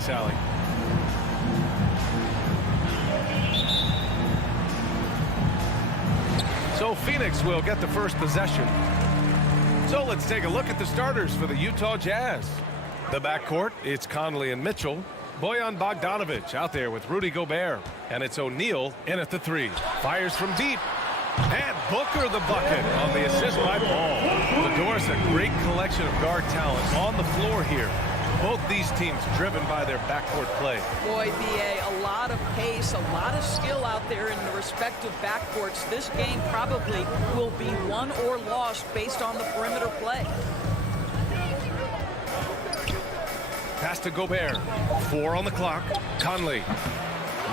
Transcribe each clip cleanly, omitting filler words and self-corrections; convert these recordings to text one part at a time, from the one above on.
Thanks, Allie. So Phoenix will get the first possession. So let's take a look at the starters for the Utah Jazz. The backcourt, it's Conley and Mitchell. Bojan Bogdanovic out there with Rudy Gobert. And it's O'Neal in at the 3. Fires from deep. And Booker the bucket on the assist by Paul. Fedor's a great collection of guard talent on the floor here. Both these teams driven by their backcourt play. Boy, BA, a lot of pace, a lot of skill out there in the respective backcourts. This game probably will be won or lost based on the perimeter play. Pass to Gobert. 4 on the clock. Conley.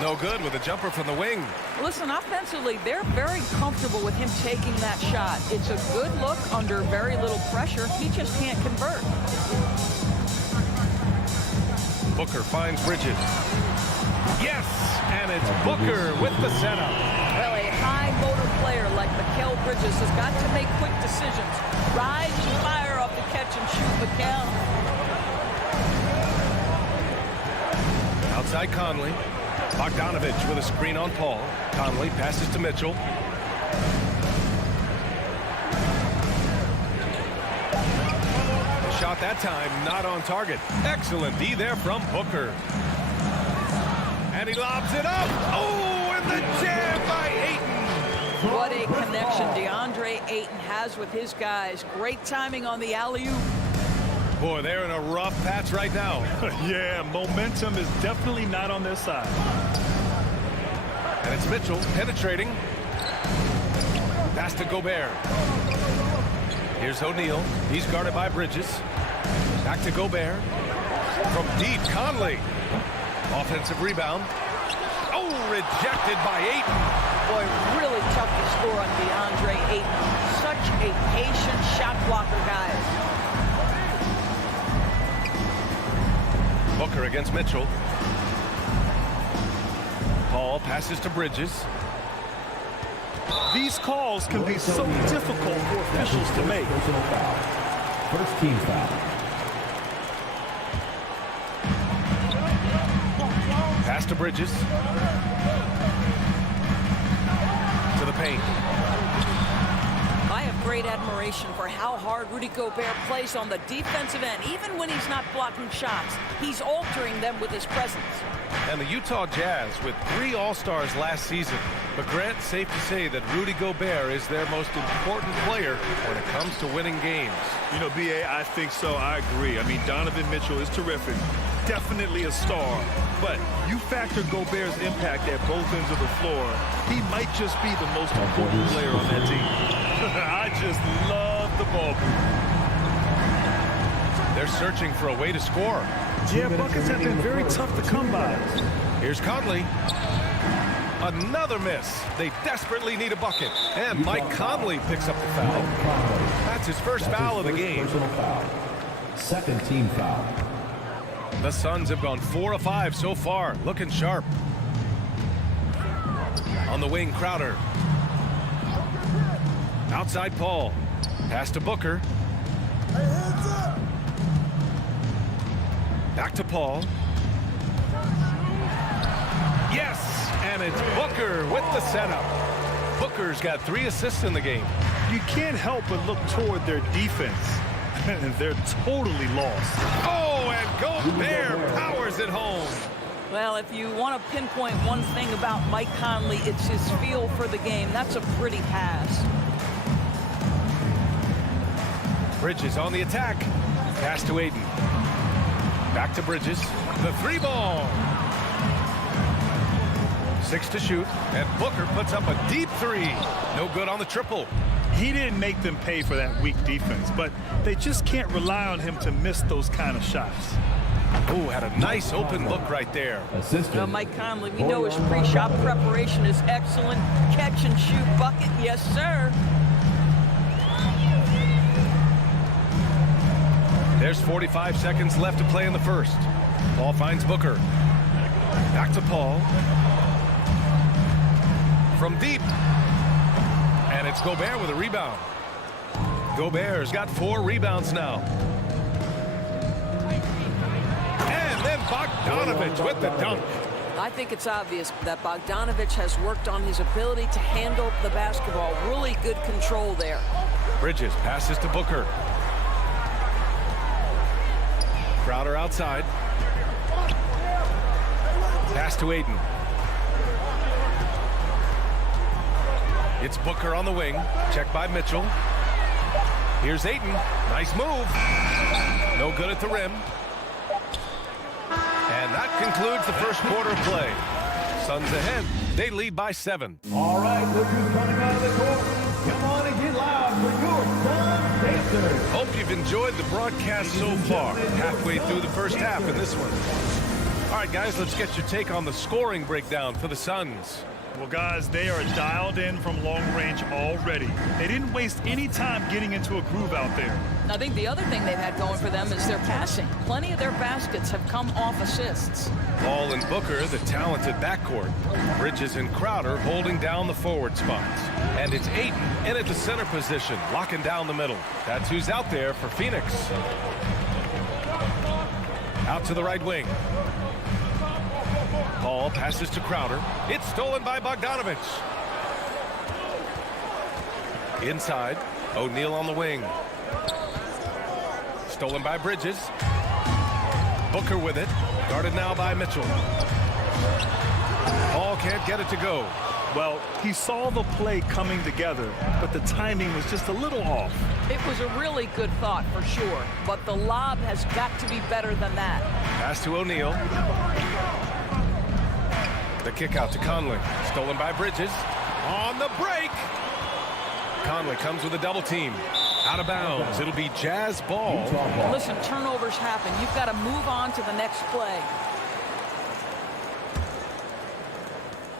No good with a jumper from the wing. Listen, offensively, they're very comfortable with him taking that shot. It's a good look under very little pressure. He just can't convert. Booker finds Bridges. Yes! And it's Booker with the setup. Well, a high motor player like Mikal Bridges has got to make quick decisions. Rise and fire off the catch and shoot Mikal. Outside Conley. Bogdanovic with a screen on Paul. Conley passes to Mitchell. Shot that time, not on target. Excellent D there from Booker. And he lobs it up. Oh, and the jam by Ayton. What a connection DeAndre Ayton has with his guys. Great timing on the alley-oop. Boy, they're in a rough patch right now. Yeah, momentum is definitely not on their side. And it's Mitchell penetrating. Pass to Gobert. Here's O'Neal. He's guarded by Bridges. Back to Gobert. From deep, Conley. Offensive rebound. Oh, rejected by Ayton. Boy, really tough to score on DeAndre Ayton. Such a patient shot blocker, guys. Booker against Mitchell. Paul passes to Bridges. These calls can be so difficult for officials to make. First team foul. Pass to Bridges. To the paint. I have great admiration for how hard Rudy Gobert plays on the defensive end. Even when he's not blocking shots, he's altering them with his presence. And the Utah Jazz with 3 All-Stars last season. But Grant, safe to say that Rudy Gobert is their most important player when it comes to winning games. You know, B.A., I think so. I agree. I mean, Donovan Mitchell is terrific. Definitely a star. But you factor Gobert's impact at both ends of the floor, he might just be the most important player on that team. I just love the ball. They're searching for a way to score. Yeah, buckets have been very tough to come by. Here's Conley. Another miss. They desperately need a bucket. And Mike Conley picks up the foul. That's his first foul of the game. Foul. Second team foul. The Suns have gone 4 of 5 so far. Looking sharp. On the wing, Crowder. Outside Paul. Pass to Booker. Back to Paul. Yes! And it's Booker with the setup. Booker's got 3 assists in the game. You can't help but look toward their defense. They're totally lost. Oh, and Gobert powers it home. Well, if you want to pinpoint one thing about Mike Conley, it's his feel for the game. That's a pretty pass. Bridges on the attack. Pass to Ayton. Back to Bridges. The 3-ball. 6 to shoot. And Booker puts up a deep 3. No good on the triple. He didn't make them pay for that weak defense, but they just can't rely on him to miss those kind of shots. Oh, had a nice open look right there. Assistant. Mike Conley, we know his pre-shot preparation is excellent. Catch and shoot bucket, yes, sir. There's 45 seconds left to play in the first. Paul finds Booker. Back to Paul. From deep. And it's Gobert with a rebound. Gobert's got 4 rebounds now. And then Bogdanovich with the dunk. I think it's obvious that Bogdanovich has worked on his ability to handle the basketball. Really good control there. Bridges passes to Booker. Crowder outside. Pass to Aiden. It's Booker on the wing. Checked by Mitchell. Here's Aiden. Nice move. No good at the rim. And that concludes the first quarter of play. Suns ahead. They lead by 7. All right, look who's coming out of the court. Come on and get loud for your Suns Dancers. Hope you've enjoyed the broadcast so far. Halfway through the first half in this one. All right, guys, let's get your take on the scoring breakdown for the Suns. Well, guys, they are dialed in from long range already. They didn't waste any time getting into a groove out there. I think the other thing they've had going for them is their passing. Plenty of their baskets have come off assists. Paul and Booker, the talented backcourt. Bridges and Crowder holding down the forward spots. And it's Aiden in at the center position, locking down the middle. That's who's out there for Phoenix. Out to the right wing. Paul passes to Crowder. It's stolen by Bogdanovich. Inside, O'Neal on the wing. Stolen by Bridges. Booker with it. Guarded now by Mitchell. Paul can't get it to go. Well, he saw the play coming together, but the timing was just a little off. It was a really good thought for sure, but the lob has got to be better than that. Pass to O'Neal. The kick out to Conley. Stolen by Bridges. On the break. Conley comes with a double team. Out of bounds. It'll be Jazz ball. Listen, turnovers happen. You've got to move on to the next play.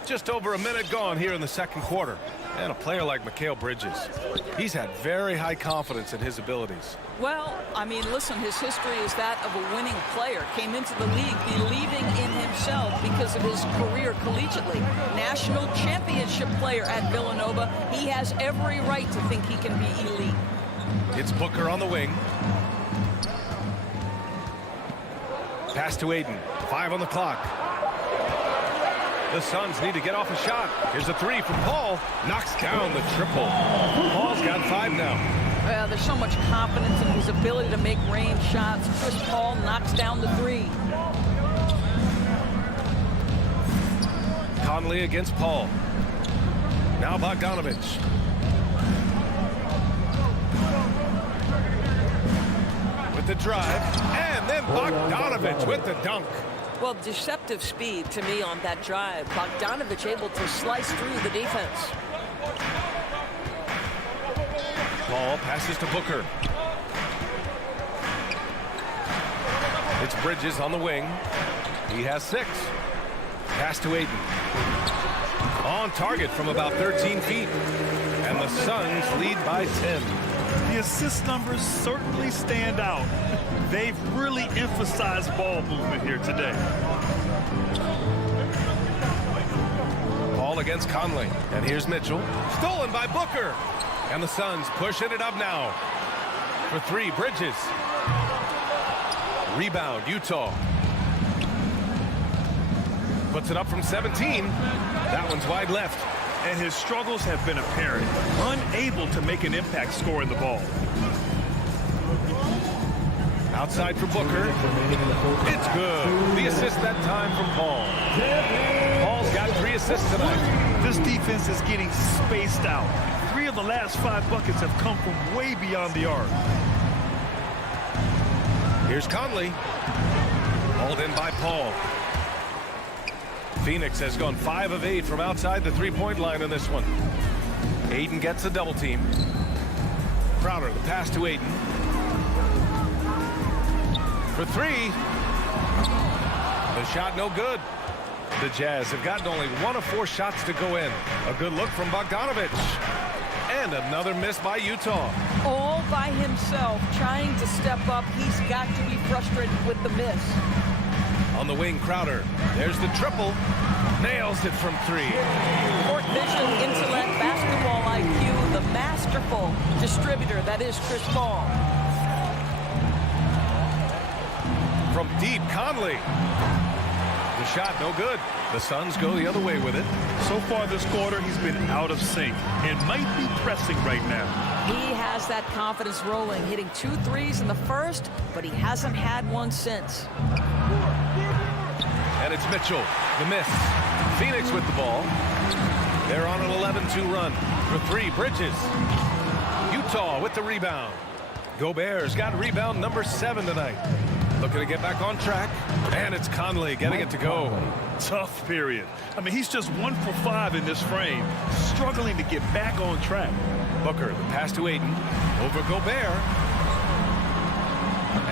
Just over a minute gone here in the second quarter. And a player like Mikal Bridges, he's had very high confidence in his abilities. Well, I mean, listen, his history is that of a winning player. Came into the league believing in himself because of his career collegiately. National championship player at Villanova. He has every right to think he can be elite. It's Booker on the wing. Pass to Aiden. 5 on the clock. The Suns need to get off a shot. Here's a 3 from Paul. Knocks down the triple. Paul's got 5 now. Well, there's so much confidence in his ability to make range shots. Chris Paul knocks down the 3. Conley against Paul. Now Bogdanovich. With the drive. And then Bogdanovich with the dunk. Well, deceptive speed to me on that drive. Bogdanovich able to slice through the defense. Paul passes to Booker. It's Bridges on the wing. He has 6. Pass to Aiden. On target from about 13 feet. And the Suns lead by 10. The assist numbers certainly stand out. They've really emphasized ball movement here today. Paul against Conley. And here's Mitchell. Stolen by Booker. And the Suns pushing it up now. For 3, Bridges. Rebound, Utah. Puts it up from 17. That one's wide left. And his struggles have been apparent. Unable to make an impact scoring the ball. Outside for Booker. It's good. The assist that time from Paul. Paul's got 3 assists tonight. This defense is getting spaced out. 3 of the last 5 buckets have come from way beyond the arc. Here's Conley. Hauled in by Paul. Phoenix has gone 5 of 8 from outside the 3-point line in this one. Aiden gets a double team. Crowder, the pass to Aiden. For 3. The shot no good. The Jazz have gotten only 1 of 4 shots to go in. A good look from Bogdanovich. And another miss by Utah. All by himself, trying to step up. He's got to be frustrated with the miss. On the wing, Crowder. There's the triple. Nails it from 3. Court vision, intellect, basketball IQ, the masterful distributor that is Chris Paul. From deep, Conley. The shot, no good. The Suns go the other way with it. So far this quarter, he's been out of sync and might be pressing right now. He has that confidence rolling, hitting 2 threes in the first, but he hasn't had one since. And it's Mitchell, the miss. Phoenix with the ball. They're on an 11-2 run. For 3, Bridges. Utah with the rebound. Gobert's got rebound number 7 tonight. Looking to get back on track. And it's Conley getting it to go. Tough period. I mean, he's just 1 for 5 in this frame, struggling to get back on track. Booker, the pass to Ayton. Over Gobert.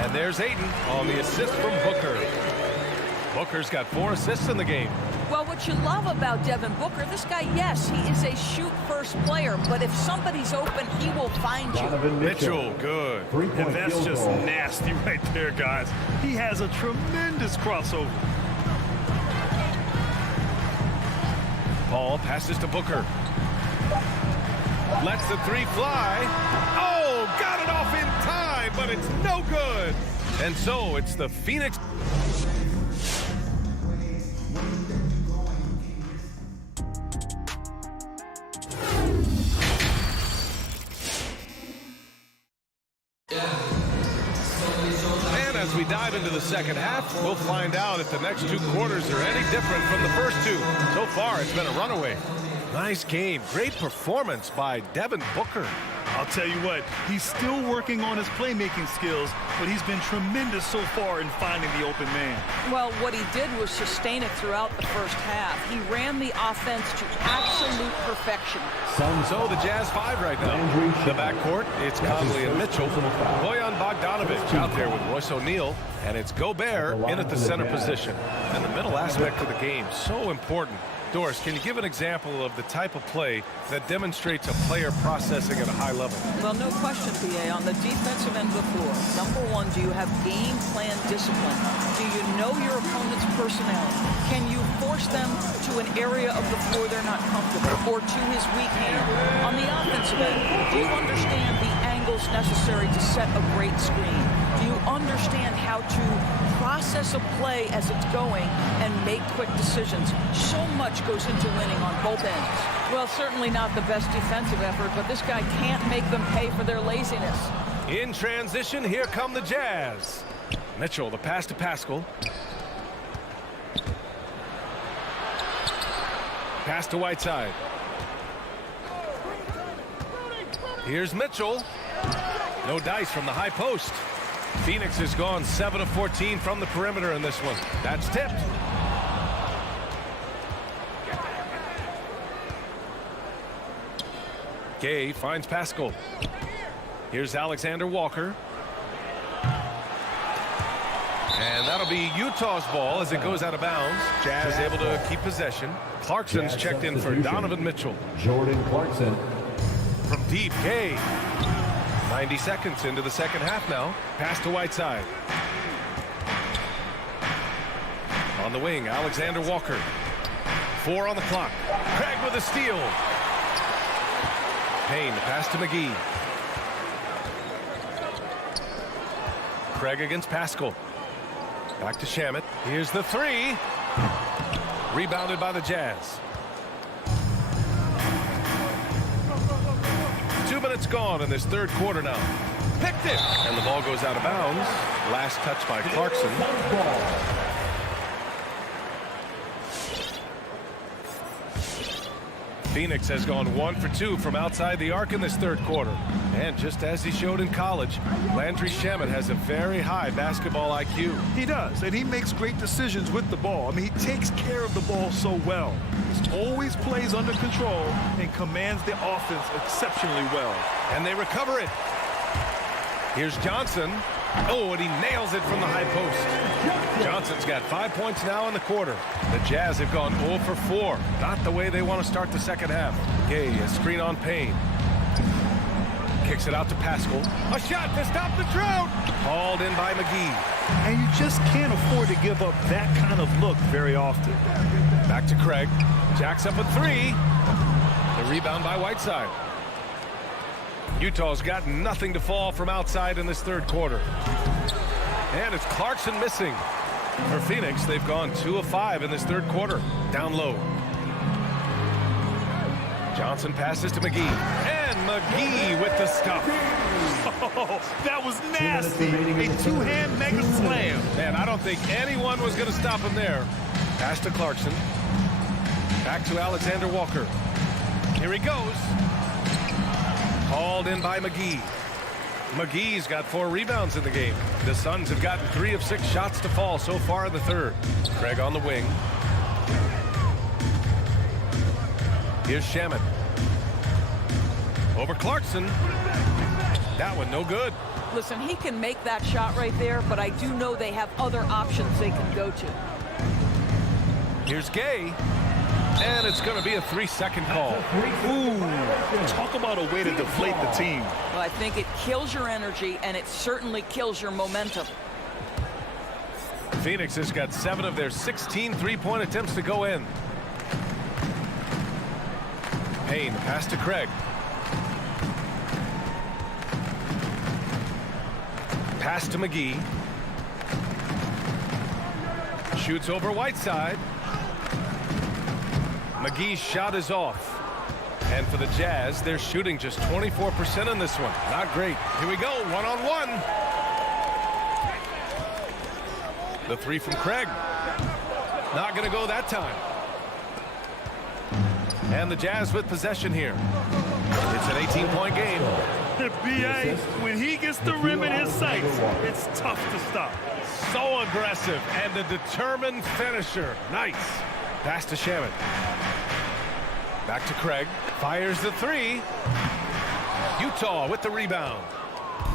And there's Ayton on the assist from Booker. Booker's got 4 assists in the game. Well, what you love about Devin Booker, this guy, yes, he is a shoot-first player, but if somebody's open, he will find you. Mitchell, good. And that's just nasty right there, guys. He has a tremendous crossover. Paul passes to Booker. Lets the 3 fly. Oh, got it off in time, but it's no good. And so it's the Phoenix. And as we dive into the second half, we'll find out if the next 2 quarters are any different from the first 2. So far, it's been a runaway. Nice game. Great performance by Devin Booker. I'll tell you what, he's still working on his playmaking skills, but he's been tremendous so far in finding the open man. Well, what he did was sustain it throughout the first half. He ran the offense to absolute perfection. So the Jazz 5 right now. The backcourt, it's Conley and Mitchell. Bojan Bogdanovic out there with Royce O'Neal. And it's Gobert in at the center position. And the middle aspect of the game, so important. Doris, can you give an example of the type of play that demonstrates a player processing at a high level? Well, no question, PA. On the defensive end of the floor, number 1, do you have game plan discipline? Do you know your opponent's personnel? Can you force them to an area of the floor they're not comfortable or to his weak hand? On the offensive end, do you understand the angles necessary to set a great screen? Do you understand how to process a play as it's going and make quick decisions? So much goes into winning on both ends. Well, certainly not the best defensive effort, but this guy can't make them pay for their laziness. In transition, here come the Jazz. Mitchell, the pass to Pascal. Pass to Whiteside. Here's Mitchell. No dice from the high post. Phoenix has gone 7 of 14 from the perimeter in this one. That's tipped. Gay finds Pascal. Here's Alexander Walker. And that'll be Utah's ball as it goes out of bounds. Jazz able to keep possession. Clarkson's checked in for Donovan Mitchell. Jordan Clarkson. From deep, Gay. 90 seconds into the second half now. Pass to Whiteside. On the wing, Alexander Walker. 4 on the clock. Craig with a steal. Payne, pass to McGee. Craig against Pascal. Back to Shamet. Here's the 3. Rebounded by the Jazz. 2 minutes gone in this third quarter now. Picked it! And the ball goes out of bounds. Last touch by Clarkson. Phoenix has gone 1 for 2 from outside the arc in this third quarter. And just as he showed in college, Landry Shamet has a very high basketball IQ. He does, and he makes great decisions with the ball. I mean, he takes care of the ball so well. He always plays under control and commands the offense exceptionally well. And they recover it. Here's Johnson. Oh, and he nails it from the high post. Johnson's got 5 points now in the quarter. The Jazz have gone 0 for 4. Not the way they want to start the second half. Gay, a screen on Payne. Kicks it out to Pascal. A shot to stop the drought. Hauled in by McGee. And you just can't afford to give up that kind of look very often. Back to Craig. Jacks up a 3. The rebound by Whiteside. Utah's got nothing to fall from outside in this third quarter. And it's Clarkson missing. For Phoenix, they've gone 2 of 5 in this third quarter. Down low. Johnson passes to McGee. And McGee with the stuff. Oh, that was nasty. A two-hand mega slam. Man, I don't think anyone was going to stop him there. Pass to Clarkson. Back to Alexander Walker. Here he goes. Hauled in by McGee. McGee's got 4 rebounds in the game. The Suns have gotten 3 of 6 shots to fall so far in the third. Craig on the wing. Here's Shamet. Over Clarkson. That one no good. Listen, he can make that shot right there, but I do know they have other options they can go to. Here's Gay. And it's going to be a 3-second call. Ooh, talk about a way to deflate the team. Well, I think it kills your energy, and it certainly kills your momentum. Phoenix has got 7 of their 16 3-point attempts to go in. Payne, pass to Craig. Pass to McGee. Shoots over Whiteside. McGee's shot is off. And for the Jazz, they're shooting just 24% on this one. Not great. Here we go, one-on-one. The 3 from Craig. Not going to go that time. And the Jazz with possession here. It's an 18-point game. B.A., when he gets the rim in his sights, it's tough to stop. So aggressive and a determined finisher. Nice. Pass to Shamet. Back to Craig. Fires the 3. Utah with the rebound.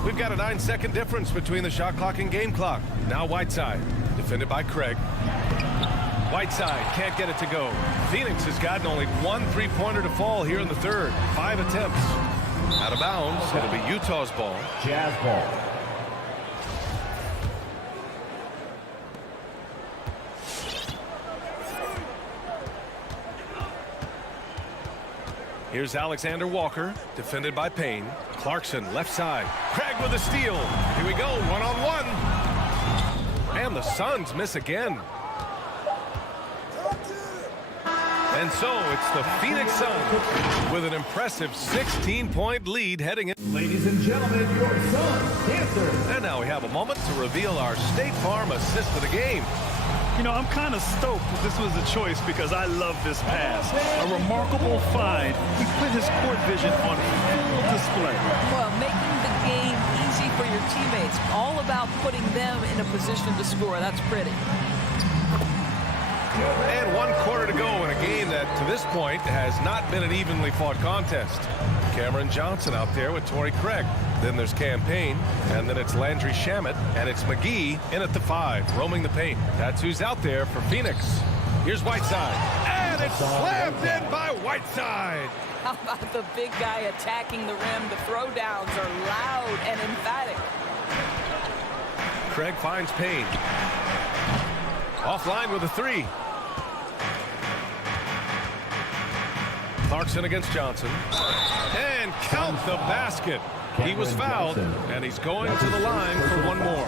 We've got a 9-second difference between the shot clock and game clock. Now Whiteside. Defended by Craig. Whiteside can't get it to go. Phoenix has gotten only 1 3-pointer to fall here in the third. 5 attempts. Out of bounds. It'll be Utah's ball. Jazz ball. Here's Alexander Walker, defended by Payne. Clarkson, left side. Craig with a steal. Here we go, one-on-one. And the Suns miss again. And so it's the Phoenix Suns with an impressive 16-point lead heading in. Ladies and gentlemen, your Suns dancers. And now we have a moment to reveal our State Farm assist of the game. You know, I'm kind of stoked that this was a choice because I love this pass. A remarkable find. He put his court vision on full display. Well, making the game easy for your teammates. All about putting them in a position to score. That's pretty. And 1 quarter to go in a game that, to this point, has not been an evenly fought contest. Cameron Johnson out there with Torrey Craig. Then there's Cam Payne, and then it's Landry Shamet, and it's McGee in at the 5, roaming the paint. That's who's out there for Phoenix. Here's Whiteside, and it's slammed in by Whiteside. How about the big guy attacking the rim? The throwdowns are loud and emphatic. Craig finds Payne. Offline with a 3. Clarkson against Johnson. And count the basket. He was fouled, and he's going to the line for 1 more.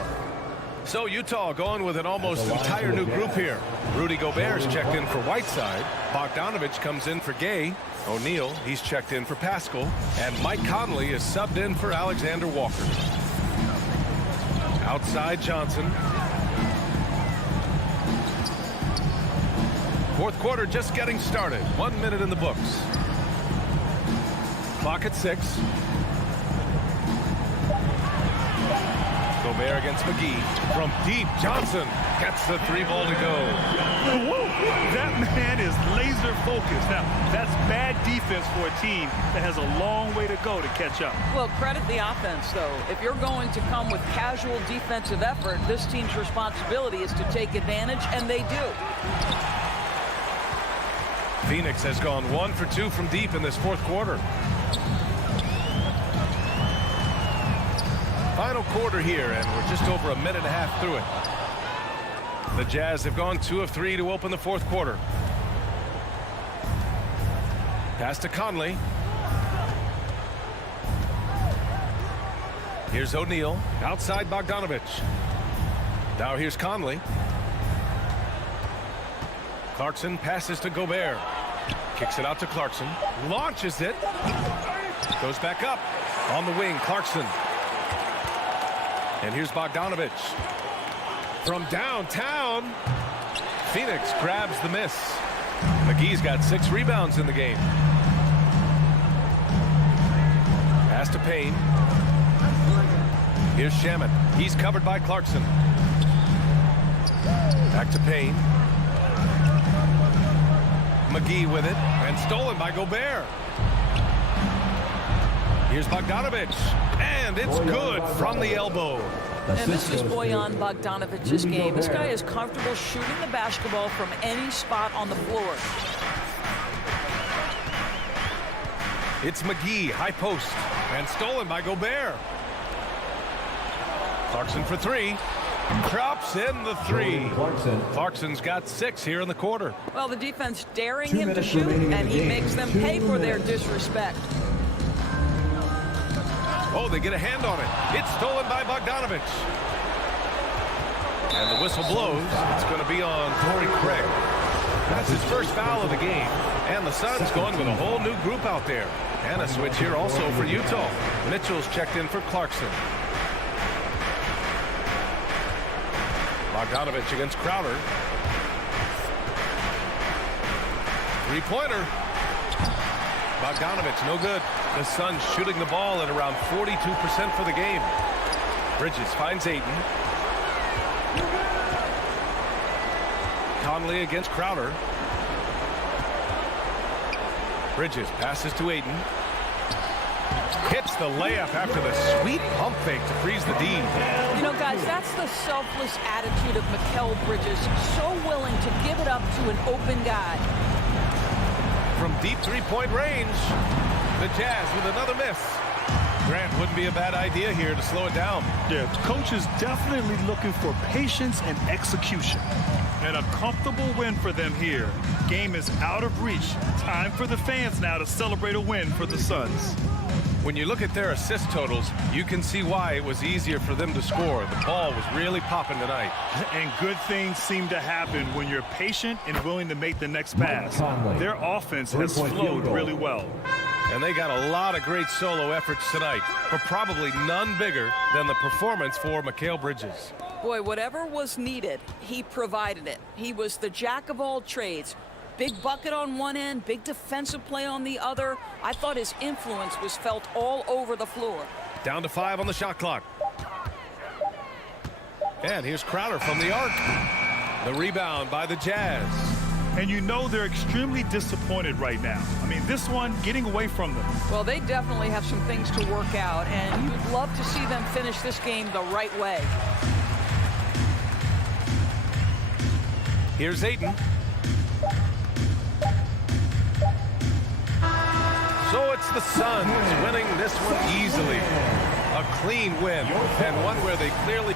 So Utah going with an almost entire new group here. Rudy Gobert's checked in for Whiteside. Bogdanovich comes in for Gay. O'Neal, he's checked in for Pascal. And Mike Conley is subbed in for Alexander Walker. Outside Johnson. Fourth quarter just getting started. 1 minute in the books. Clock at 6. Gobert against McGee. From deep, Johnson gets the 3 ball to go. Whoa, that man is laser focused. Now, that's bad defense for a team that has a long way to go to catch up. Well, credit the offense, though. If you're going to come with casual defensive effort, this team's responsibility is to take advantage, and they do. Phoenix has gone 1 for 2 from deep in this fourth quarter. Final quarter here, and we're just over a minute and a half through it. The Jazz have gone 2 of 3 to open the fourth quarter. Pass to Conley. Here's O'Neal. Outside Bogdanovich. Now here's Conley. Clarkson passes to Gobert. Kicks it out to Clarkson. Launches it. Goes back up. On the wing, Clarkson. And here's Bogdanovich. From downtown, Phoenix grabs the miss. McGee's got 6 rebounds in the game. Pass to Payne. Here's Shaman. He's covered by Clarkson. Back to Payne. McGee with it, and stolen by Gobert. Here's Bogdanovich, and it's good from the elbow. And this is Bojan Bogdanovich's game. This guy is comfortable shooting the basketball from any spot on the floor. It's McGee, high post, and stolen by Gobert. Clarkson for 3. Drops in the 3. Clarkson's got 6 here in the quarter. Well, the defense daring him to shoot, and he makes them pay for their disrespect. Oh, they get a hand on it. It's stolen by Bogdanovich. And the whistle blows. It's going to be on Torrey Craig. That's his first foul of the game. And the Suns going with a whole new group out there. And a switch here also for Utah. Mitchell's checked in for Clarkson. Bogdanovich against Crowder. 3-pointer. Bogdanovich, no good. The Suns shooting the ball at around 42% for the game. Bridges finds Ayton. Conley against Crowder. Bridges passes to Ayton. Hits the layup after the sweet pump fake to freeze the D. You know, guys, that's the selfless attitude of Mikal Bridges. So willing to give it up to an open guy. From deep 3-point range, the Jazz with another miss. Grant, wouldn't be a bad idea here to slow it down. Yeah, the coach is definitely looking for patience and execution. And a comfortable win for them here. Game is out of reach. Time for the fans now to celebrate a win for the Suns. When you look at their assist totals, you can see why it was easier for them to score. The ball was really popping tonight. And good things seem to happen when you're patient and willing to make the next pass. Their offense has flowed really well. And they got a lot of great solo efforts tonight, but probably none bigger than the performance for Mikal Bridges. Boy, whatever was needed, he provided it. He was the jack of all trades. Big bucket on one end, big defensive play on the other. I thought his influence was felt all over the floor. Down to 5 on the shot clock. And here's Crowder from the arc. The rebound by the Jazz. And you know they're extremely disappointed right now. I mean, this one getting away from them. Well, they definitely have some things to work out, and you'd love to see them finish this game the right way. Here's Ayton. So it's the Suns winning this one easily. A clean win, and one where they clearly...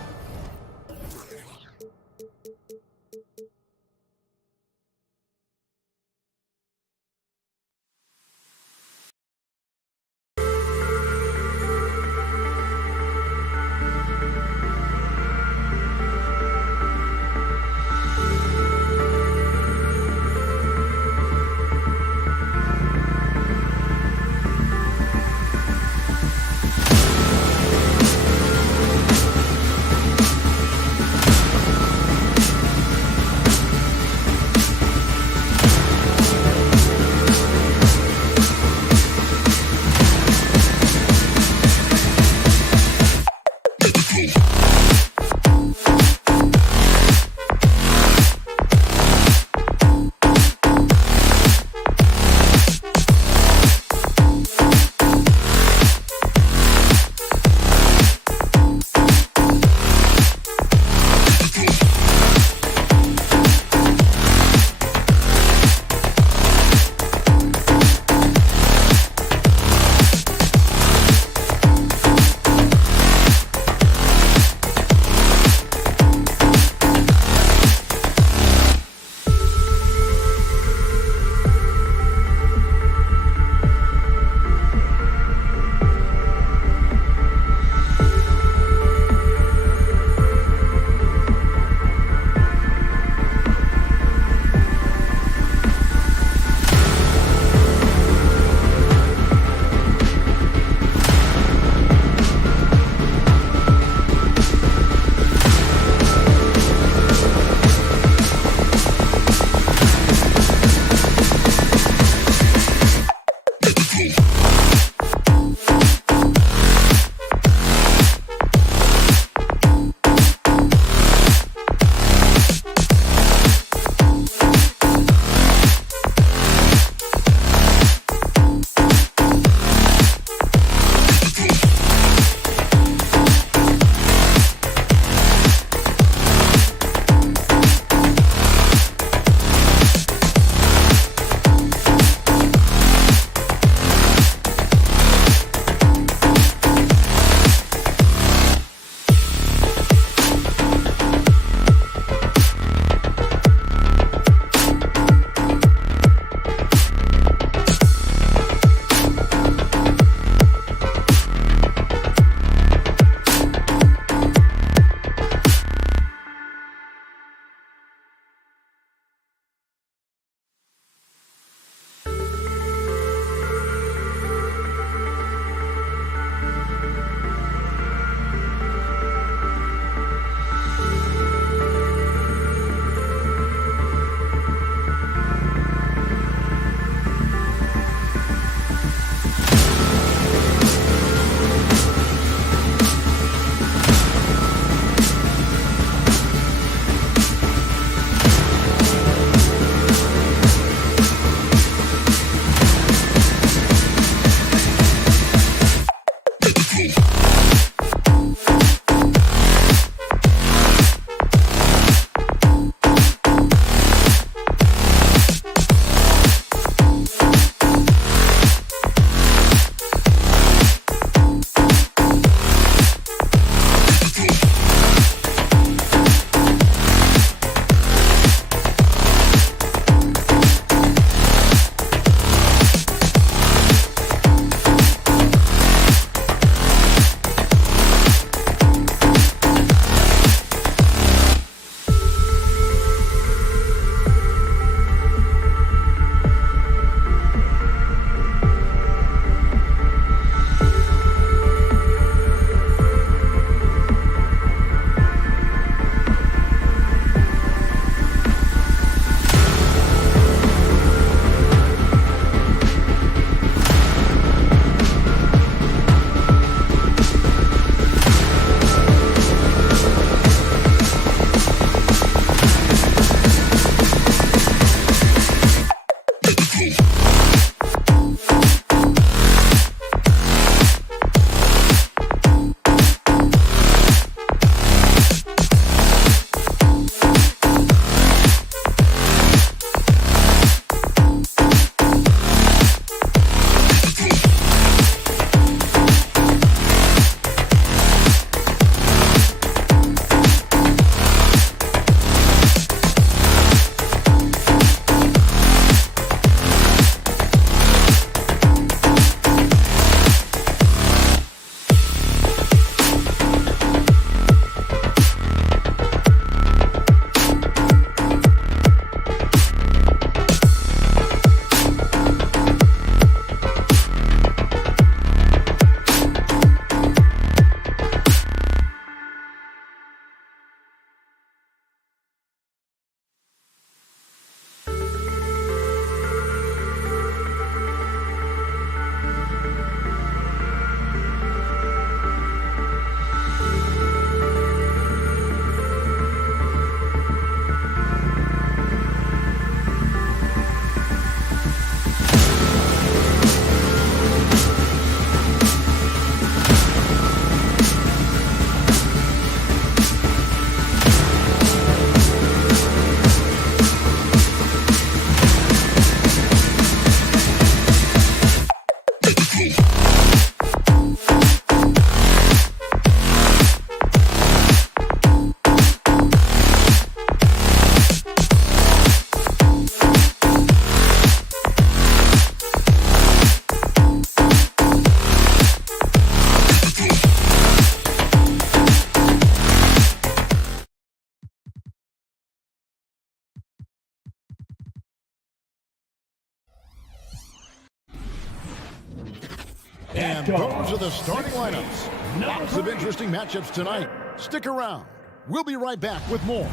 And those are the starting lineups. Lots of interesting matchups tonight. Stick around. We'll be right back with more.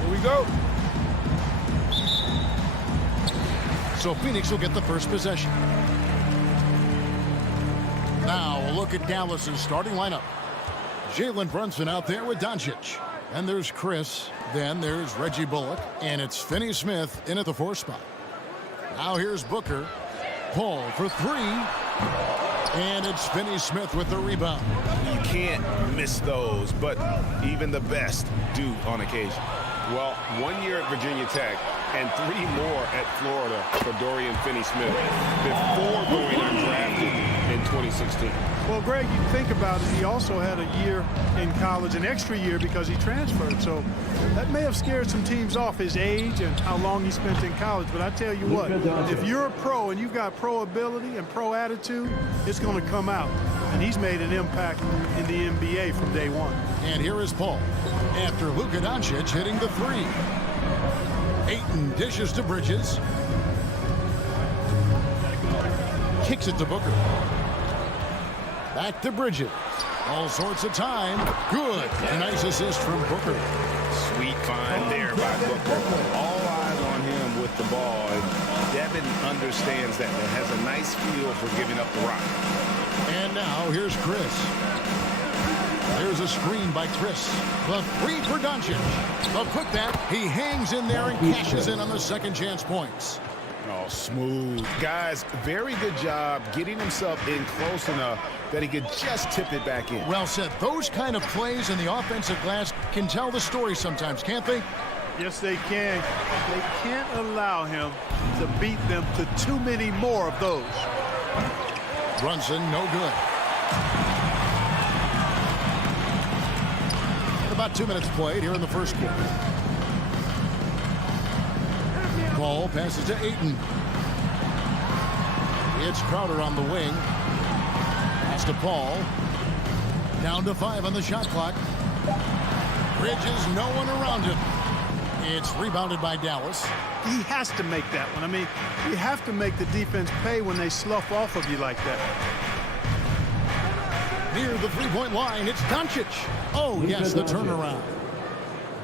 Here we go. So Phoenix will get the first possession. Now a look at Dallas's starting lineup. Jalen Brunson out there with Doncic. And there's Chris. Then there's Reggie Bullock. And it's Finney Smith in at the 4 spot. Now here's Booker. Paul for 3. And it's Finney Smith with the rebound. You can't miss those, but even the best do on occasion. Well, 1 year at Virginia Tech and 3 more at Florida for Dorian Finney-Smith before going undrafted in 2016. Well, Greg, you think about it, he also had a year in college, an extra year because he transferred. So that may have scared some teams off, his age and how long he spent in college. But I tell you what, if you're a pro and you've got pro ability and pro attitude, it's going to come out. And he's made an impact in the NBA from day one. And here is Paul after Luka Doncic hitting the 3. Ayton dishes to Bridges. Kicks it to Booker. Back to Bridges. All sorts of time. Good. A nice assist from Booker. Sweet find there by Booker. All eyes on him with the ball. And Devin understands that and has a nice feel for giving up the rock. And now here's Chris. There's a screen by Chris. The 3 for Doncic. The putback. He hangs in there and cashes in on the second chance points. Oh, smooth. Guys, very good job getting himself in close enough that he could just tip it back in. Well said. Those kind of plays in the offensive glass can tell the story sometimes, can't they? Yes, they can. They can't allow him to beat them to too many more of those. Brunson, no good. About 2 minutes played here in the first quarter. Ball passes to Ayton. It's Crowder on the wing. Pass to Paul. Down to 5 on the shot clock. Bridges, no one around him. It's rebounded by Dallas. He has to make that one. I mean, you have to make the defense pay when they slough off of you like that. Near the three-point line, it's Doncic. Oh, yes, the turnaround.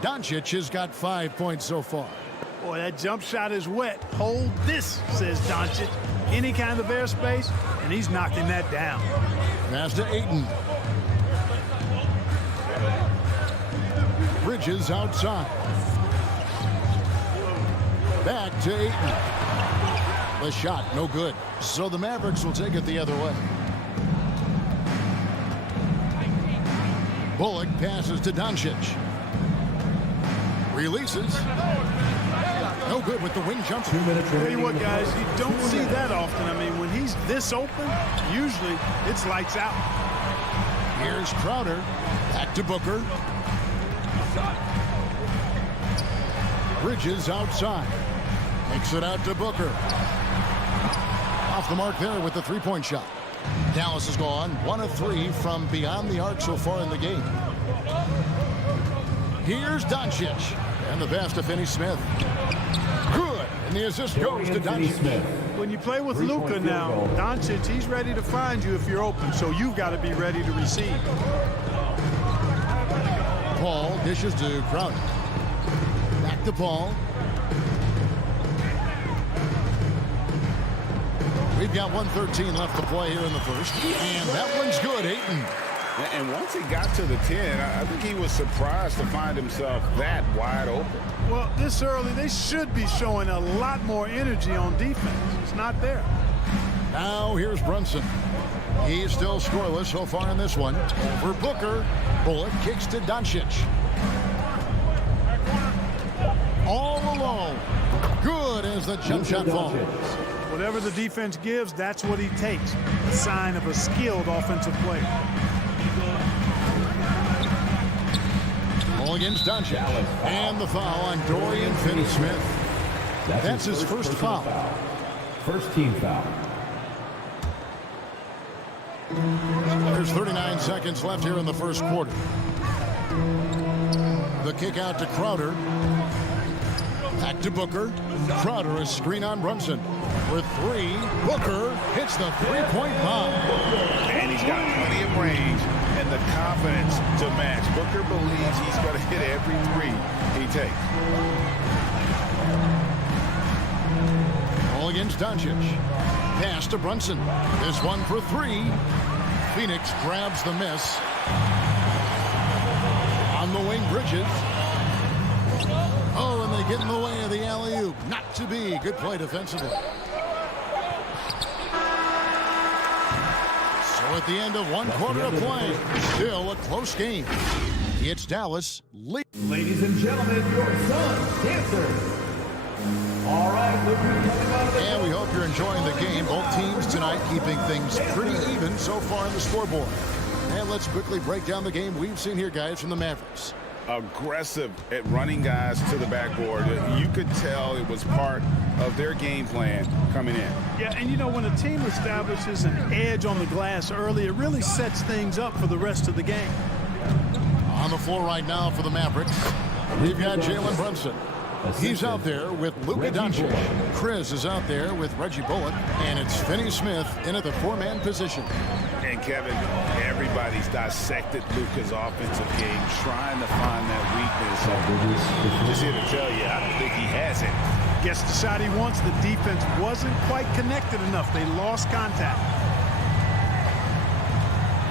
Doncic has got 5 points so far. Boy, that jump shot is wet. Hold this, says Doncic. Any kind of airspace, and he's knocking that down. Pass to Ayton. Bridges outside. Back to Ayton. The shot, no good. So the Mavericks will take it the other way. Bullock passes to Doncic. Releases. No good with the wing jumper. 2 minutes Tell you remaining. what, guys, you don't see that often. I mean, when he's this open, usually it's lights out. Here's Crowder. Back to Booker. Bridges outside. Makes it out to Booker. Off the mark there with the three-point shot. Dallas has gone 1 of 3 from beyond the arc so far in the game. Here's Doncic. And the pass to Finney Smith. Good. And the assist goes to Doncic. When you play with Luka now, Doncic, he's ready to find you if you're open, so you've got to be ready to receive. Paul dishes to Crowder. Back to Paul. We've got 1:13 left to play here in the first. And that one's good, Ayton. And once he got to the 10, I think he was surprised to find himself that wide open. Well, this early, they should be showing a lot more energy on defense. It's not there. Now here's Brunson. He's still scoreless so far in this one. For Booker, Bullock kicks to Doncic. All alone. Good as the jump shot falls. Whatever the defense gives, that's what he takes. A sign of a skilled offensive player. Ball against Doncic. And the foul on Dorian Finney-Smith. That's his first foul. First team foul. There's 39 seconds left here in the first quarter. The kick out to Crowder. Back to Booker. Crowder, a screen on Brunson. for three. Booker hits the three-point bomb. And he's got plenty of range and the confidence to match. Booker believes he's going to hit every three he takes. Ball against Doncic. Pass to Brunson. This one for three. Phoenix grabs the miss. On the wing, Bridges. Oh, and they get in the way of the alley-oop. Not to be. Good play defensively. So at the end of one quarter of play, still a close game. It's Dallas. Ladies and gentlemen, your son, Dancer. All right, look who's coming out of the And we hope you're enjoying the game. Both teams tonight keeping things pretty even so far on the scoreboard. And let's quickly break down the game we've seen here, guys, from the Mavericks. Aggressive at running guys to the backboard. You could tell it was part of their game plan coming in. Yeah, and you know, when a team establishes an edge on the glass early, it really sets things up for the rest of the game. On the floor right now for the Mavericks, we've got Jalen Brunson. He's out there with Luka Doncic. Chris is out there with Reggie Bullock. And it's Finney-Smith in at the four-man position. And Kevin, everybody's dissected Luka's offensive game, trying to find that weakness. Just here to tell you, I don't think he has it. Gets the shot he wants. The defense wasn't quite connected enough. They lost contact.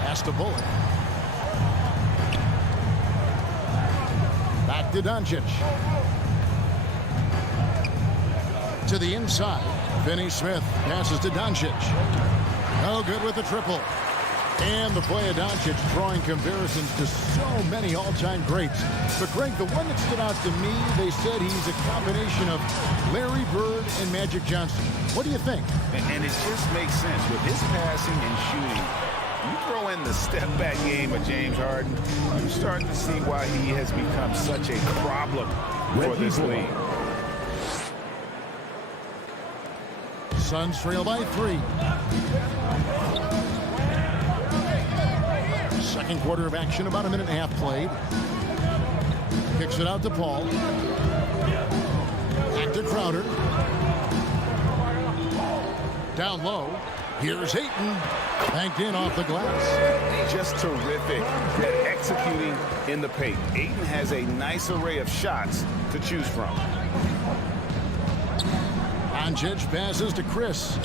Pass to Bullock. Back to Doncic. To the inside. Finney-Smith passes to Doncic. No good with the triple. And the play of Doncic drawing comparisons to so many all-time greats. But Greg, the one that stood out to me, they said he's a combination of Larry Bird and Magic Johnson. What do you think? And it just makes sense. With his passing and shooting, you throw in the step-back game of James Harden, you're starting to see why he has become such a problem for this league. Suns trail by three. Second quarter of action, about a minute and a half played. Kicks it out to Paul. Back to Crowder. Down low. Here's Ayton. Banked in off the glass. Just terrific at executing in the paint. Ayton has a nice array of shots to choose from. Doncic passes to Chris.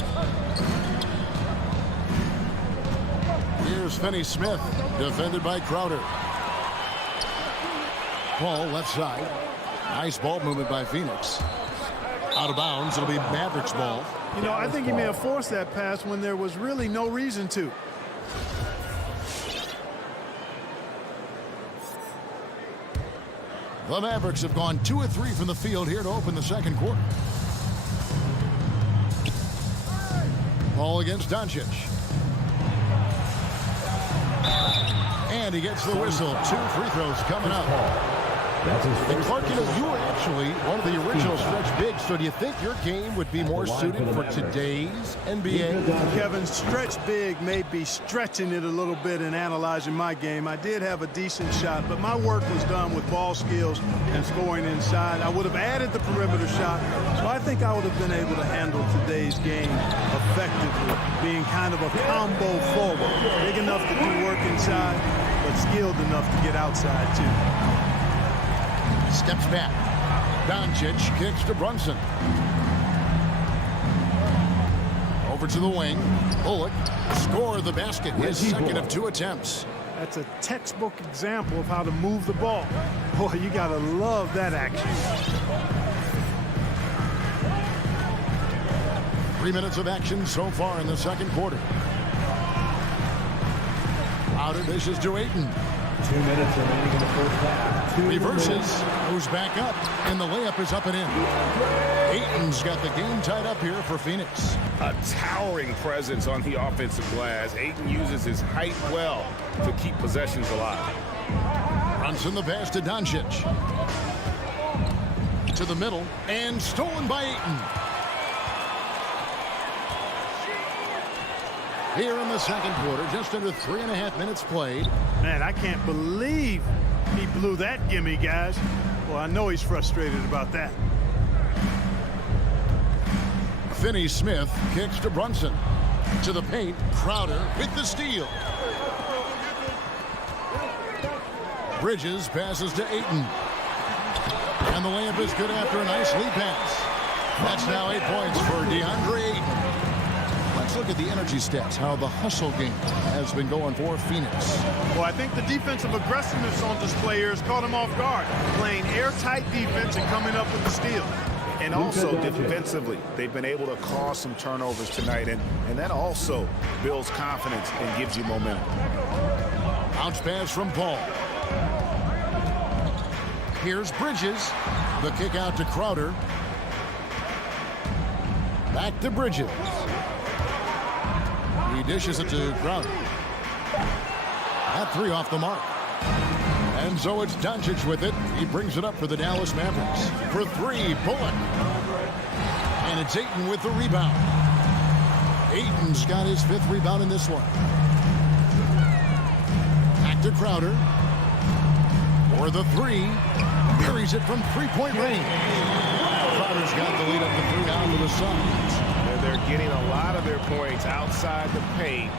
Here's Finney-Smith, defended by Crowder. Paul left side. Nice ball movement by Phoenix. Out of bounds, it'll be Mavericks ball. You know, I think he may have forced that pass when there was really no reason to. The Mavericks have gone 2 of 3 from the field here to open the second quarter. Ball against Doncic. And he gets the whistle. 2 free throws coming up. And Clark, you know, you were actually one of the original stretch bigs, so do you think your game would be more suited for today's NBA? Kevin, stretch big may be stretching it a little bit in analyzing my game. I did have a decent shot, but my work was done with ball skills and scoring inside. I would have added the perimeter shot, so I think I would have been able to handle today's game effectively, being kind of a combo forward. Big enough to do work inside, but skilled enough to get outside, too. Steps back. Doncic kicks to Brunson. Over to the wing. Bullock score the basket. His second of 2 attempts. That's a textbook example of how to move the ball. Boy, you got to love that action. 3 minutes of action so far in the second quarter. Crowder dishes to Ayton. 2 minutes remaining in the first half. Reverses, goes back up, and the layup is up and in. Ayton's got the game tied up here for Phoenix. A towering presence on the offensive glass. Ayton uses his height well to keep possessions alive. Brunson the pass to Doncic. To the middle, and stolen by Ayton. Here in the second quarter, just under 3.5 minutes played. Man, I can't believe he blew that gimme, guys. Well, I know he's frustrated about that. Finney Smith kicks to Brunson. To the paint, Crowder with the steal. Bridges passes to Ayton. And the layup is good after a nice lead pass. That's now 8 points for DeAndre Ayton. Let's look at the energy stats, how the hustle game has been going for Phoenix. Well, I think the defensive aggressiveness on display here has caught him off guard. Playing airtight defense and coming up with the steal. And also defensively, they've been able to cause some turnovers tonight, and that also builds confidence and gives you momentum. Bounce pass from Paul. Here's Bridges. The kick out to Crowder. Back to Bridges. He dishes it to Crowder. That three off the mark. And so it's Doncic with it. He brings it up for the Dallas Mavericks. For three, Bullock. And it's Ayton with the rebound. Ayton's got his 5th rebound in this one. Back to Crowder. For the three. Buries it from three-point range. Crowder's got the lead up to 3 down to the Suns. And they're getting a lot of their points outside the paint.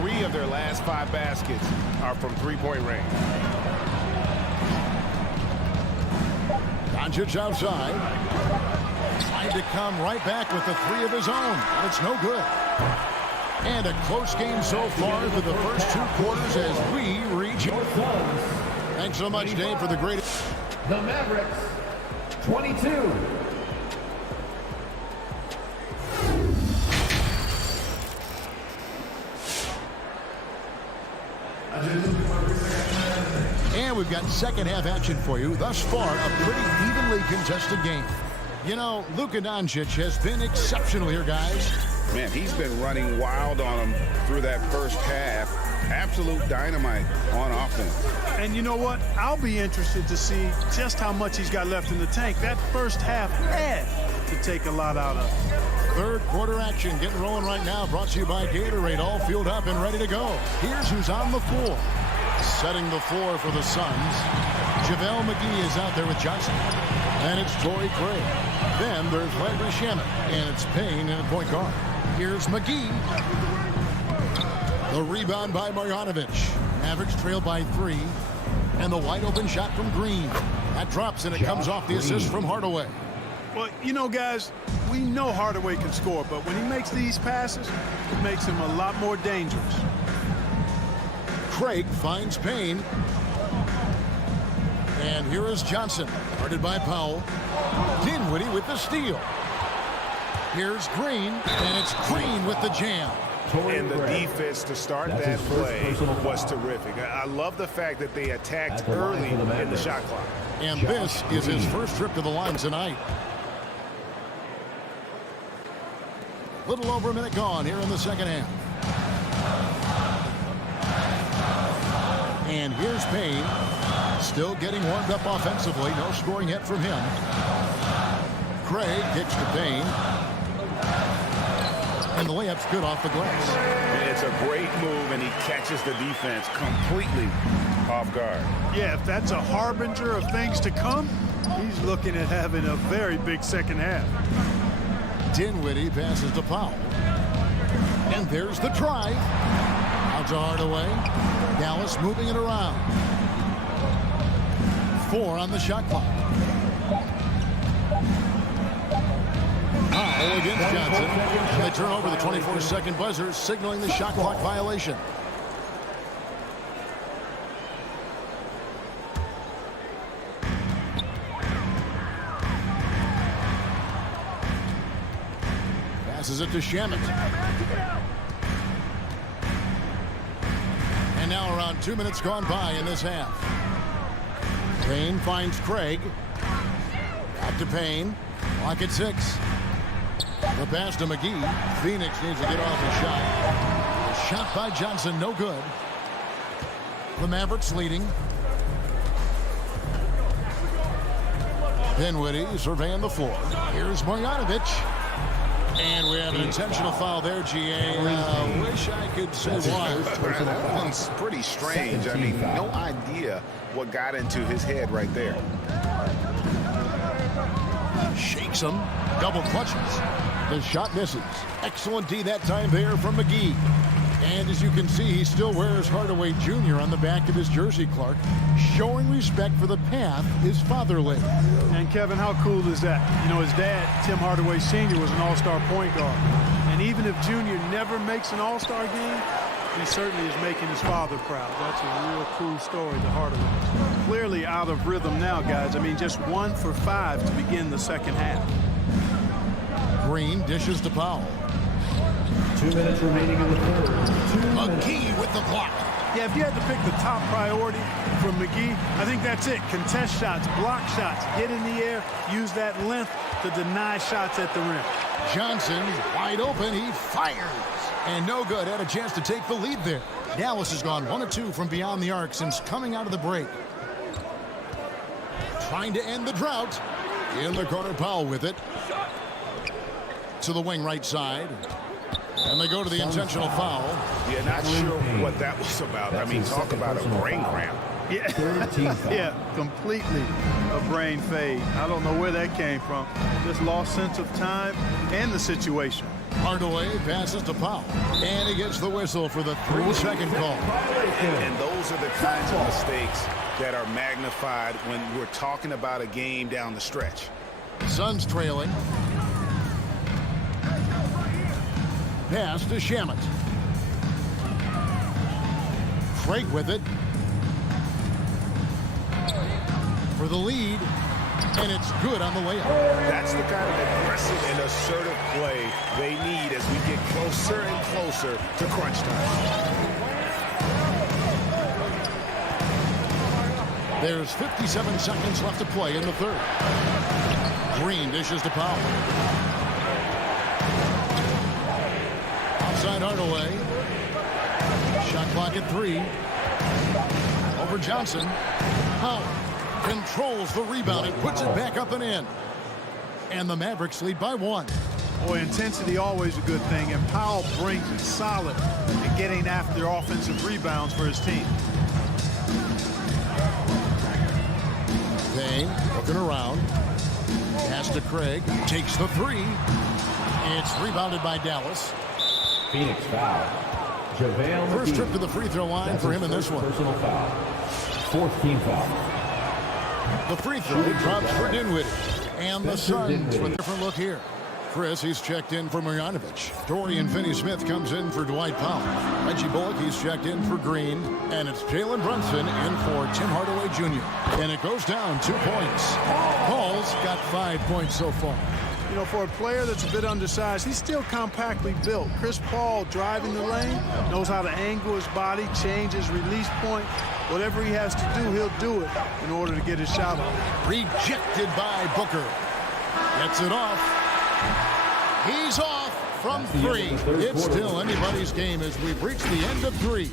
3 of their last 5 baskets are from three-point range. Doncic outside. Trying to come right back with the 3 of his own. But it's no good. And a close game so far for the first 2 quarters as we reach. Thanks so much, Dave, for the great. The Mavericks, 22. And we've got second half action for you. Thus far, a pretty evenly contested game. You know, Luka Doncic has been exceptional here, guys. Man, he's been running wild on them through that first half. Absolute dynamite on offense. And you know what? I'll be interested to see just how much he's got left in the tank. That first half had to take a lot out of. Third quarter action getting rolling right now. Brought to you by Gatorade. All fueled up and ready to go. Here's who's on the floor. Setting the floor for the Suns. JaVale McGee is out there with Johnson. And it's Torrey Craig. Then there's Landry Shamet. And it's Payne in a point guard. Here's McGee. The rebound by Marjanovic. Mavericks trail by 3. And the wide open shot from Green. That drops and it comes off the assist from Hardaway. Well, you know, guys, we know Hardaway can score, but when he makes these passes, it makes him a lot more dangerous. Craig finds Payne. And here is Johnson, guarded by Powell. Dinwiddie with the steal. Here's Green, and it's Green with the jam. And the defense to start that play was terrific. I love the fact that they attacked early in the shot clock. And this is his first trip to the line tonight. Little over a minute gone here in the second half. And here's Payne. Still getting warmed up offensively. No scoring yet from him. Craig kicks to Payne. And the layup's good off the glass. And it's a great move, and he catches the defense completely off guard. Yeah, if that's a harbinger of things to come, he's looking at having a very big second half. Dinwiddie passes to Powell. And there's the drive. Out to Hardaway. Dallas moving it around. 4 on the shot clock. Foul against Johnson. And they turn over the 24-second buzzer, signaling the shot clock violation. Passes it to Shamet. And now around 2 minutes gone by in this half. Payne finds Craig. Back to Payne. Clock at 6. The pass to McGee. Phoenix needs to get off the shot. The shot by Johnson, no good. The Mavericks leading. Dinwiddie surveying the floor. Here's Marjanovic. And we have an intentional foul there, GA. Wish I could say why. That one's pretty strange. I mean, no idea what got into his head right there. Shakes him. Double clutches. The shot misses. Excellent D that time there from McGee. And as you can see, he still wears Hardaway Jr. on the back of his jersey, Clark, showing respect for the path his father laid. And Kevin, how cool is that? You know, his dad, Tim Hardaway Sr., was an all-star point guard. And even if Junior never makes an all-star game, he certainly is making his father proud. That's a real cool story to Hardaway. Clearly out of rhythm now, guys. I mean, just 1 for 5 to begin the second half. Green dishes to Powell. 2 minutes remaining in the third. McGee with the block. Yeah, if you had to pick the top priority from McGee, I think that's it. Contest shots, block shots, get in the air, use that length to deny shots at the rim. Johnson wide open. He fires. And no good. Had a chance to take the lead there. Dallas has gone 1 of 2 from beyond the arc since coming out of the break. Trying to end the drought. In the corner, Powell with it. To the wing right side. And they go to the intentional foul. Yeah, not sure what that was about. I mean, talk about a brain cramp. Yeah, completely a brain fade. I don't know where that came from. Just lost sense of time and the situation. Hardaway passes to Powell. And he gets the whistle for the 3-second call. And those are the kinds of mistakes that are magnified when we're talking about a game down the stretch. Suns trailing. Pass to Shamet. Craig with it. For the lead. And it's good on the layup. That's the kind of aggressive and assertive play they need as we get closer and closer to crunch time. There's 57 seconds left to play in the third. Green dishes to Powell. Outside Hardaway. Shot clock at 3. Over Johnson. Powell controls the rebound and puts it back up and in. And the Mavericks lead by 1. Boy, intensity always a good thing, and Powell brings it solid and getting after offensive rebounds for his team. Payne looking around. Pass to Craig. Takes the 3. It's rebounded by Dallas. Phoenix foul. JaVale First McGee. trip to the free throw line That's for him in his this one. Personal foul. 4th team foul. The free throw drops for Dinwiddie. And the Suns Dinwiddie. with a different look here. Chris, he's checked in for Marjanovic. Dorian Finney-Smith comes in for Dwight Powell. Reggie Bullock, he's checked in for Green. And it's Jalen Brunson in for Tim Hardaway Jr. And it goes down 2 points. Paul's got 5 points so far. You know, for a player that's a bit undersized, he's still compactly built. Chris Paul driving the lane, knows how to angle his body, change his release point. Whatever he has to do, he'll do it in order to get his shot off. Rejected by Booker. Gets it off. He's off from 3. It's still anybody's game as we've reached the end of 3.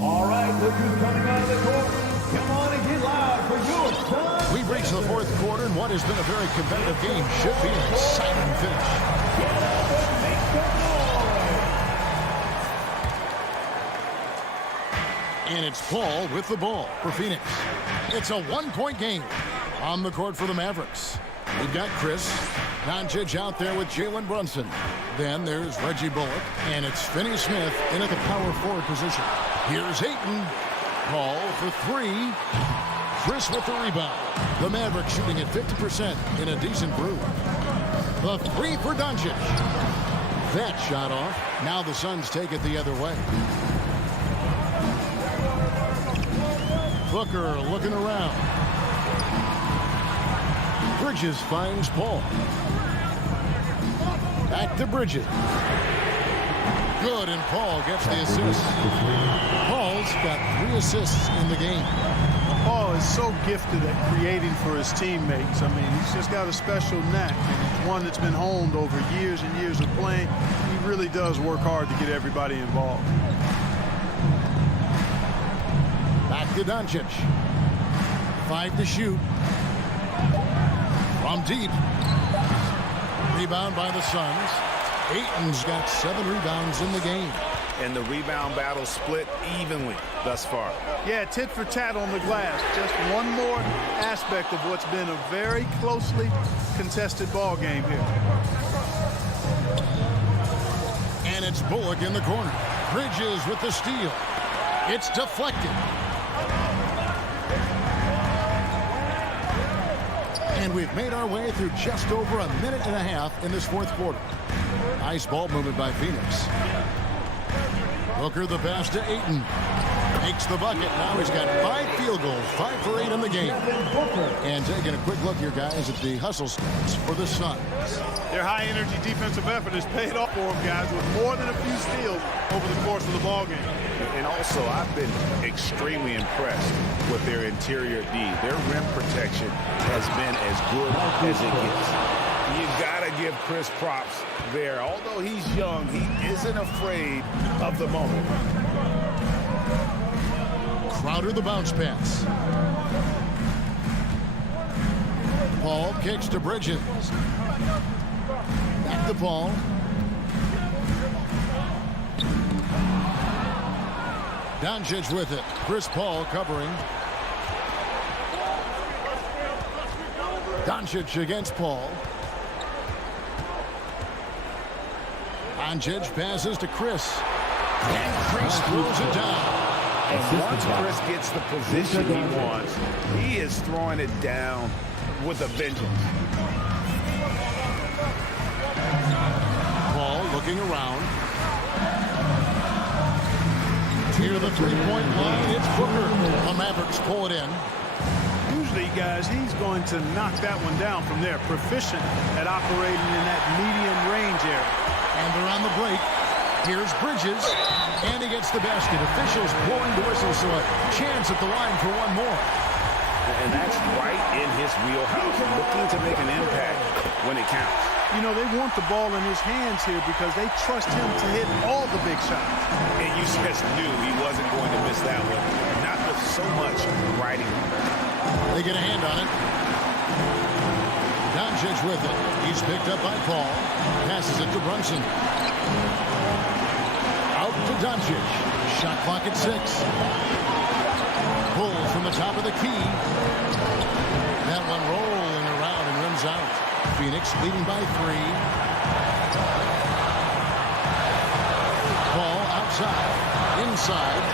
All right, look who's coming out of the court. Come on and get loud for your son. We've reached the 4th quarter, and what has been a very competitive game should be an exciting finish. Get up and make some noise. And it's Paul with the ball for Phoenix. It's a 1-point game on the court for the Mavericks. We've got Chris Doncic out there with Jalen Brunson. Then there's Reggie Bullock, and it's Finney-Smith in at the power forward position. Here's Ayton. Paul for 3. Chris with the rebound. The Mavericks shooting at 50% in a decent groove. The 3 for Doncic. That shot off. Now the Suns take it the other way. Booker looking around. Bridges finds Paul. Back to Bridges. Good, and Paul gets the assist. Paul's got 3 assists in the game. Paul is so gifted at creating for his teammates. I mean, he's just got a special knack, and it's one that's been honed over years and years of playing. He really does work hard to get everybody involved. Back to Doncic. 5 to shoot. From deep. Rebound by the Suns. Ayton's got 7 rebounds in the game. And the rebound battle split evenly thus far. Yeah, tit for tat on the glass. Just one more aspect of what's been a very closely contested ball game here. It's Bullock in the corner. Bridges with the steal. It's deflected. And we've made our way through just over a minute and a half in this fourth quarter. Nice ball movement by Phoenix. Booker the pass to Ayton. Makes the bucket. Now he's got 5 field goals, 5 for 8 in the game. And taking a quick look here, guys, at the hustle stats for the Suns. Their high-energy defensive effort has paid off for them, guys, with more than a few steals over the course of the ballgame. And also, I've been extremely impressed with their interior D. Their rim protection has been as good as it gets. You gotta give Chris props there. Although he's young, he isn't afraid of the moment. Crowder the bounce pass. Paul kicks to Bridges. Back to Paul. Doncic with it. Chris Paul covering. Doncic against Paul. Doncic passes to Chris. And Chris throws it down. And once Chris gets the position he wants, he is throwing it down with a vengeance. Paul looking around. Near the three-point line, it's Booker. The Mavericks pull it in. Usually, guys, he's going to knock that one down from there. Proficient at operating in that medium range area. And they're on the break. Here's Bridges. And he gets the basket. Officials blowing the whistle, so a chance at the line for one more. And that's right in his wheelhouse, looking to make an impact when it counts. You know, they want the ball in his hands here because they trust him to hit all the big shots. And you just knew he wasn't going to miss that one. Not with so much riding. They get a hand on it. Doncic with it. He's picked up by Paul. Passes it to Brunson. Out to Doncic. Shot clock at 6. Pulls from the top of the key. That one rolling around and rims out. Phoenix leading by 3. Ball outside. Inside.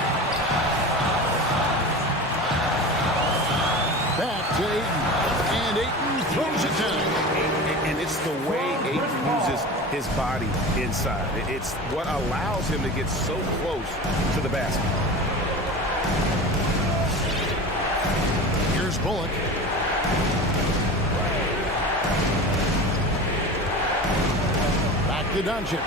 Back to Ayton. And Ayton throws it down. And it's the way Ayton uses his body inside. It's what allows him to get so close to the basket. Here's Bullock. Back to Doncic.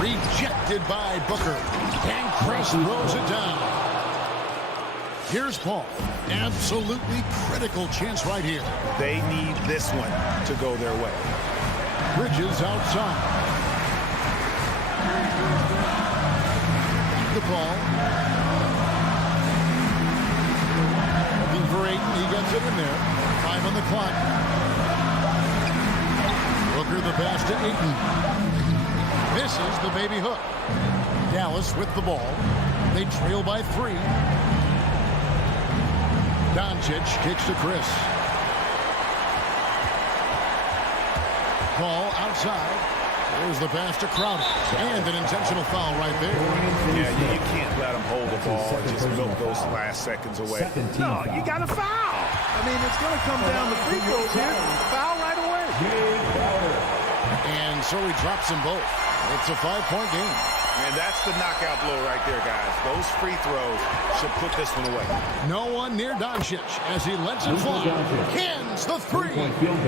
Rejected by Booker. And Chris throws it down. Here's Paul. Absolutely critical chance right here. They need this one to go their way. Bridges outside. Back to Paul. Looking for Ayton. He gets it in there. 5 on the clock. Booker the pass to Ayton. Misses the baby hook. Dallas with the ball. They trail by 3. Doncic kicks to Chris. Paul outside. There's the pass to Crowder. And an intentional foul right there. Yeah, you can't let him hold the ball and just milk those last seconds away. No, you got to foul. I mean, it's going to come down to free throws here. Foul right away. And so he drops them both. It's a 5-point game. And that's the knockout blow right there, guys. Those free throws should put this one away. No one near Doncic as he lets it fly. Hins the 3.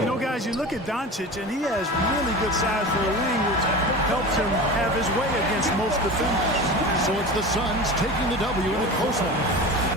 You know, guys, you look at Doncic, and he has really good size for a wing, which helps him have his way against most defenders. So it's the Suns taking the W in a close one.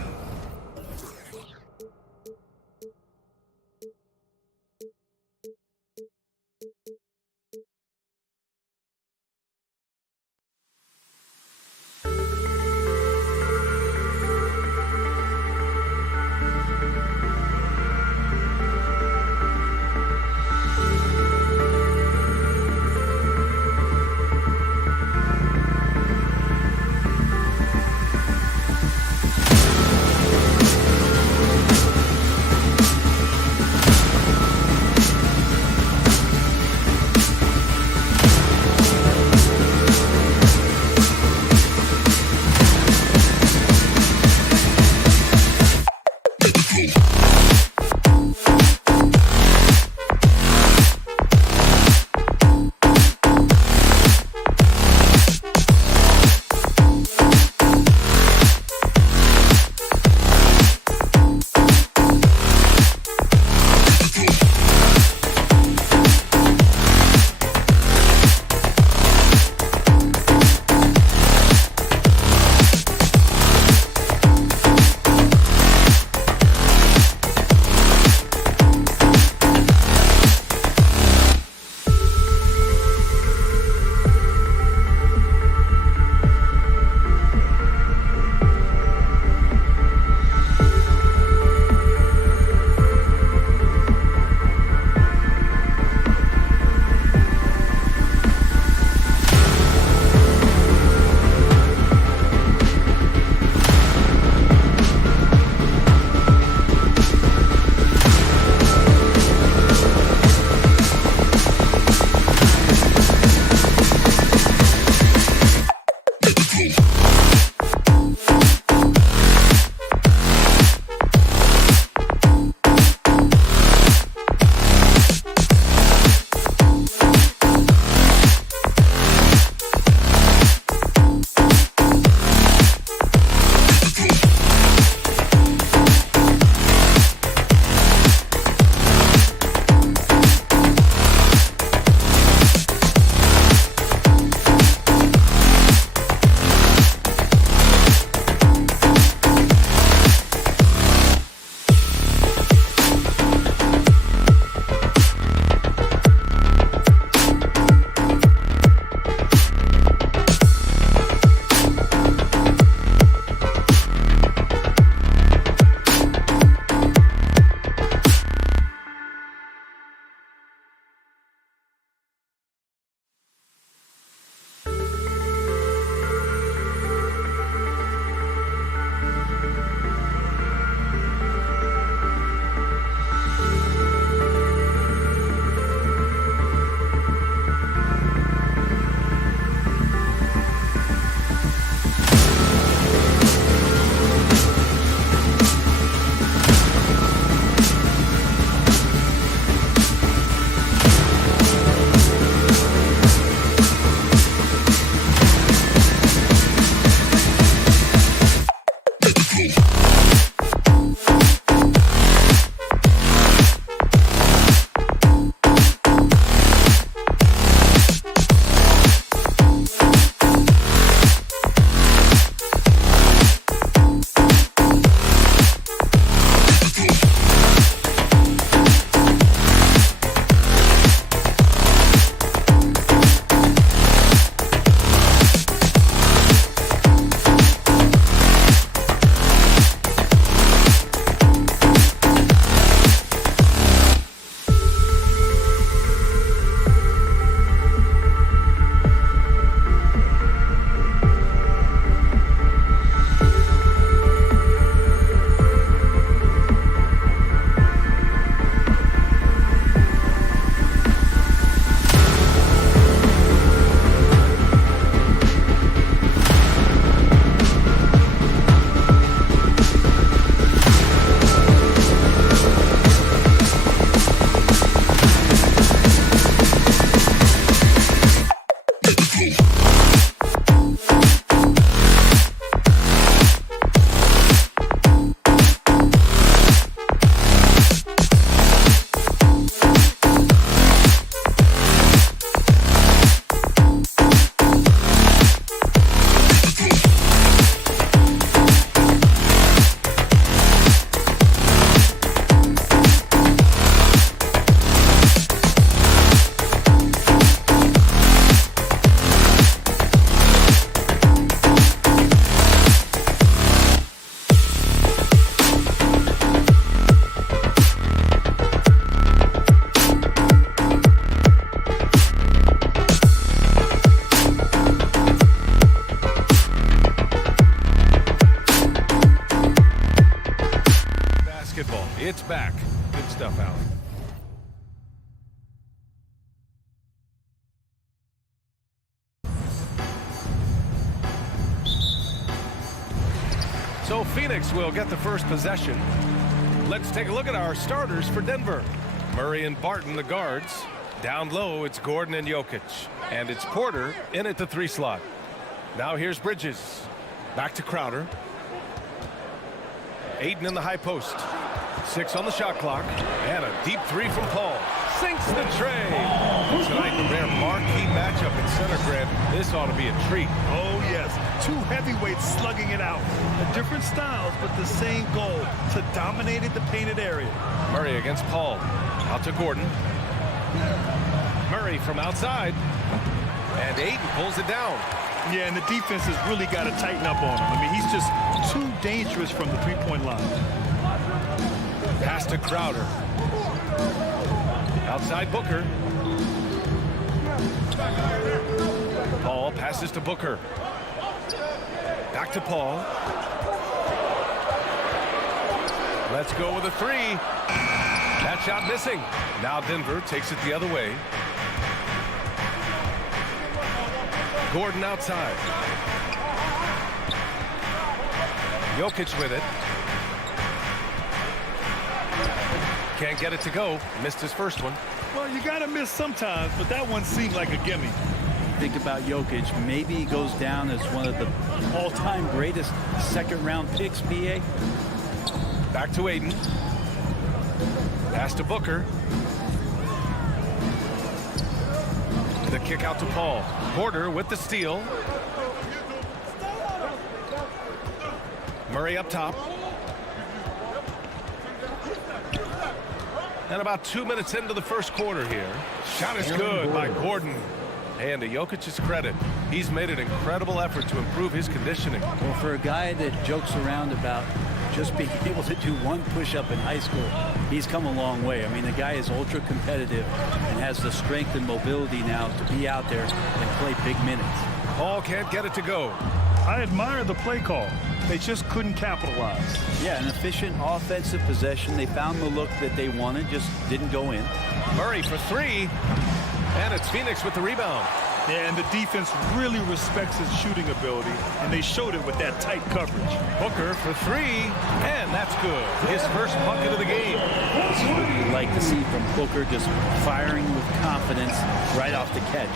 back. Good stuff, Allen. So Phoenix will get the first possession. Let's take a look at our starters for Denver. Murray and Barton, the guards. Down low, it's Gordon and Jokic. And it's Porter in at the 3 slot. Now here's Bridges. Back to Crowder. Ayton in the high post. 6 on the shot clock. And a deep 3 from Paul. Sinks the tray. Tonight, the rare marquee matchup in center, Grant. This ought to be a treat. Oh, yes. 2 heavyweights slugging it out. Different styles, but the same goal, to dominate the painted area. Murray against Paul. Out to Gordon. Murray from outside. And Ayton pulls it down. Yeah, and the defense has really got to tighten up on him. I mean, he's just too dangerous from the three-point line. Pass to Crowder. Outside Booker. Paul passes to Booker. Back to Paul. Let's go with a 3. That shot missing. Now Denver takes it the other way. Gordon outside. Jokic with it. Can't get it to go. Missed his first one. Well, you got to miss sometimes, but that one seemed like a gimme. Think about Jokic. Maybe he goes down as one of the all-time greatest second-round picks, BA. Back to Ayton. Pass to Booker. The kick out to Paul. Porter with the steal. Murray up top. And about 2 minutes into the first quarter here. Shot is good by Gordon. And to Jokic's credit, he's made an incredible effort to improve his conditioning. Well, for a guy that jokes around about just being able to do 1 push-up in high school, he's come a long way. I mean, the guy is ultra competitive and has the strength and mobility now to be out there and play big minutes. Paul can't get it to go. I admire the play call. They just couldn't capitalize. Yeah, an efficient offensive possession. They found the look that they wanted, just didn't go in. Murray for 3. And it's Phoenix with the rebound. Yeah, and the defense really respects his shooting ability, and they showed it with that tight coverage. Booker for 3, and that's good. His first bucket of the game. This is what you'd like to see from Booker, just firing with confidence right off the catch.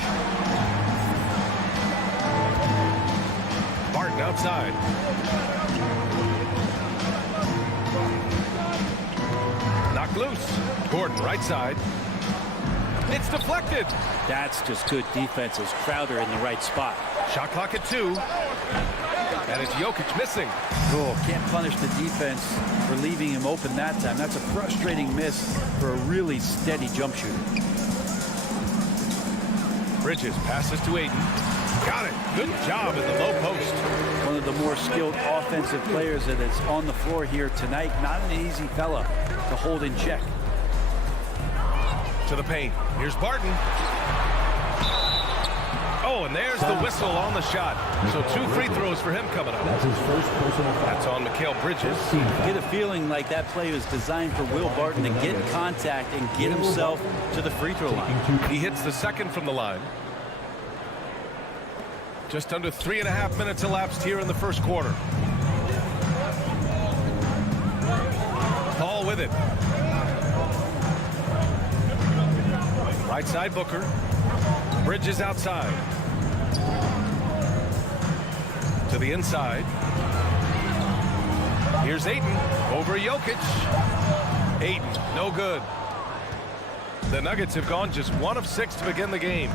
Barton outside. Knocked loose. Gordon right side. It's deflected. That's just good defense as Crowder in the right spot. Shot clock at 2. And it's Jokic missing. Oh, can't punish the defense for leaving him open that time. That's a frustrating miss for a really steady jump shooter. Bridges passes to Ayton. Got it. Good job in the low post. One of the more skilled offensive players that is on the floor here tonight. Not an easy fella to hold in check. To the paint. Here's Barton. Oh, and there's the whistle on the shot. So 2 free throws for him coming up. That's his first personal foul. That's on Mikal Bridges. Get a feeling like that play was designed for Will Barton to get in contact and get himself to the free throw line. He hits the second from the line. Just under 3.5 minutes elapsed here in the first quarter. Paul with it. Right side Booker. Bridges outside. To the inside. Here's Ayton over Jokic. Ayton, no good. The Nuggets have gone just 1 of 6 to begin the game.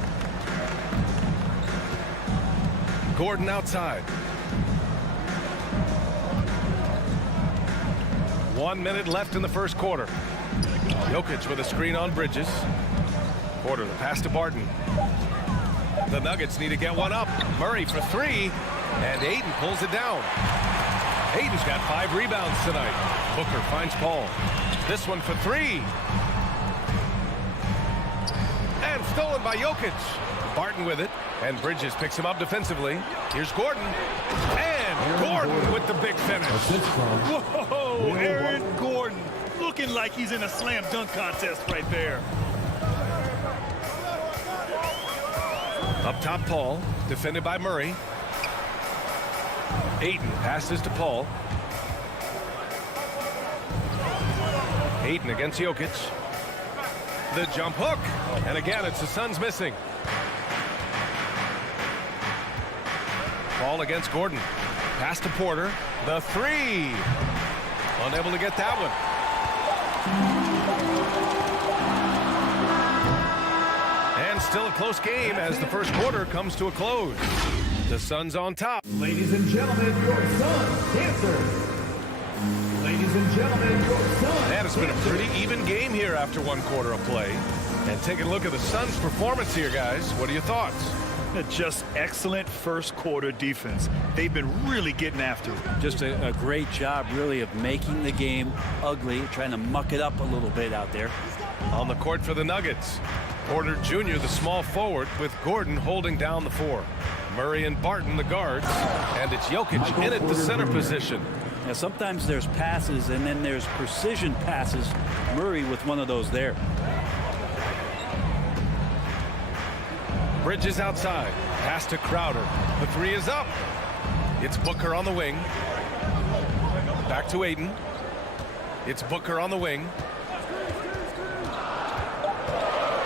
Gordon outside. 1 minute left in the first quarter. Jokic with a screen on Bridges. Porter, the pass to Barton. The Nuggets need to get one up. Murray for 3, and Ayton pulls it down. Ayton's got 5 rebounds tonight. Booker finds Paul. This one for 3. And stolen by Jokic. Barton with it, and Bridges picks him up defensively. Here's Gordon. And Gordon with the big finish. Whoa, Aaron Gordon. looking like he's in a slam dunk contest right there. Up top, Paul, defended by Murray. Ayton passes to Paul. Ayton against Jokic. The jump hook. And again, it's the Suns missing. Paul against Gordon. Pass to Porter. The three. Unable to get that one. And still a close game as the first quarter comes to a close. The Suns on top. Ladies and gentlemen, your Suns dancers. Ladies and gentlemen, your Suns. And it's been a pretty even game here after one quarter of play. And taking a look at the Suns' performance here, guys. What are your thoughts? Just excellent first quarter defense. They've been really getting after it. Just a great job, really, of making the game ugly, trying to muck it up a little bit out there. On the court for the Nuggets, Porter Jr., the small forward, with Gordon holding down the four. Murray and Barton, the guards, and it's Jokic in at the center position. Now, sometimes there's passes, and then there's precision passes. Murray with one of those there. Bridges outside. Pass to Crowder. The three is up. It's Booker on the wing. Back to Ayton. It's Booker on the wing.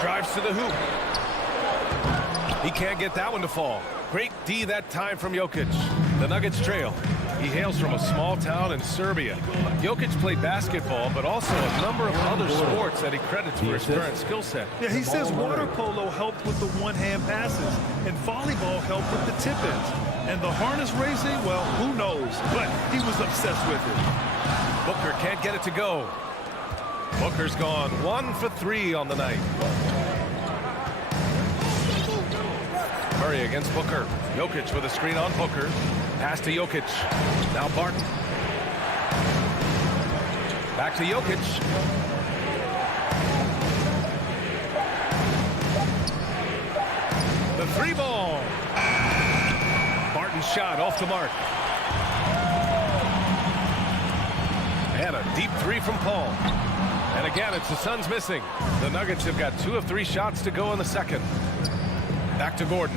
Drives to the hoop. He can't get that one to fall. Great D that time from Jokic. The Nuggets trail. He hails from a small town in Serbia. Jokic played basketball, but also a number of other sports that he credits for his current skill set. Yeah, he says water polo helped with the one-hand passes, and volleyball helped with the tip-ins. And the harness racing, well, who knows? But he was obsessed with it. Booker can't get it to go. Booker's gone 1 for 3 on the night. Murray against Booker. Jokic with a screen on Booker. Pass to Jokic. Now Barton. Back to Jokic. The three ball. Barton's shot off the mark. And a deep three from Paul. And again, it's the Suns missing. The Nuggets have got 2 of 3 shots to go in the second. Back to Gordon.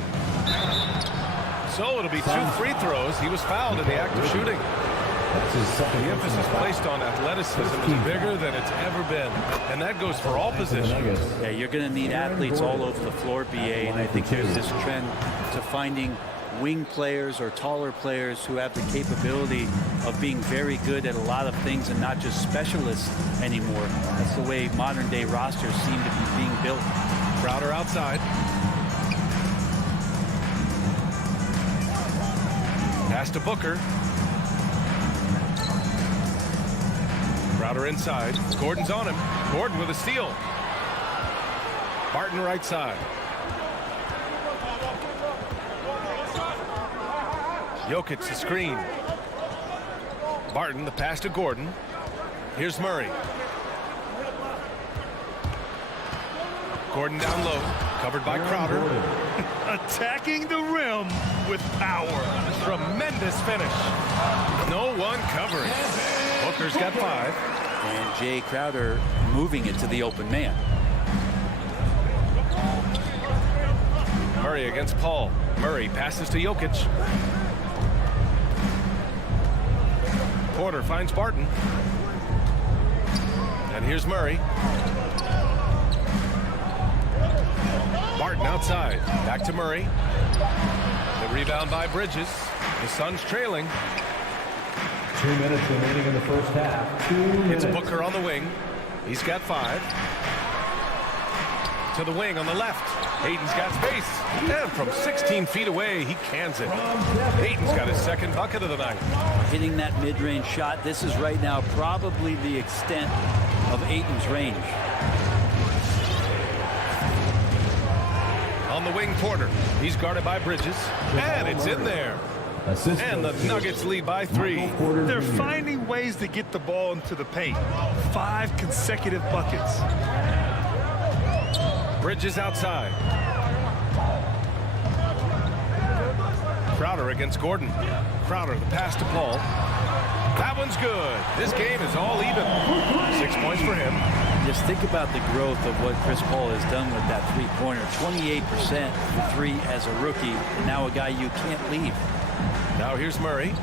So it'll be 2 free throws. He was fouled in the act of shooting. The emphasis placed on athleticism is bigger than it's ever been. And that goes for all positions. Yeah, you're going to need athletes all over the floor, BA. And I think there's this trend to finding wing players or taller players who have the capability of being very good at a lot of things and not just specialists anymore. That's the way modern day rosters seem to be being built. Crowder outside. Pass to Booker. Crowder inside. Gordon's on him. Gordon with a steal. Barton right side. Jokic the screen. Barton the pass to Gordon. Here's Murray. Gordon down low. Covered by Crowder. Attacking the rim with power. Tremendous finish. No one covering. Booker's got 5. And Jay Crowder moving it to the open man. Murray against Paul. Murray passes to Jokic. Porter finds Barton. And here's Murray. Barton outside. Back to Murray. The rebound by Bridges. The Suns trailing. 2 minutes remaining in the first half. 2 minutes. It's Booker on the wing. He's got 5. To the wing on the left. Ayton's got space. And from 16 feet away, he cans it. Ayton's got his second bucket of the night. Hitting that mid-range shot. This is right now probably the extent of Ayton's range. On the wing, Porter. He's guarded by Bridges. And it's in there. And the Nuggets lead by 3. They're finding ways to get the ball into the paint. 5 consecutive buckets. Bridges outside. Crowder Crowder against Gordon. Crowder, the pass to Paul. That one's good. This game is all even. 6 points for him. Just think about the growth of what Chris Paul has done with that three-pointer. 28% for three as a rookie, and now a guy you can't leave. Now here's Murray.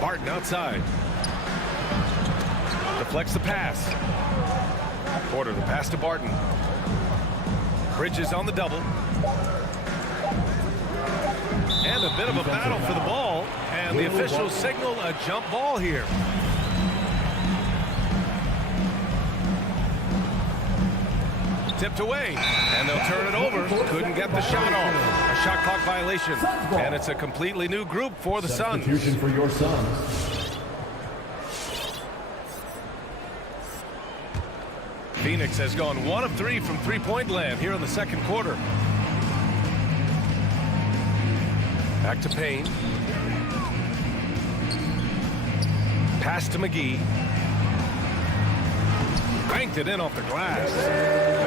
Barton outside. Deflects the pass. Porter, the pass to Barton. Bridges on the double. And a bit of a battle for the ball. And the officials signal a jump ball here. Tipped away. And they'll turn it over. Couldn't get the shot off. A shot clock violation. And it's a completely new group for the Suns. Substitution for your Suns. Phoenix has gone 1 of 3 from three-point land here in the second quarter. Back to Payne. Pass to McGee. Banked it in off the glass.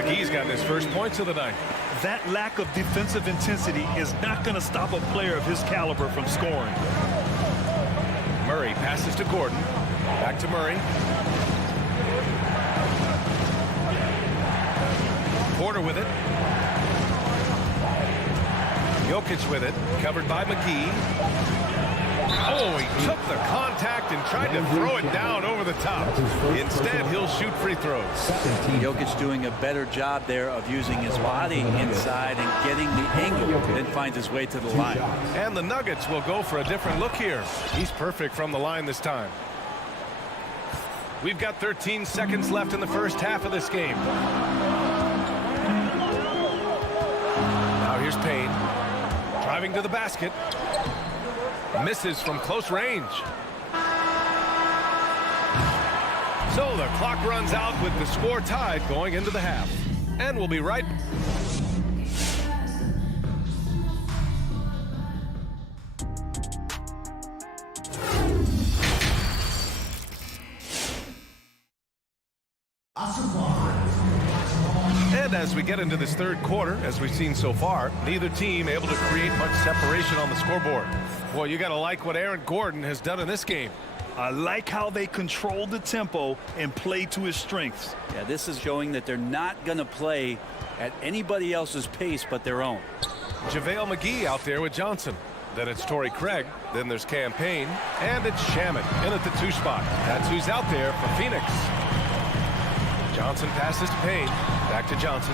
McGee's gotten his first points of the night. That lack of defensive intensity is not going to stop a player of his caliber from scoring. Murray passes to Gordon. Back to Murray. Porter with it. Jokic with it. Covered by McGee. Oh, he took the contact and tried to throw it down over the top. Instead, he'll shoot free throws. Jokic doing a better job there of using his body inside and getting the angle, then finds his way to the line. And the Nuggets will go for a different look here. He's perfect from the line this time. We've got 13 seconds left in the first half of this game. Now here's Payne. Driving to the basket. Misses from close range. So the clock runs out with the score tied going into the half. And we'll be right back. And as we get into this third quarter, as we've seen so far, neither team able to create much separation on the scoreboard. Well, you got to like what Aaron Gordon has done in this game. I like how they control the tempo and play to his strengths. Yeah, this is showing that they're not going to play at anybody else's pace but their own. JaVale McGee out there with Johnson. Then it's Torrey Craig. Then there's Cam Payne. And it's Shaman in at the 2 spot. That's who's out there for Phoenix. Johnson passes to Payne. Back to Johnson.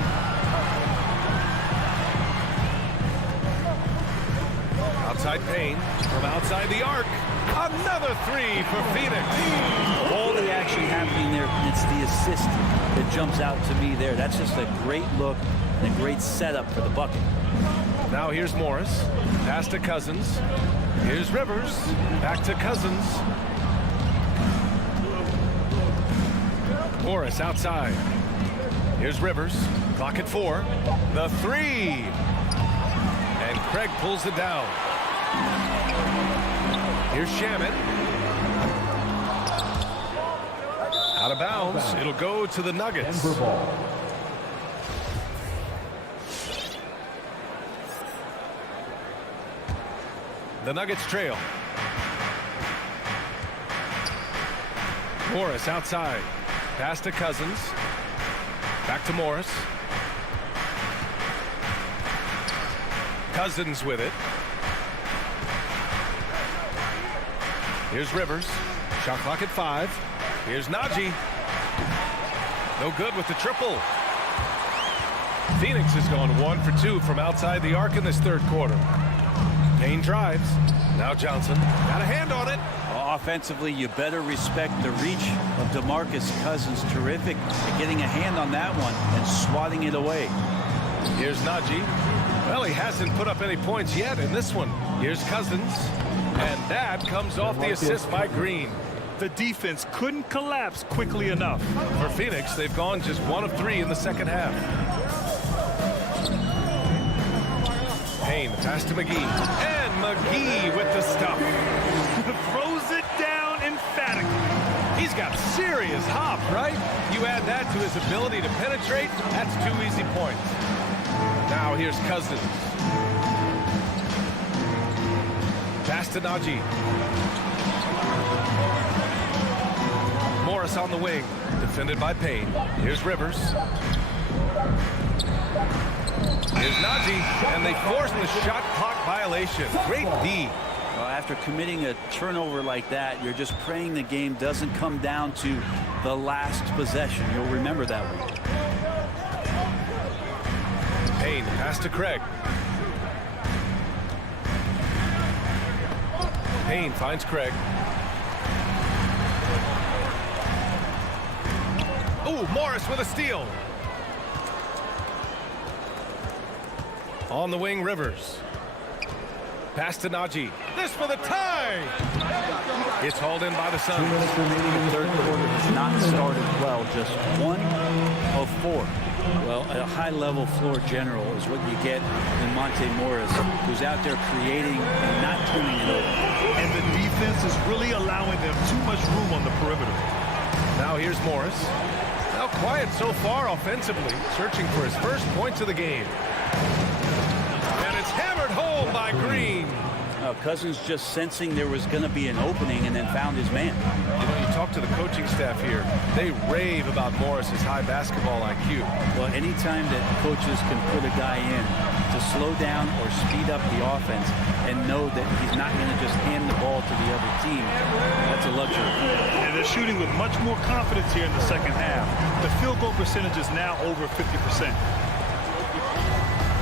Outside Payne. From outside the arc. Another 3 for Phoenix. All the action happening there, it's the assist that jumps out to me there. That's just a great look and a great setup for the bucket. Now here's Morris. Pass to Cousins. Here's Rivers. Back to Cousins. Morris outside. Here's Rivers. Clock at 4. The 3. And Craig pulls it down. Here's Shaman. Out of bounds. It'll go to the Nuggets. The Nuggets trail. Morris outside. Pass to Cousins. Back to Morris. Cousins with it. Here's Rivers. Shot clock at 5. Here's Najee. No good with the triple. Phoenix has gone 1 for 2 from outside the arc in this third quarter. Payne drives. Now Johnson. Got a hand on it. Offensively, you better respect the reach of DeMarcus Cousins. Terrific at getting a hand on that one and swatting it away. Here's Najee. Well, he hasn't put up any points yet in this one. Here's Cousins. And that comes off the assist by Green. The defense couldn't collapse quickly enough. For Phoenix, they've gone just 1 of 3 in the second half. Payne, pass to McGee. And McGee with the stuff. Throws it down emphatically. He's got serious hop, right? You add that to his ability to penetrate, that's 2 easy points. Now here's Cousins. Pass to Najee. Morris on the wing. Defended by Payne. Here's Rivers. Here's Najee. And they force the shot clock violation. Great D. Well, after committing a turnover like that, you're just praying the game doesn't come down to the last possession. You'll remember that one. Payne, pass to Craig. Payne finds Craig. Ooh, Morris with a steal. On the wing, Rivers. Pass to Najee. This for the tie. It's hauled in by the Suns. The third quarter has not started well. Just 1 of 4. Well, a high-level floor general is what you get in Monte Morris, who's out there creating and not turning it over. And the defense is really allowing them too much room on the perimeter. Now here's Morris. Now quiet so far offensively, searching for his first points of the game. And it's hammered home by Green. Cousins just sensing there was going to be an opening and then found his man. You know, you talk to the coaching staff here, they rave about Morris's high basketball IQ. Well, anytime that coaches can put a guy in to slow down or speed up the offense and know that he's not going to just hand the ball to the other team, that's a luxury. And they're shooting with much more confidence here in the second half. The field goal percentage is now over 50%.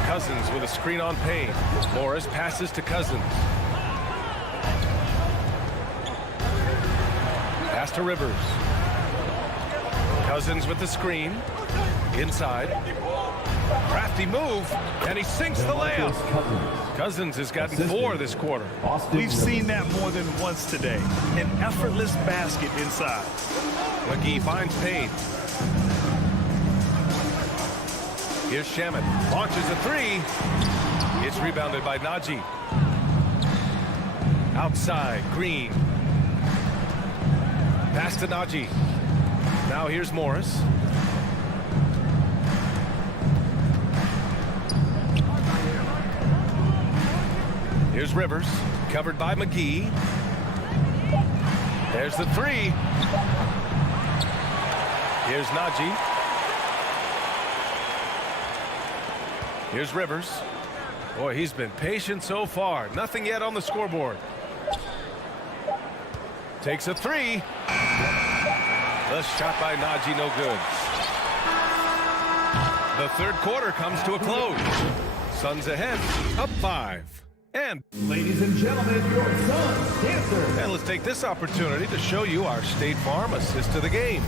Cousins with a screen on Payne. Morris passes to Cousins. Pass to Rivers. Cousins with the screen. Inside. Crafty move, and he sinks the layup. Cousins has gotten 4 this quarter. We've seen that more than once today. An effortless basket inside. McGee finds Payne. Here's Shamet. Launches a 3. It's rebounded by Najee. Outside, Green. Pass to Najee. Now here's Morris. Here's Rivers. Covered by McGee. There's the 3. Here's Najee. Here's Rivers. Boy, he's been patient so far. Nothing yet on the scoreboard. Takes a 3. The shot by Najee, no good. The third quarter comes to a close. Suns ahead, up 5. And Ladies and gentlemen, your Suns dancer. let's take this opportunity to show you our State Farm assist to the game.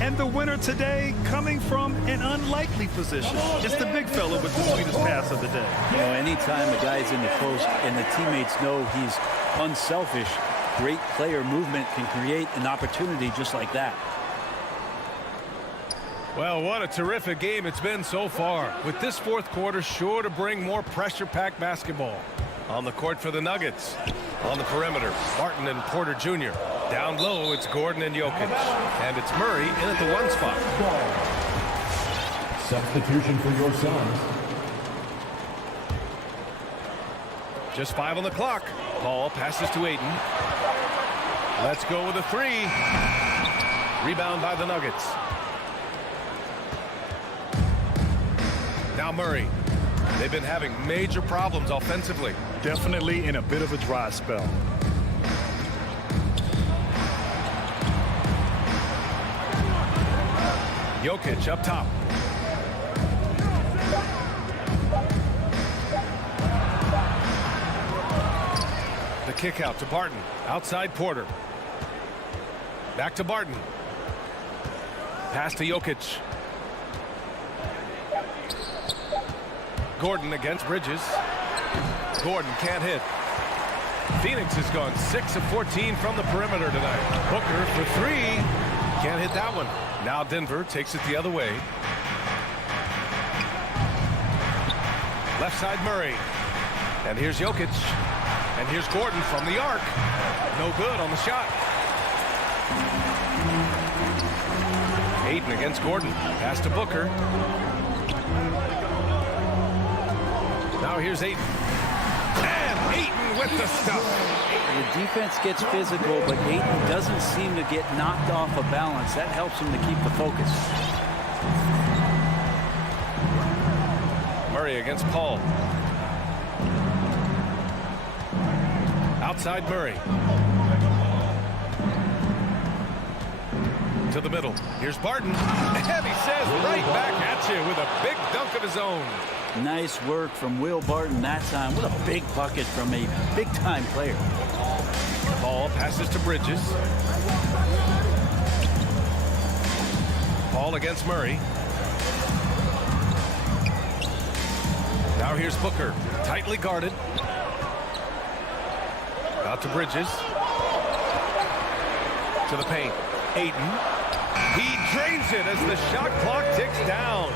And the winner today coming from an unlikely position. It's the big fella with the sweetest pass of the day. You know, anytime a guy's in the post and the teammates know he's unselfish, great player movement can create an opportunity just like that. Well, what a terrific game it's been so far, with this fourth quarter sure to bring more pressure-packed basketball. On the court for the Nuggets. On the perimeter, Martin and Porter Jr. Down low, it's Gordon and Jokic. And it's Murray in at the 1 spot. Substitution for your Suns. Just 5 on the clock. Paul passes to Ayton. Let's go with a 3. Rebound by the Nuggets. Now Murray. They've been having major problems offensively. Definitely in a bit of a dry spell. Jokic up top. The kick out to Barton. Outside Porter. Back to Barton. Pass to Jokic. Gordon against Bridges. Gordon can't hit. Phoenix has gone 6 of 14 from the perimeter tonight. Booker for 3. Can't hit that one. Now Denver takes it the other way. Left side Murray. And here's Jokic. And here's Gordon from the arc. No good on the shot. Ayton against Gordon. Pass to Booker. Now here's Ayton. And Ayton with the stuff. The defense gets physical, but Ayton doesn't seem to get knocked off of balance. That helps him to keep the focus. Murray against Paul. Outside Murray. To the middle. Here's Barton. And he says right back at you with a big dunk of his own. Nice work from Will Barton that time. What a big bucket from a big-time player. Ball passes to Bridges. Paul against Murray. Now here's Booker. Tightly guarded. Out to Bridges. To the paint. Ayton. He drains it as the shot clock ticks down.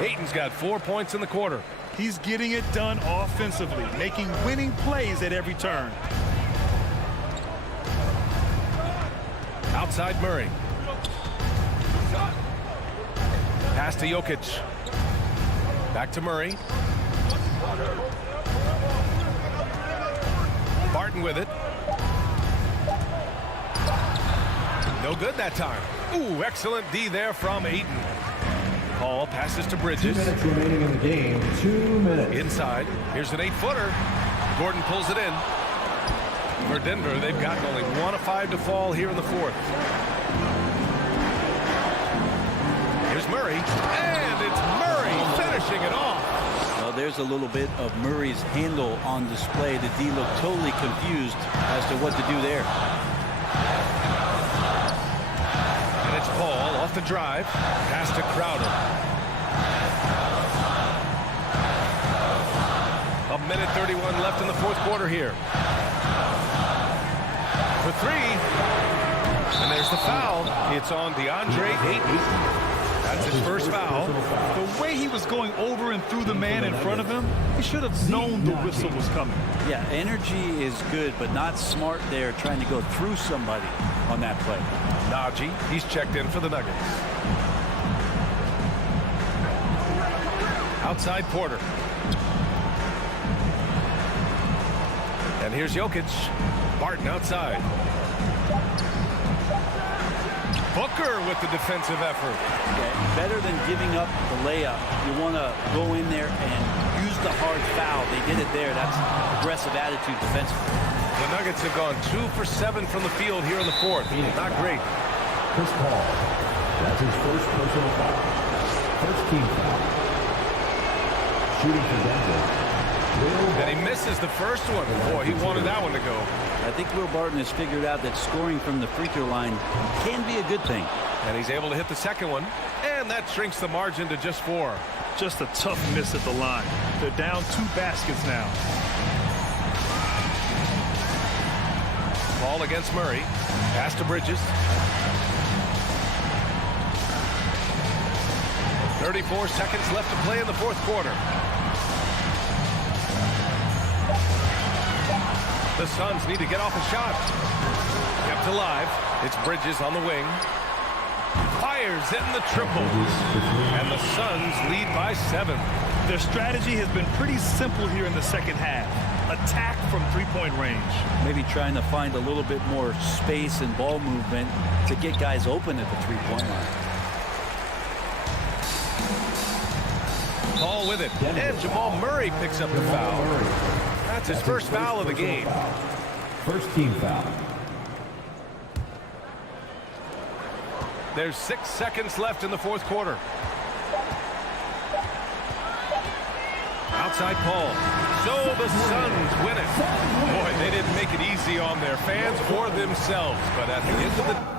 Ayton's got 4 points in the quarter. He's getting it done offensively, making winning plays at every turn. Outside Murray. Pass to Jokic. Back to Murray. Barton with it. No good that time. Ooh, excellent D there from Ayton. Paul passes to Bridges. 2 minutes remaining in the game. 2 minutes. Inside. Here's an 8-footer. Gordon pulls it in. For Denver, they've gotten only 1 of 5 to fall here in the fourth. Here's Murray. And it's Murray finishing it off. Well, there's a little bit of Murray's handle on display. The D looked totally confused as to what to do there. And it's Paul off the drive. Pass to Crowder. 1:31 left in the fourth quarter here. For 3. And there's the foul. It's on DeAndre Ayton. That's his first foul. The way he was going over and through the man in front of him, he should have known the whistle was coming. Yeah, energy is good, but not smart there trying to go through somebody on that play. Najee, he's checked in for the Nuggets. Outside Porter. And here's Jokic. Barton outside. Booker with the defensive effort. Yeah, better than giving up the layup. You want to go in there and use the hard foul. They did it there. That's aggressive attitude defensively. The Nuggets have gone 2 for 7 from the field here in the fourth. Not great. Chris Paul. That's his first personal foul. First team foul. Shooting for Denver. And he misses the first one. Boy, he wanted that one to go. I think Will Barton has figured out that scoring from the free throw line can be a good thing. And he's able to hit the second one. And that shrinks the margin to just 4. Just a tough miss at the line. They're down 2 baskets now. Ball against Murray. Pass to Bridges. 34 seconds left to play in the fourth quarter. The Suns need to get off a shot. Kept alive. It's Bridges on the wing. Fires in the triple. And the Suns lead by 7. Their strategy has been pretty simple here in the second half. Attack from three-point range. Maybe trying to find a little bit more space and ball movement to get guys open at the three-point line. Ball with it. And Jamal Murray picks up the foul. That's his first foul of the game. First team foul. There's 6 seconds left in the fourth quarter. Outside Paul. So the Suns win it. Boy, they didn't make it easy on their fans or themselves. But at the end of the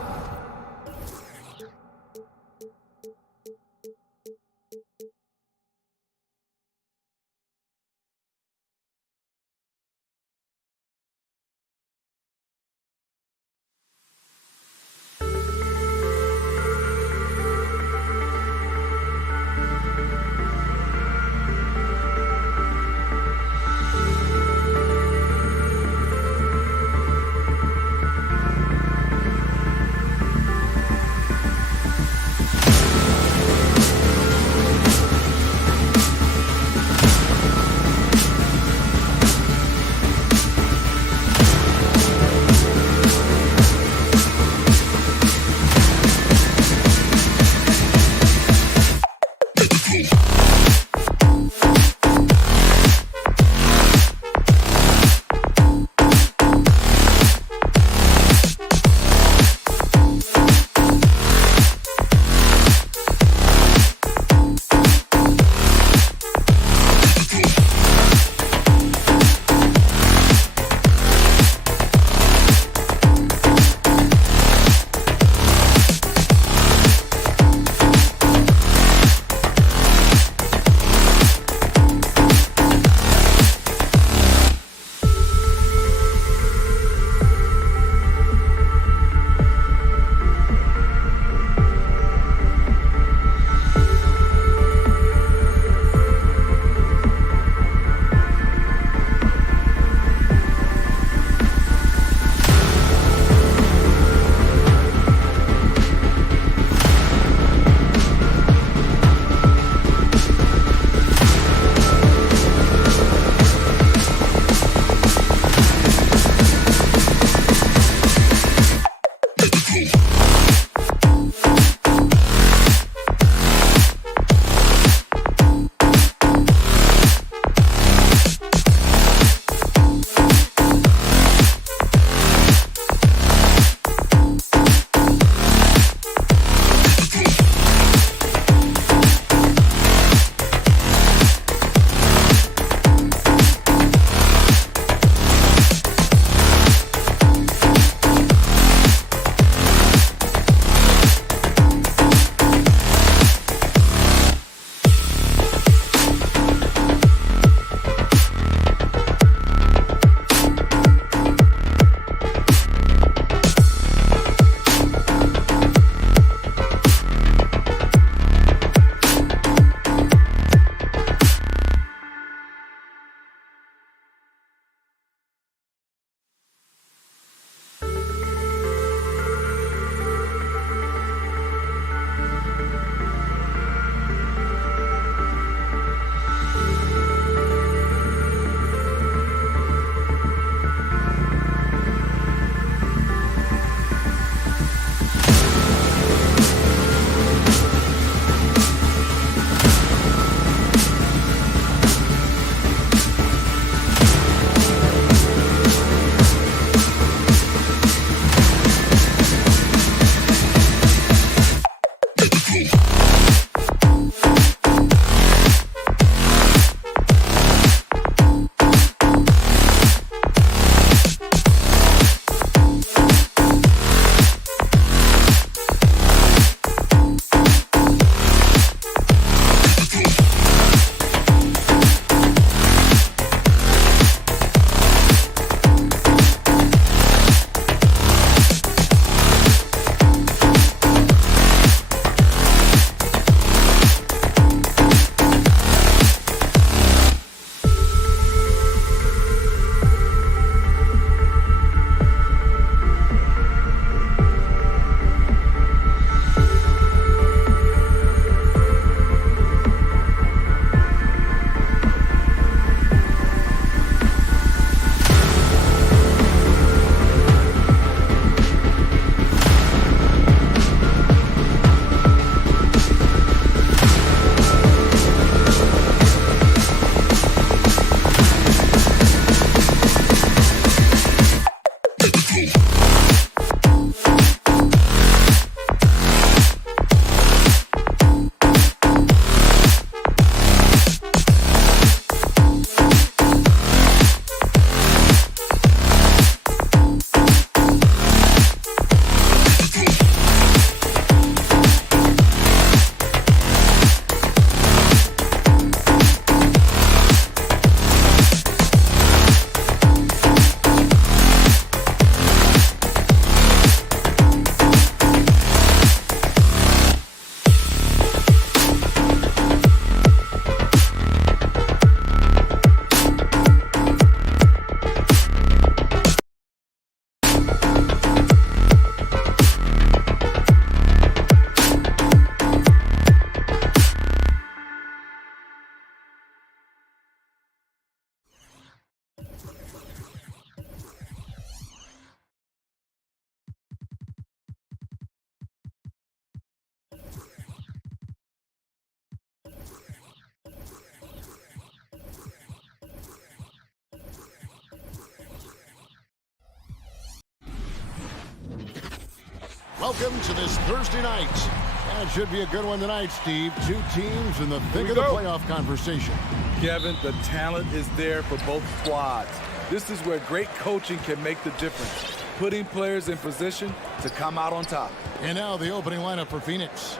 Welcome to this Thursday night. That should be a good one tonight, Steve. Two teams in the thick of the playoff conversation. Kevin, the talent is there for both squads. This is where great coaching can make the difference, putting players in position to come out on top. And now the opening lineup for Phoenix.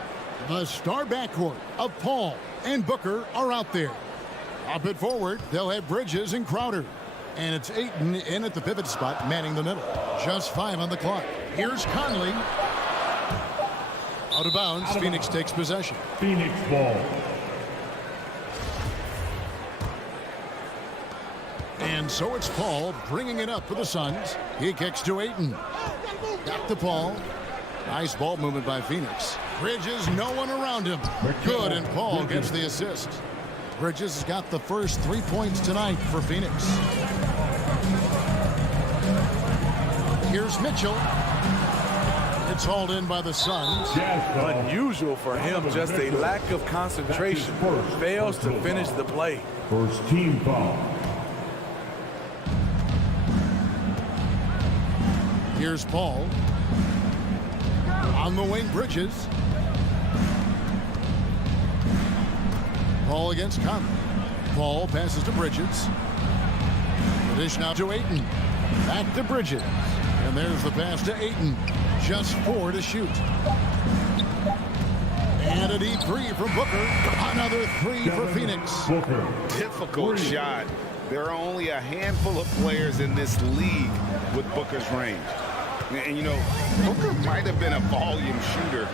The star backcourt of Paul and Booker are out there. Up and forward, they'll have Bridges and Crowder. And it's Ayton in at the pivot spot, manning the middle. Just 5 on the clock. Here's Conley. Out of bounds, Phoenix takes possession. Phoenix ball. And so it's Paul bringing it up for the Suns. He kicks to Ayton. Got the Paul. Nice ball movement by Phoenix. Bridges, no one around him. Good, and Paul gets the assist. Bridges has got the first 3 points tonight for Phoenix. Here's Mitchell. It's hauled in by the Suns. Unusual for him, just a lack of concentration. Fails to finish the play. First team foul. Here's Paul. On the wing, Bridges. Paul against Conley. Paul passes to Bridges. The dish now to Ayton. Back to Bridges. And there's the pass to Ayton. Just 4 to shoot. And a deep 3 from Booker. Another 3 for Phoenix. Difficult shot. There are only a handful of players in this league with Booker's range. And, you know, Booker might have been a volume shooter,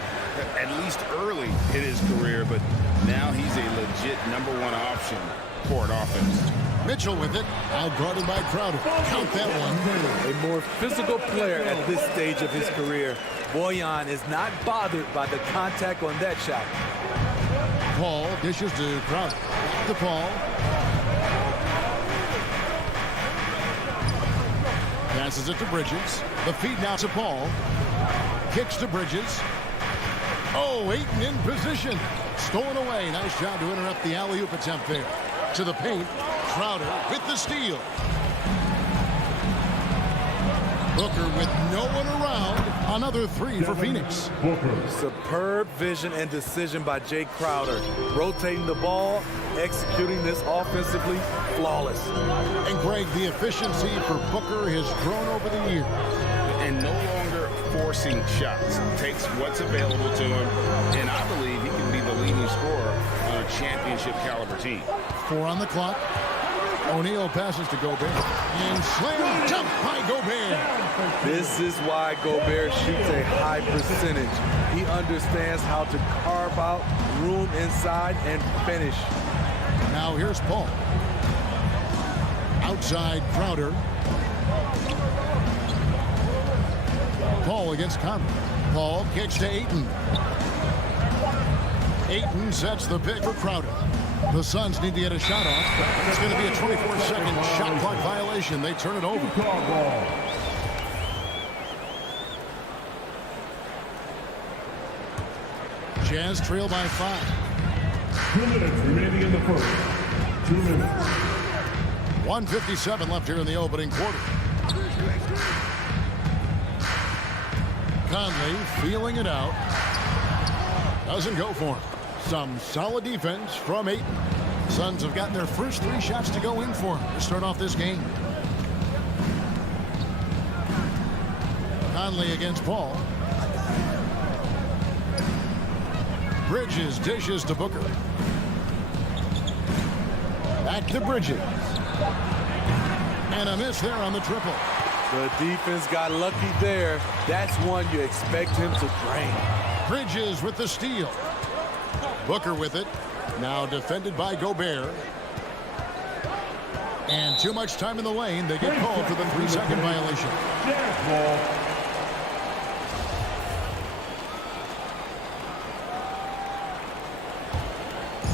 at least early in his career, but now he's a legit #1 option for an offense. Mitchell with it, outguarded by Crowder. Count that one. A more physical player at this stage of his career. Bojan is not bothered by the contact on that shot. Paul dishes to Crowder. Back to Paul. Passes it to Bridges. The feed now to Paul. Kicks to Bridges. Oh, Ayton in position. Stolen away. Nice job to interrupt the alley-oop attempt there. To the paint. Crowder with the steal. Booker with no one around. Another 3 for Phoenix. Superb vision and decision by Jay Crowder. Rotating the ball, executing this offensively, flawless. And Greg, the efficiency for Booker has grown over the years. And no longer forcing shots. Takes what's available to him. And I believe he can be the leading scorer on a championship caliber team. 4 on the clock. O'Neal passes to Gobert. And slam dunk by Gobert. This is why Gobert shoots a high percentage. He understands how to carve out room inside and finish. Now here's Paul. Outside Crowder. Paul against Conley. Paul kicks to Ayton. Ayton sets the pick for Crowder. The Suns need to get a shot off. It's going to be a 24-second shot clock violation. They turn it over. Jazz trail by 5. 2 minutes remaining in the first. 2 minutes. 1:57 left here in the opening quarter. Conley feeling it out. Doesn't go for him. Some solid defense from Ayton. Suns have gotten their first 3 shots to go in for him to start off this game. Conley against Paul. Bridges dishes to Booker. Back to Bridges. And a miss there on the triple. The defense got lucky there. That's one you expect him to drain. Bridges with the steal. Booker with it. Now defended by Gobert. And too much time in the lane. They get called for the 3-second violation.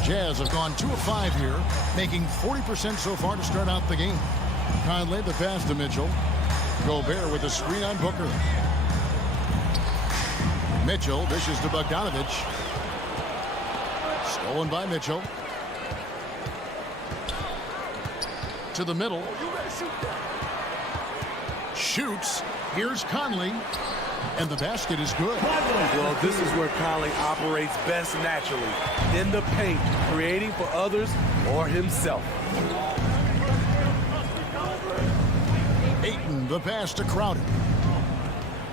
Jazz have gone 2 of 5 here, making 40% so far to start out the game. Conley the pass to Mitchell. Gobert with a screen on Booker. Mitchell dishes to Bogdanovich. Stolen by Mitchell. To the middle. Shoots. Here's Conley. And the basket is good. Well, this is where Conley operates best naturally. In the paint, creating for others or himself. Ayton, the pass to Crowder.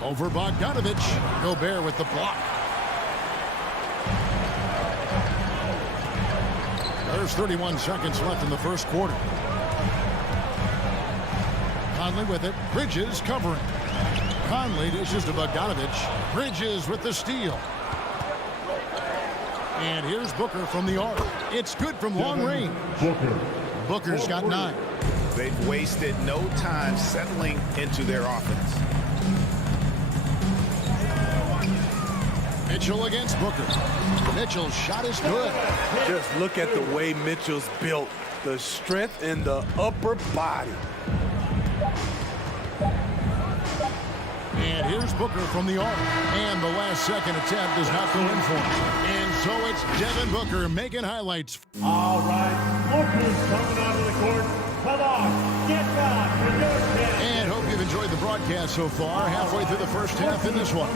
Over Bogdanovich. Gobert with the block. There's 31 seconds left in the first quarter. Conley with it. Bridges covering. Conley dishes to Bogdanovich. Bridges with the steal. And here's Booker from the arc. It's good from long range. Booker's got 9. They've wasted no time settling into their offense. Mitchell against Booker. Mitchell's shot is good. Just look at the way Mitchell's built. The strength in the upper body. And here's Booker from the arc. And the last second attempt does not go in for him. And so it's Devin Booker making highlights. All right, Booker's coming onto the court. Come on, get back with your chance. And hope you've enjoyed the broadcast so far. Halfway through the first half in this one.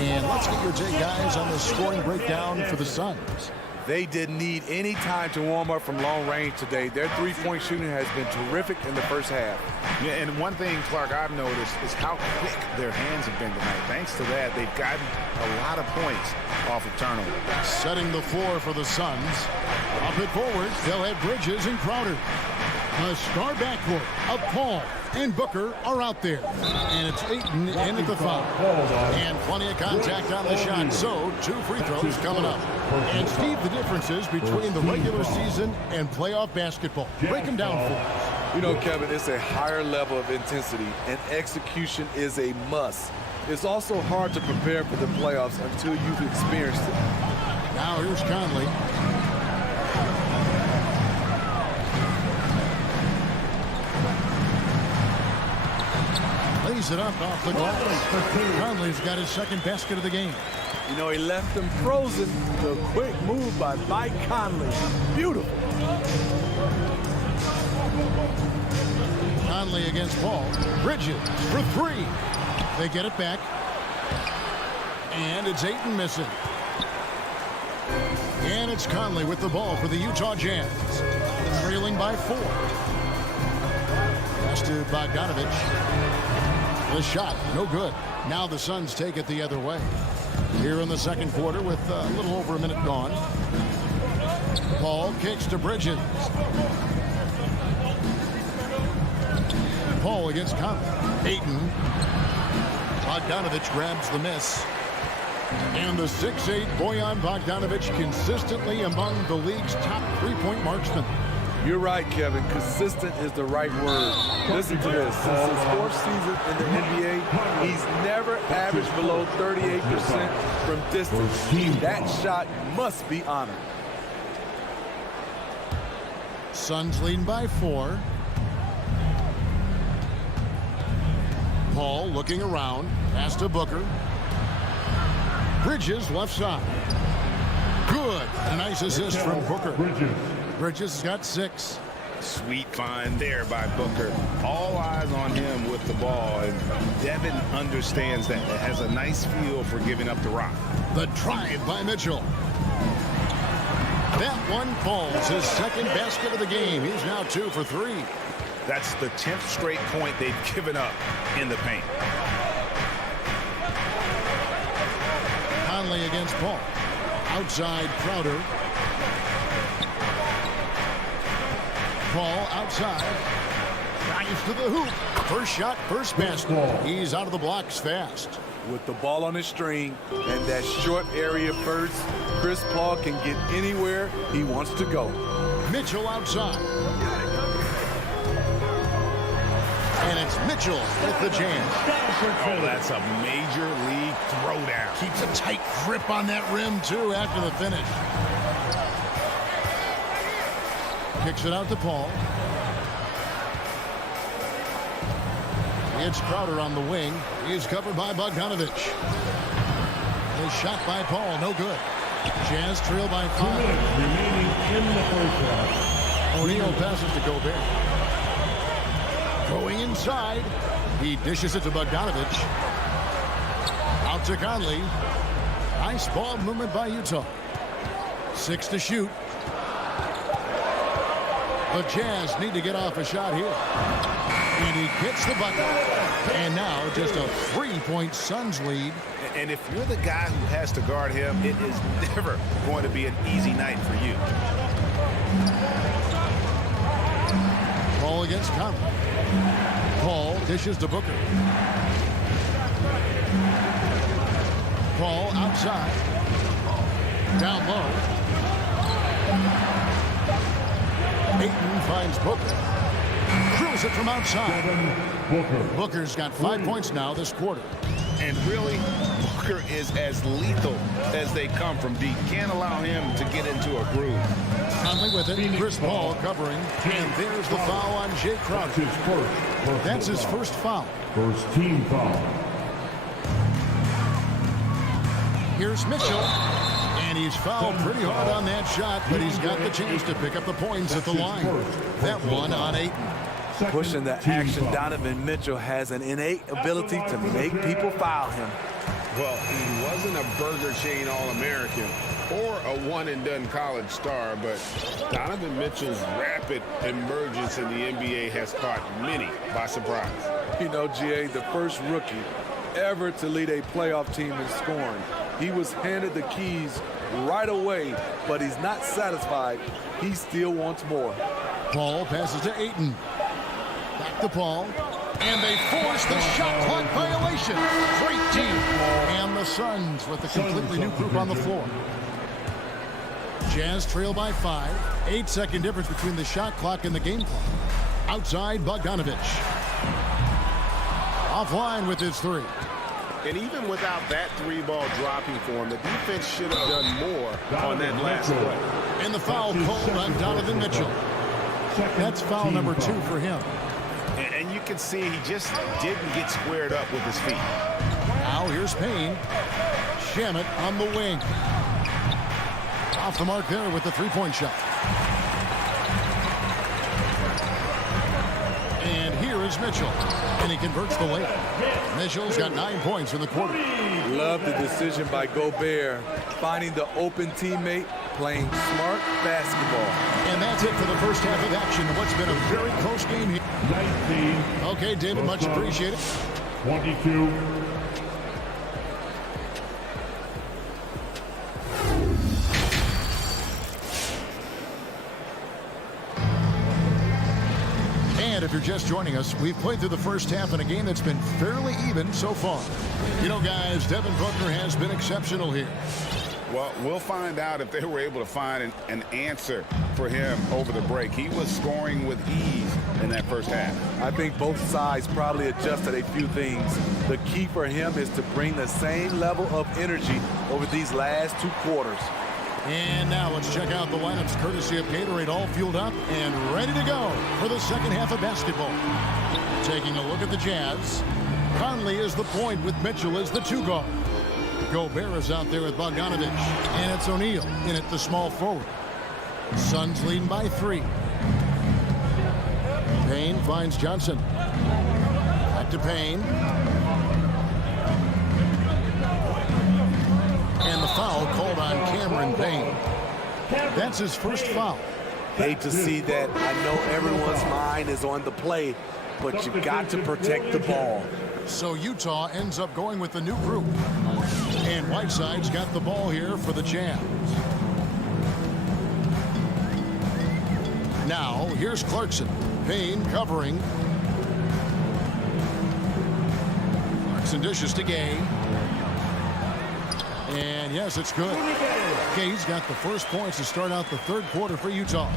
And let's get your take, guys, on the scoring breakdown for the Suns. They didn't need any time to warm up from long range today. Their three-point shooting has been terrific in the first half. Yeah, and one thing, Clark, I've noticed is how quick their hands have been tonight. Thanks to that, they've gotten a lot of points off of turnovers. Setting the floor for the Suns. Up it forward, they'll have Bridges and Crowder. The star backcourt of Paul and Booker are out there. And it's Ayton in at the foul. And plenty of contact on the shot. So, 2 free throws coming up. And Steve, the differences between the regular season and playoff basketball. Break them down for us. You know, Kevin, it's a higher level of intensity, and execution is a must. It's also hard to prepare for the playoffs until you've experienced it. Now here's Conley. Lays it up off the glass. Conley's got his second basket of the game. You know, he left them frozen. The quick move by Mike Conley. Beautiful. Conley against Paul. Bridges for 3. They get it back. And it's Ayton missing. And it's Conley with the ball for the Utah Jazz. Trailing by 4. Pass to Bogdanovich. The shot, no good. Now the Suns take it the other way. Here in the second quarter with a little over a minute gone. Paul kicks to Bridges. Paul against Conley. Ayton. Bogdanovich grabs the miss. And the 6'8" Bojan Bogdanovich consistently among the league's top three-point marksmen. You're right, Kevin. Consistent is the right word. Listen to this. Since his 4th season in the NBA, he's never averaged below 38% from distance. That shot must be honored. Suns leading by 4. Paul looking around. Pass to Booker. Bridges left side. Good. A nice assist from Booker. Bridges has got 6. Sweet find there by Booker. All eyes on him with the ball, and Devin understands that. Has a nice feel for giving up the rock. The drive by Mitchell. That one falls. His second basket of the game. He's now 2 for 3. That's the 10th straight point they've given up in the paint. Conley against Paul. Outside Crowder. Paul outside. Drives to the hoop. First shot, first basket. He's out of the blocks fast. With the ball on his string and that short area burst, Chris Paul can get anywhere he wants to go. Mitchell outside. And it's Mitchell with the jam. Oh, that's a major league throwdown. Keeps a tight grip on that rim, too, after the finish. Kicks it out to Paul. It's Crowder on the wing. He's covered by Bogdanovich. The shot by Paul, no good. Jazz trail by 5. Remaining in the first half. O'Neal passes to Gobert. Going inside. He dishes it to Bogdanovich. Out to Conley. Nice ball movement by Utah. 6 to shoot. The Jazz need to get off a shot here. And he hits the bucket. And now just a 3-point Suns lead. And if you're the guy who has to guard him, it is never going to be an easy night for you. Ball against Conley. Paul dishes to Booker. Paul outside. Down low. Ayton finds Booker. Drills it from outside. Booker's got 5 points now this quarter. And really, Booker is as lethal as they come from deep. Can't allow him to get into a groove. Conley with it. Chris Paul covering. And there's the foul on Jay Crowder. That's his first foul. First team foul. Here's Mitchell. And he's fouled pretty hard on that shot, but he's got the chance to pick up the points at the line. That one on Ayton. Pushing the action, Donovan Mitchell has an innate ability to make people foul him. Well, he wasn't a Burger Chain All-American or a one-and-done college star, but Donovan Mitchell's rapid emergence in the NBA has caught many by surprise. You know, GA, the first rookie ever to lead a playoff team in scoring. He was handed the keys right away, but he's not satisfied. He still wants more. Paul passes to Ayton. Back to Paul. And they force the shot clock violation. Great team. And the Suns with a completely new group on the floor. Jazz trail by 5. 8-second difference between the shot clock and the game clock. Outside, Bogdanovich. Offline with his 3. And even without that 3-ball dropping for him, the defense should have done more on that last play. And the foul called on Donovan Mitchell. That's foul number 2 for him. And you can see he just didn't get squared up with his feet. Now here's Payne. Shamet on the wing. Off the mark there with the 3-point shot. And here is Mitchell. And he converts the layup. Mitchell's got 9 points in the quarter. Love the decision by Gobert, finding the open teammate, playing smart basketball. And that's it for the first half of action. What's been a very close game here. 19. Okay, David, much appreciated. 22. And if you're just joining us, we've played through the first half in a game that's been fairly even so far. You know, guys, Devin Booker has been exceptional here. Well, we'll find out if they were able to find an answer for him over the break. He was scoring with ease in that first half. I think both sides probably adjusted a few things. The key for him is to bring the same level of energy over these last 2 quarters. And now let's check out the lineups courtesy of Gatorade, all fueled up and ready to go for the second half of basketball. Taking a look at the Jazz. Conley is the point with Mitchell as the 2 guard. Gobert is out there with Bogdanovich. And it's O'Neal in at the small forward. Suns leading by 3. Payne finds Johnson. Back to Payne. And the foul called on Cameron Payne. That's his first foul. Hate to see that. I know everyone's mind is on the play, but you got to protect the ball. So Utah ends up going with the new group. And Whiteside's got the ball here for the Jazz. Now, here's Clarkson. Payne covering. Clarkson dishes to Gay. And yes, it's good. Gay's got the first points to start out the third quarter for Utah.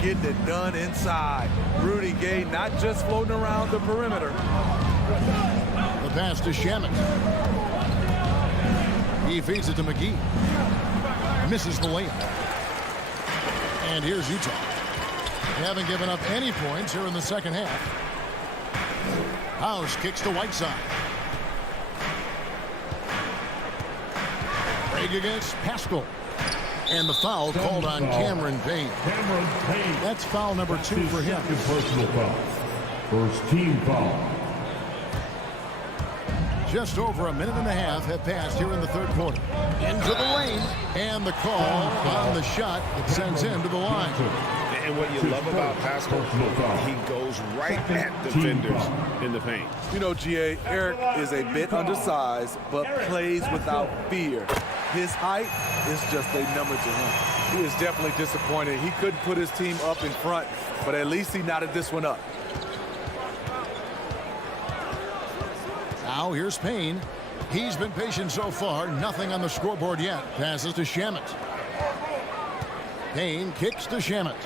Getting it done inside. Rudy Gay not just floating around the perimeter. The pass to Shamet. He feeds it to McGee. Misses the layup. And here's Utah. They haven't given up any points here in the second half. House kicks to Whiteside. Break against Pascal. And the foul called on Cameron Payne. That's foul number 2 for him. Personal foul. First team foul. Just over a minute and a half have passed here in the third quarter. Into the lane, and the call on the shot that sends him to the line. And what you love about Pascal, he goes right at defenders in the paint. You know, GA, Eric is a bit undersized, but plays without fear. His height is just a number to him. He is definitely disappointed. He couldn't put his team up in front, but at least he knotted this one up. Now here's Payne. He's been patient so far. Nothing on the scoreboard yet. Passes to Shamet. Payne kicks to Shamet.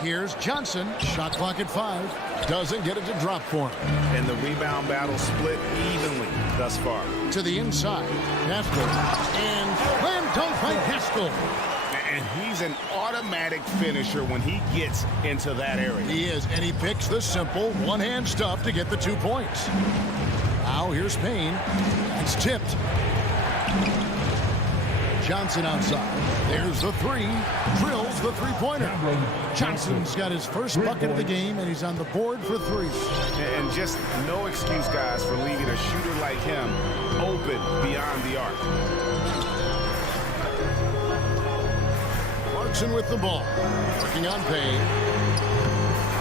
Here's Johnson. Shot clock at 5. Doesn't get it to drop for him. And the rebound battle split evenly thus far. To the inside. Pascal. And slam dunk by Pascal. And he's an automatic finisher when he gets into that area. He is, and he picks the simple one-hand stuff to get the 2 points. Now here's Payne. It's tipped. Johnson outside. There's the 3. Drills the three-pointer. Johnson's got his first bucket of the game, and he's on the board for 3. And just no excuse, guys, for leaving a shooter like him open beyond the arc. Clarkson with the ball. Working on Payne.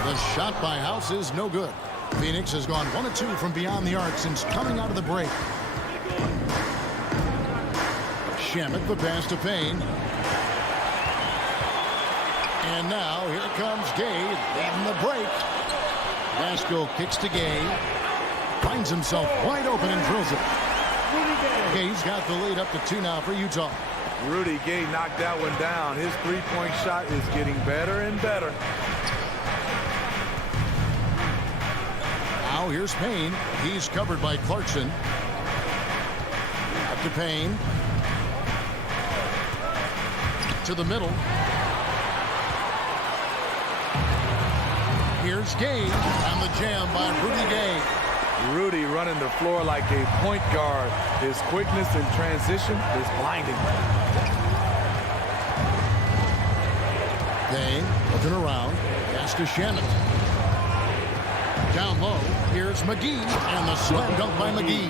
The shot by House is no good. Phoenix has gone 1 of 2 from beyond the arc since coming out of the break. Shamet, the pass to Payne. And now here comes Gay leading the break. Pascal kicks to Gay. Finds himself wide open and drills it. Gay's got the lead up to 2 now for Utah. Rudy Gay knocked that one down. His three-point shot is getting better and better. Now here's Payne. He's covered by Clarkson. Up to Payne. To the middle. Here's Gay on the jam by Rudy Gay. Rudy running the floor like a point guard. His quickness in transition is blinding. Gay looking around. Pass to Shamet. Down low. Here's McGee. And the slam dunk by McGee.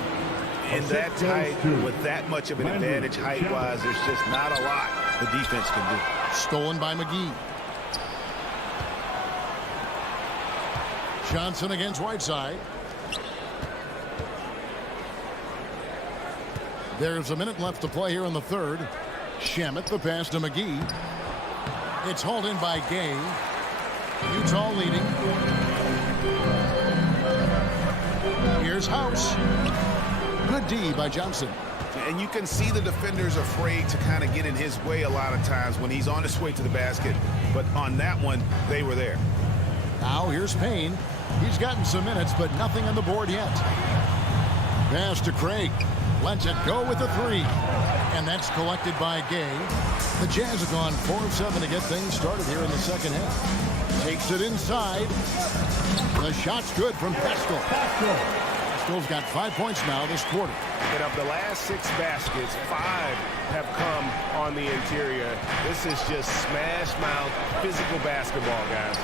In that tight, with that much of an advantage height-wise, there's just not a lot the defense can do. Stolen by McGee. Johnson against Whiteside. There's a minute left to play here in the third. Shamet, the pass to McGee. It's hauled in by Gay. Utah leading. Here's House. Good D by Johnson. And you can see the defenders afraid to kind of get in his way a lot of times when he's on his way to the basket. But on that one, they were there. Now here's Payne. He's gotten some minutes, but nothing on the board yet. Pass to Craig. Lets it go with the 3. And that's collected by Gay. The Jazz have gone 4 of 7 to get things started here in the second half. Takes it inside. The shot's good from Pascal. Pascal's got 5 points now this quarter. And of the last 6 baskets, 5 have come on the interior. This is just smash mouth physical basketball, guys.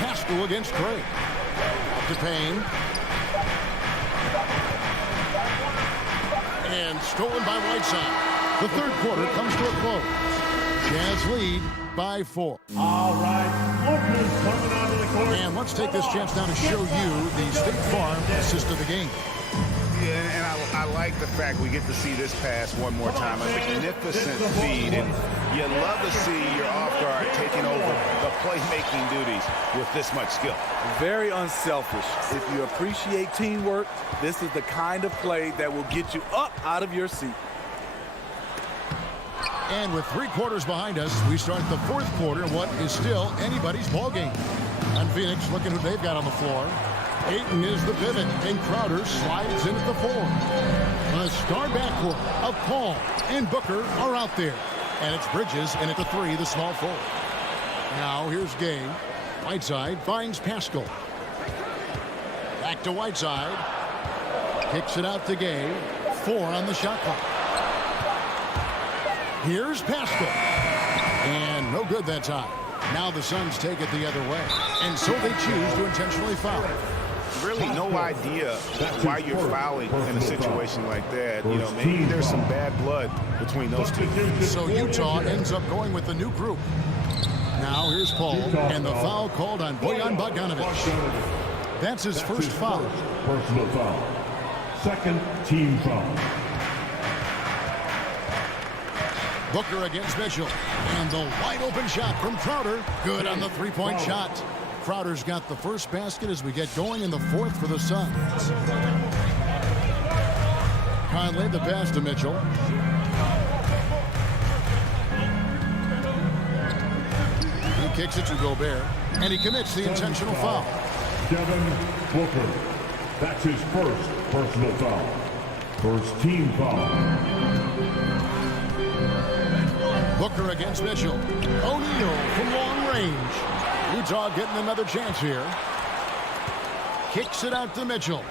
Pascal against Craig. Up to Payne. And stolen by Whiteside. The third quarter comes to a close. Jazz lead by 4. All right, Lucas coming onto the court. And let's take this chance now to show you the State Farm assist of the game. Yeah, and I like the fact we get to see this pass one more time. A magnificent feed, and you love to see your off guard taking over the playmaking duties with this much skill. Very unselfish. If you appreciate teamwork, this is the kind of play that will get you up out of your seat. And with 3 quarters behind us, we start the fourth quarter in what is still anybody's ball game. And Phoenix looking who they've got on the floor. Ayton is the pivot, and Crowder slides in at the 4. The star backcourt of Paul and Booker are out there. And it's Bridges in at the 3, the small forward. Now here's Gay. Whiteside finds Pascal. Back to Whiteside. Kicks it out to Gay. 4 on the shot clock. Here's Pascal. And no good that time. Now the Suns take it the other way, and so they choose to intentionally foul. Really no idea why you're fouling in a situation like that. You know, maybe there's some bad blood between those two. So Utah ends up going with the new group. Now here's Paul, and the foul called on Bojan Bogdanovic. That's his first foul. Personal foul. Second team foul. Booker against Mitchell, and the wide open shot from Crowder. Good on the three-point shot. Crowder's got the first basket as we get going in the fourth for the Suns. Conley, the pass to Mitchell. He kicks it to Gobert, and he commits the intentional foul. Devin Booker. That's his first personal foul. First team foul. Booker against Mitchell. O'Neal from long range. Utah getting another chance here. Kicks it out to Mitchell.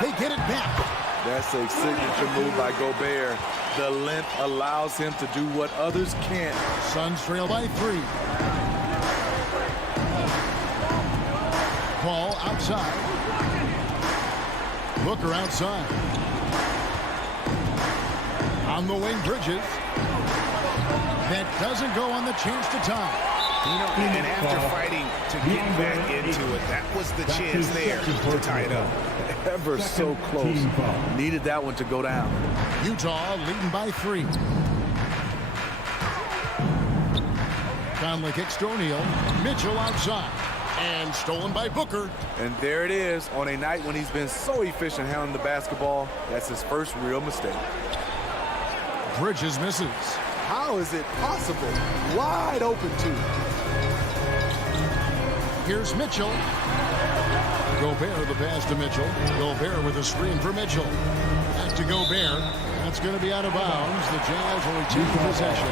They get it back. That's a signature move by Gobert. The length allows him to do what others can't. Suns trail by 3. Paul outside. Booker outside. On the wing, Bridges. That doesn't go on the chance to tie. You know, and after fighting to get back into it, that was the chance there to tie it up. Ever so close. Needed that one to go down. Utah leading by 3. Conley kicks to O'Neal. Mitchell outside. And stolen by Booker. And there it is. On a night when he's been so efficient handling the basketball, that's his first real mistake. Bridges misses. How is it possible? Wide open, too. Here's Mitchell. Gobert, the pass to Mitchell. Gobert with a screen for Mitchell. Back to Gobert. That's going to be out of bounds. The Jazz will retain possession.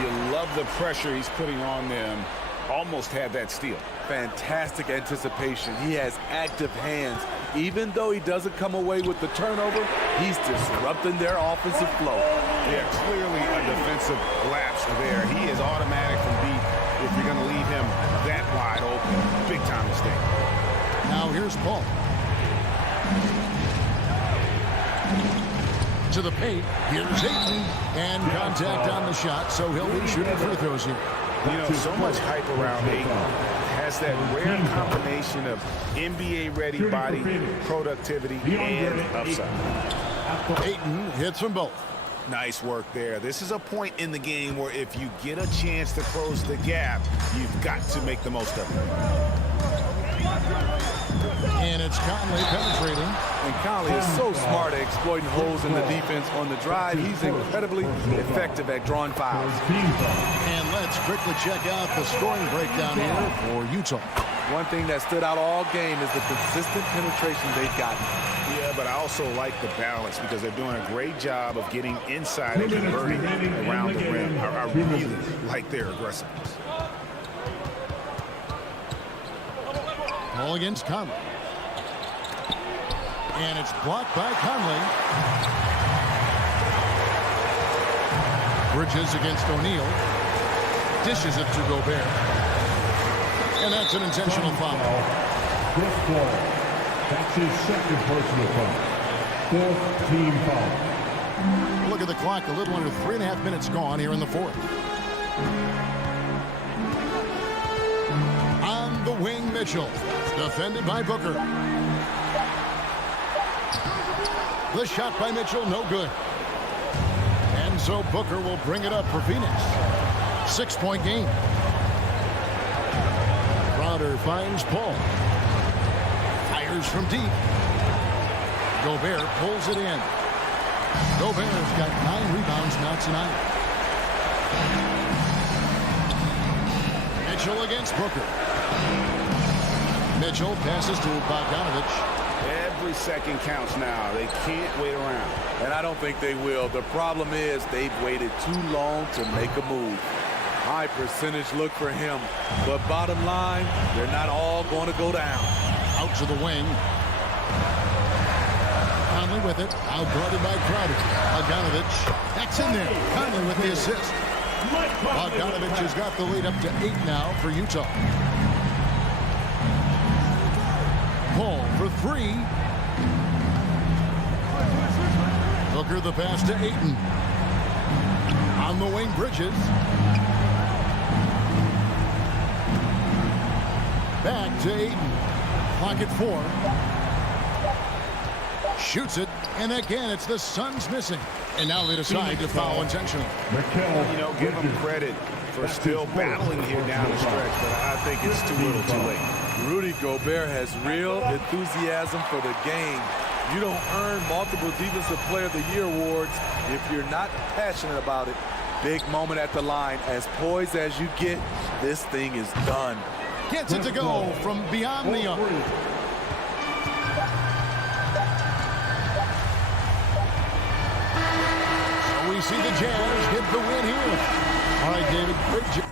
You love the pressure he's putting on them. Almost had that steal. Fantastic anticipation. He has active hands. Even though he doesn't come away with the turnover, he's disrupting their offensive flow. Yeah, clearly a defensive lapse there. He is automatic from deep if you're going to leave him that wide open. Big time mistake. Now here's Paul. To the paint. Here's Ayton. And contact on the shot, so he'll be shooting free throws here. You know, so much hype around Ayton. Has that rare combination of NBA-ready body, productivity, and upside. Ayton hits from both. Nice work there. This is a point in the game where if you get a chance to close the gap, you've got to make the most of it. And it's Conley penetrating. And Conley is so smart at exploiting holes in the defense on the drive. He's incredibly effective at drawing fouls. And let's quickly check out the scoring breakdown here for Utah. One thing that stood out all game is the consistent penetration they've gotten. Yeah, but I also like the balance because they're doing a great job of getting inside and converting around the rim. I really like their aggressiveness. Ball against Conley. And it's blocked by Conley. Bridges against O'Neal. Dishes it to Gobert. And that's an intentional foul. Chris Paul. That's his second personal foul. Fourth team foul. Look at the clock. A little under 3.5 minutes gone here in the fourth. On the wing, Mitchell. Defended by Booker. The shot by Mitchell, no good. And so Booker will bring it up for Phoenix. 6-point game. Crowder finds Paul. Fires from deep. Gobert pulls it in. Gobert's got 9 rebounds now tonight. Mitchell against Booker. Mitchell passes to Bogdanovic. Every second counts now. They can't wait around. And I don't think they will. The problem is they've waited too long to make a move. High percentage look for him. But bottom line, they're not all going to go down. Out to the wing. Conley with it. Out guarded by Crowder. Bogdanovic. That's in there. Conley with the assist. Bogdanovich has got the lead up to 8 now for Utah. Paul for 3. Hooker the pass to Ayton. On the wing, Bridges. Back to Ayton. Clock at 4. Shoots it, and again, it's the Suns missing. And now they decide to foul intentionally. You know, give him credit for still battling here down the stretch, but I think it's too little too late. Rudy Gobert has real enthusiasm for the game. You don't earn multiple Defensive Player of the Year awards if you're not passionate about it. Big moment at the line. As poised as you get, this thing is done. Gets it to go from beyond the arc. So we see the Jazz get the win here. All right, David, great job.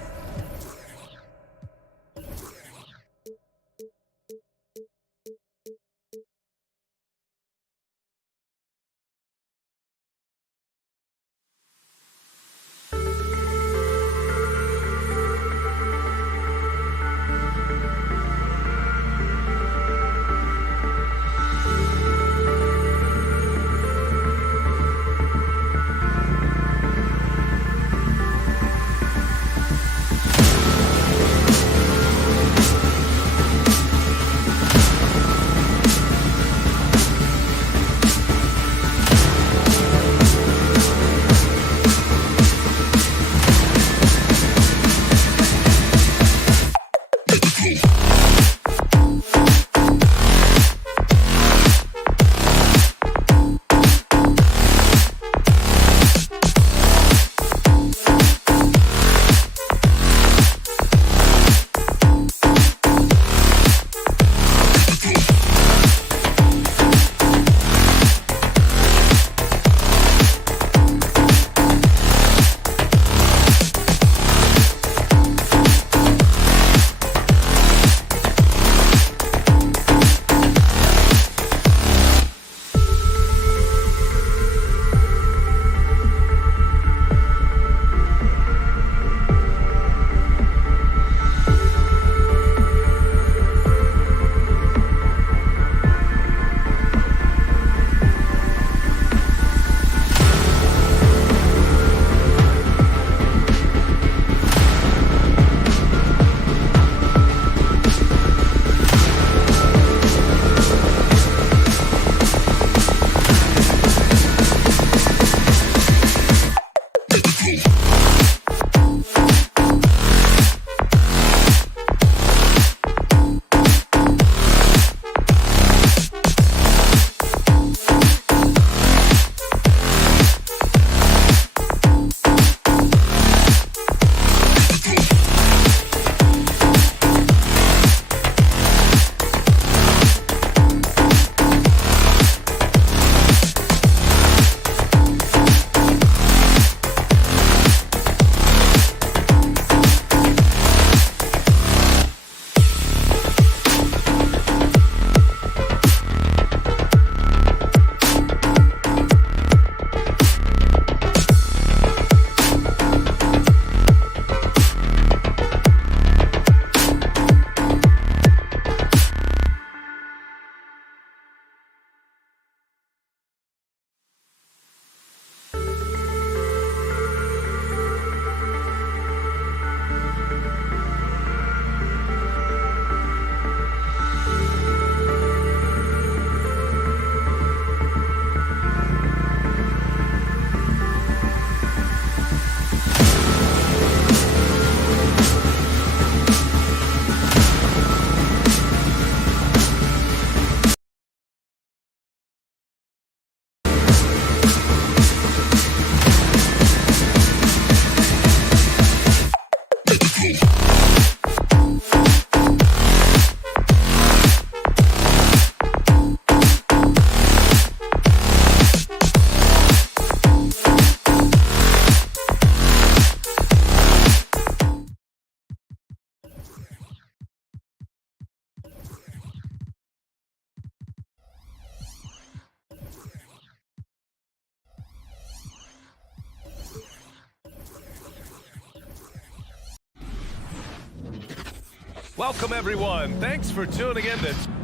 Welcome, everyone. Thanks for tuning in.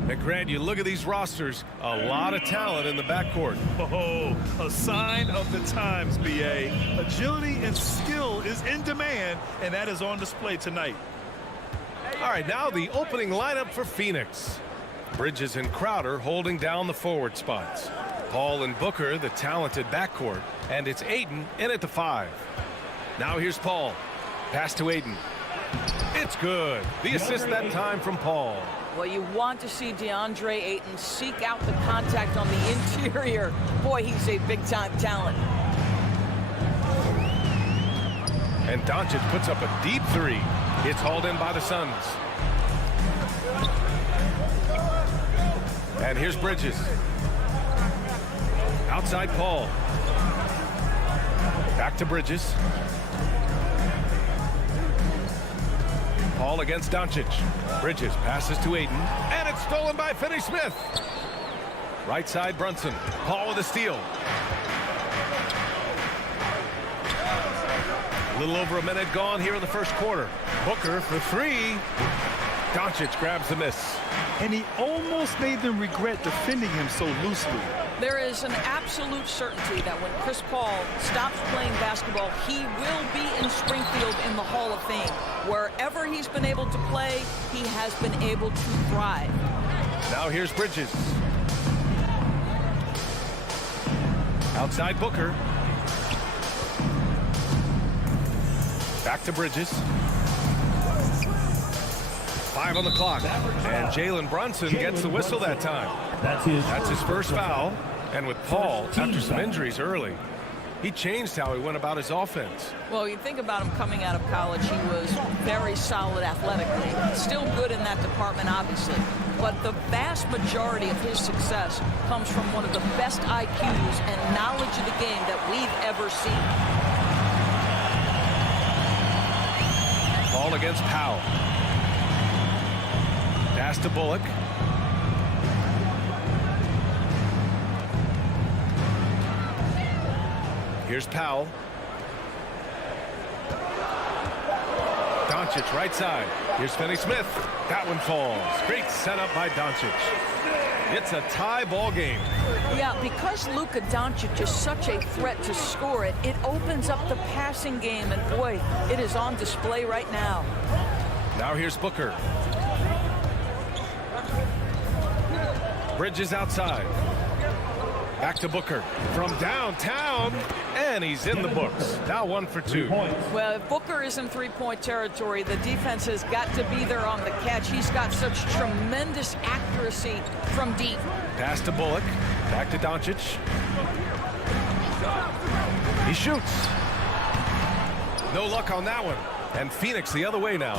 And Grant, you look at these rosters, a lot of talent in the backcourt. Oh, a sign of the times, B.A. Agility and skill is in demand, and that is on display tonight. All right, now the opening lineup for Phoenix. Bridges and Crowder holding down the forward spots. Paul and Booker, the talented backcourt. And it's Ayton in at the 5. Now here's Paul. Pass to Ayton. It's good. The assist that time from Paul. Well, you want to see DeAndre Ayton seek out the contact on the interior. Boy, he's a big-time talent. And Doncic puts up a deep 3. It's hauled in by the Suns. And here's Bridges. Outside Paul. Back to Bridges. Paul against Doncic. Bridges passes to Ayton. And it's stolen by Finney-Smith. Right side Brunson. Paul with a steal. A little over a minute gone here in the first quarter. Booker for 3. Doncic grabs the miss. And he almost made them regret defending him so loosely. There is an absolute certainty that when Chris Paul stops playing basketball, he will be in Springfield in the Hall of Fame. Wherever he's been able to play, he has been able to thrive. Now here's Bridges. Outside Booker. Back to Bridges. 5 on the clock. And Jalen Brunson gets the whistle that time. That's his first foul. And with Paul, after some injuries early, he changed how he went about his offense. Well, you think about him coming out of college, he was very solid athletically. Still good in that department, obviously. But the vast majority of his success comes from one of the best IQs and knowledge of the game that we've ever seen. Paul against Powell. Pass to Bullock. Here's Powell. Doncic right side. Here's Finney-Smith. That one falls. Great setup by Doncic. It's a tie ball game. Yeah, because Luka Doncic is such a threat to score it, it opens up the passing game, and boy, it is on display right now. Now here's Booker. Bridges outside. Back to Booker from downtown, and he's in the books. Now 1 for 2. Well, if Booker is in three-point territory, the defense has got to be there on the catch. He's got such tremendous accuracy from deep. Pass to Bullock. Back to Doncic. He shoots. No luck on that one. And Phoenix the other way now.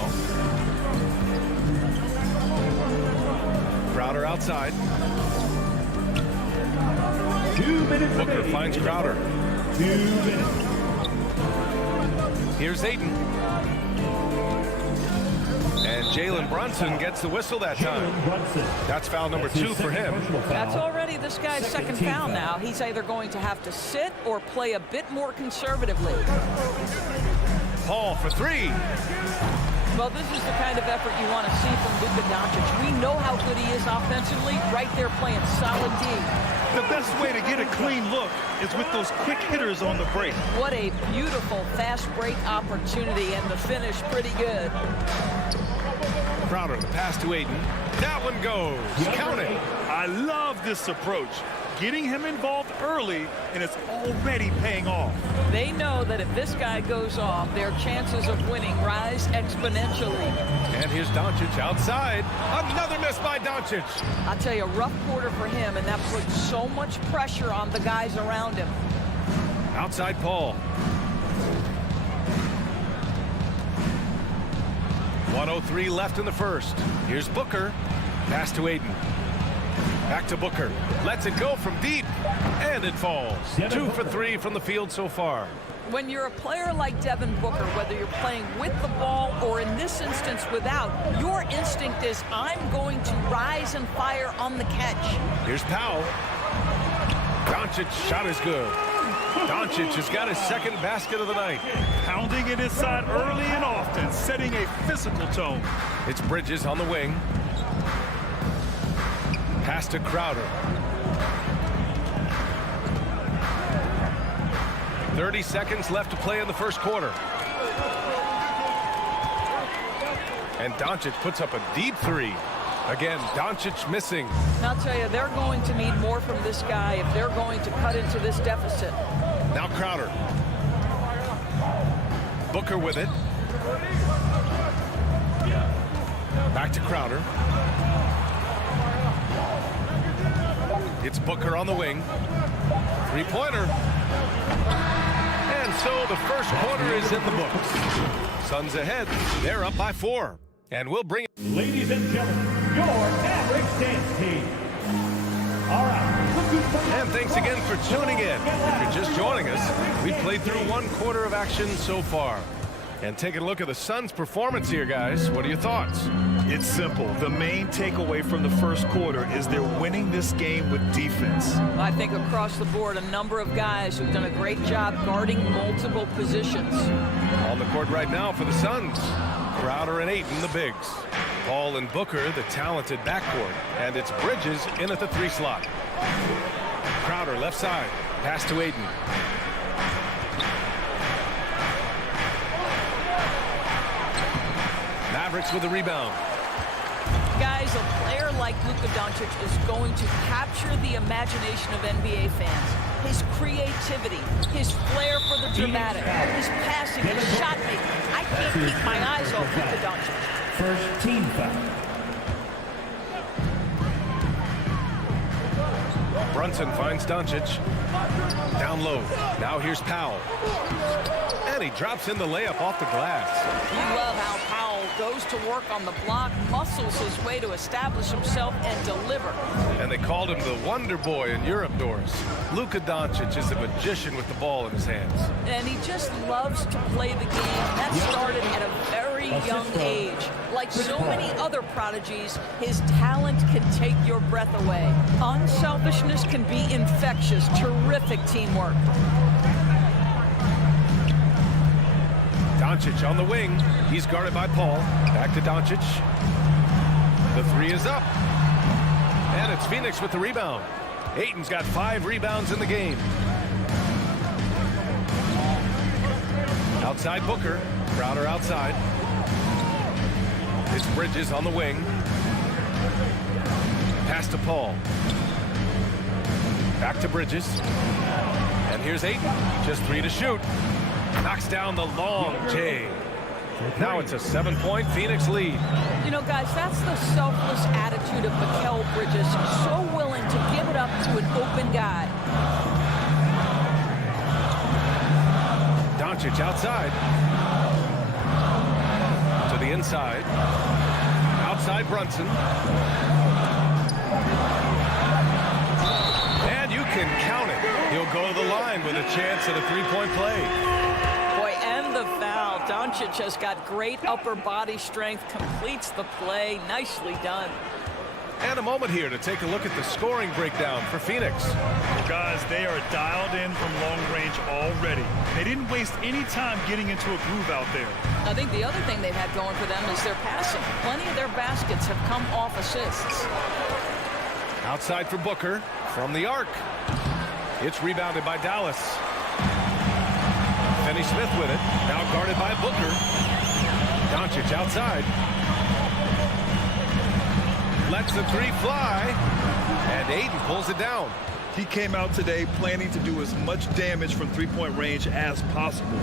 Crowder outside. 2 minutes. Booker finds Crowder. 2 minutes. Here's Ayton. And Jalen Brunson gets the whistle that time. That's foul number 2 for him. That's already this guy's second foul now. He's either going to have to sit or play a bit more conservatively. Paul for 3. Well, this is the kind of effort you want to see from Luka Doncic. We know how good he is offensively, right there playing solid D. The best way to get a clean look is with those quick hitters on the break. What a beautiful fast break opportunity, and the finish pretty good. Crowder, the pass to Ayton. That one goes. Count it. I love this approach. Getting him involved early, and it's already paying off. They know that if this guy goes off, their chances of winning rise exponentially. And here's Doncic outside. Another miss by Doncic. I'll tell you, a rough quarter for him, and that puts so much pressure on the guys around him. Outside Paul. 1:03 left in the first. Here's Booker. Pass to Ayton. Back to Booker. Lets it go from deep. And it falls. 2 for 3 from the field so far. When you're a player like Devin Booker, whether you're playing with the ball or in this instance without, your instinct is, I'm going to rise and fire on the catch. Here's Powell. Doncic's shot is good. Doncic has got his second basket of the night. Pounding it inside early and often, setting a physical tone. It's Bridges on the wing. Pass to Crowder. 30 seconds left to play in the first quarter. And Doncic puts up a deep three. Again, Doncic missing. And I'll tell you, they're going to need more from this guy if they're going to cut into this deficit. Now Crowder. Booker with it. Back to Crowder. It's Booker on the wing. Three-pointer. And so the first quarter is in the books. Suns ahead. They're up by 4. And we'll bring it. Ladies and gentlemen, your average dance team. All right. And thanks again for tuning in. If you're just joining us, we played through one quarter of action so far. And taking a look at the Suns' performance here, guys. What are your thoughts? It's simple. The main takeaway from the first quarter is they're winning this game with defense. I think across the board, a number of guys who've done a great job guarding multiple positions. On the court right now for the Suns. Crowder and Ayton, the bigs. Paul and Booker, the talented backcourt. And it's Bridges in at the 3 slot. Crowder left side. Pass to Ayton. Mavericks with the rebound. Guys, a player like Luka Doncic is going to capture the imagination of NBA fans. His creativity, his flair for the dramatic, his passing, his shot making. I can't keep my eyes off Luka Doncic. First team foul. Brunson finds Doncic. Down low. Now here's Powell. And he drops in the layup off the glass. You love how Powell goes to work on the block, muscles his way to establish himself and deliver. And they called him the Wonder Boy in Europe, Doris. Luka Doncic is a magician with the ball in his hands. And he just loves to play the game. That started at a very young age. Like so many other prodigies, his talent can take your breath away. Unselfishness can be infectious. Terrific teamwork. Doncic on the wing. He's guarded by Paul. Back to Doncic. The 3 is up. And it's Phoenix with the rebound. Ayton's got 5 rebounds in the game. Outside Booker. Crowder outside. It's Bridges on the wing. Pass to Paul. Back to Bridges. And here's Ayton. Just 3 to shoot. Knocks down the long J. Now it's a 7-point Phoenix lead. You know, guys, that's the selfless attitude of Mikal Bridges. So willing to give it up to an open guy. Doncic outside. To the inside. Outside Brunson. And you can count it. He'll go to the line with a chance at a 3-point play. The foul. Doncic has got great upper body strength, completes the play. Nicely done. And a moment here to take a look at the scoring breakdown for Phoenix. Guys, they are dialed in from long range already. They didn't waste any time getting into a groove out there. I think the other thing they've had going for them is their passing. Plenty of their baskets have come off assists. Outside for Booker from the arc. It's rebounded by Dallas. Finney Smith with it. Now guarded by Booker. Doncic outside. Lets the 3 fly. And Ayton pulls it down. He came out today planning to do as much damage from 3-point range as possible.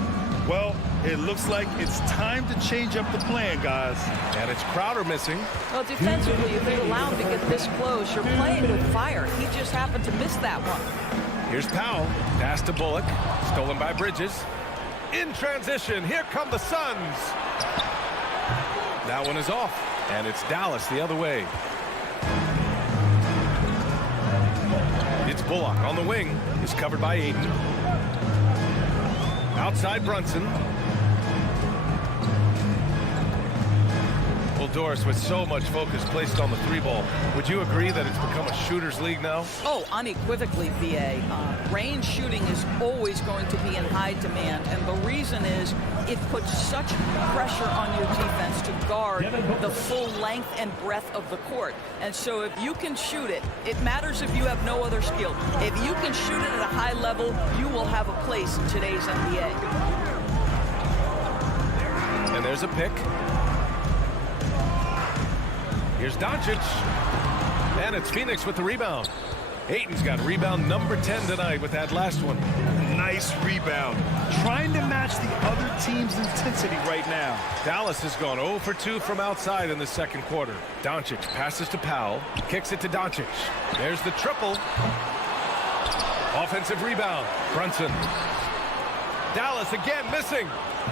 Well, it looks like it's time to change up the plan, guys. And it's Crowder missing. Well, defensively, if you allow him to get this close, you're playing with fire. He just happened to miss that one. Here's Powell. Pass to Bullock. Stolen by Bridges. In transition, here come the Suns. That one is off, and it's Dallas the other way. It's Bullock on the wing. He's covered by Ayton. Outside Brunson. Will Doris, with so much focus placed on the three ball, would you agree that it's become a shooter's league now? Oh, unequivocally, VA. Range shooting is always going to be in high demand, and the reason is it puts such pressure on your defense to guard the full length and breadth of the court. And so if you can shoot it, it matters if you have no other skill. If you can shoot it at a high level, you will have a place in today's NBA. And there's a pick. Here's Doncic. And it's Phoenix with the rebound. Ayton's got rebound number 10 tonight with that last one. Nice rebound. Trying to match the other team's intensity right now. Dallas has gone 0 for 2 from outside in the second quarter. Doncic passes to Powell. Kicks it to Doncic. There's the triple. Offensive rebound. Brunson. Dallas again missing.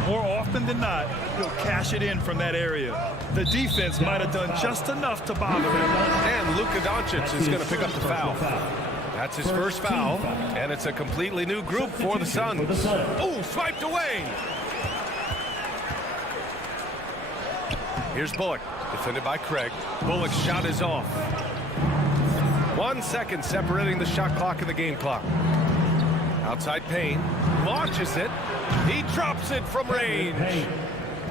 More often than not, he'll cash it in from that area. The defense might have done just enough to bother him. And Luka Doncic is going to pick up the foul. That's his first foul, and it's a completely new group for the Suns. Oh, swiped away. Here's Bullock, defended by Craig. Bullock's shot is off. 1 second separating the shot clock and the game clock. Outside Payne, launches it. He drops it from range.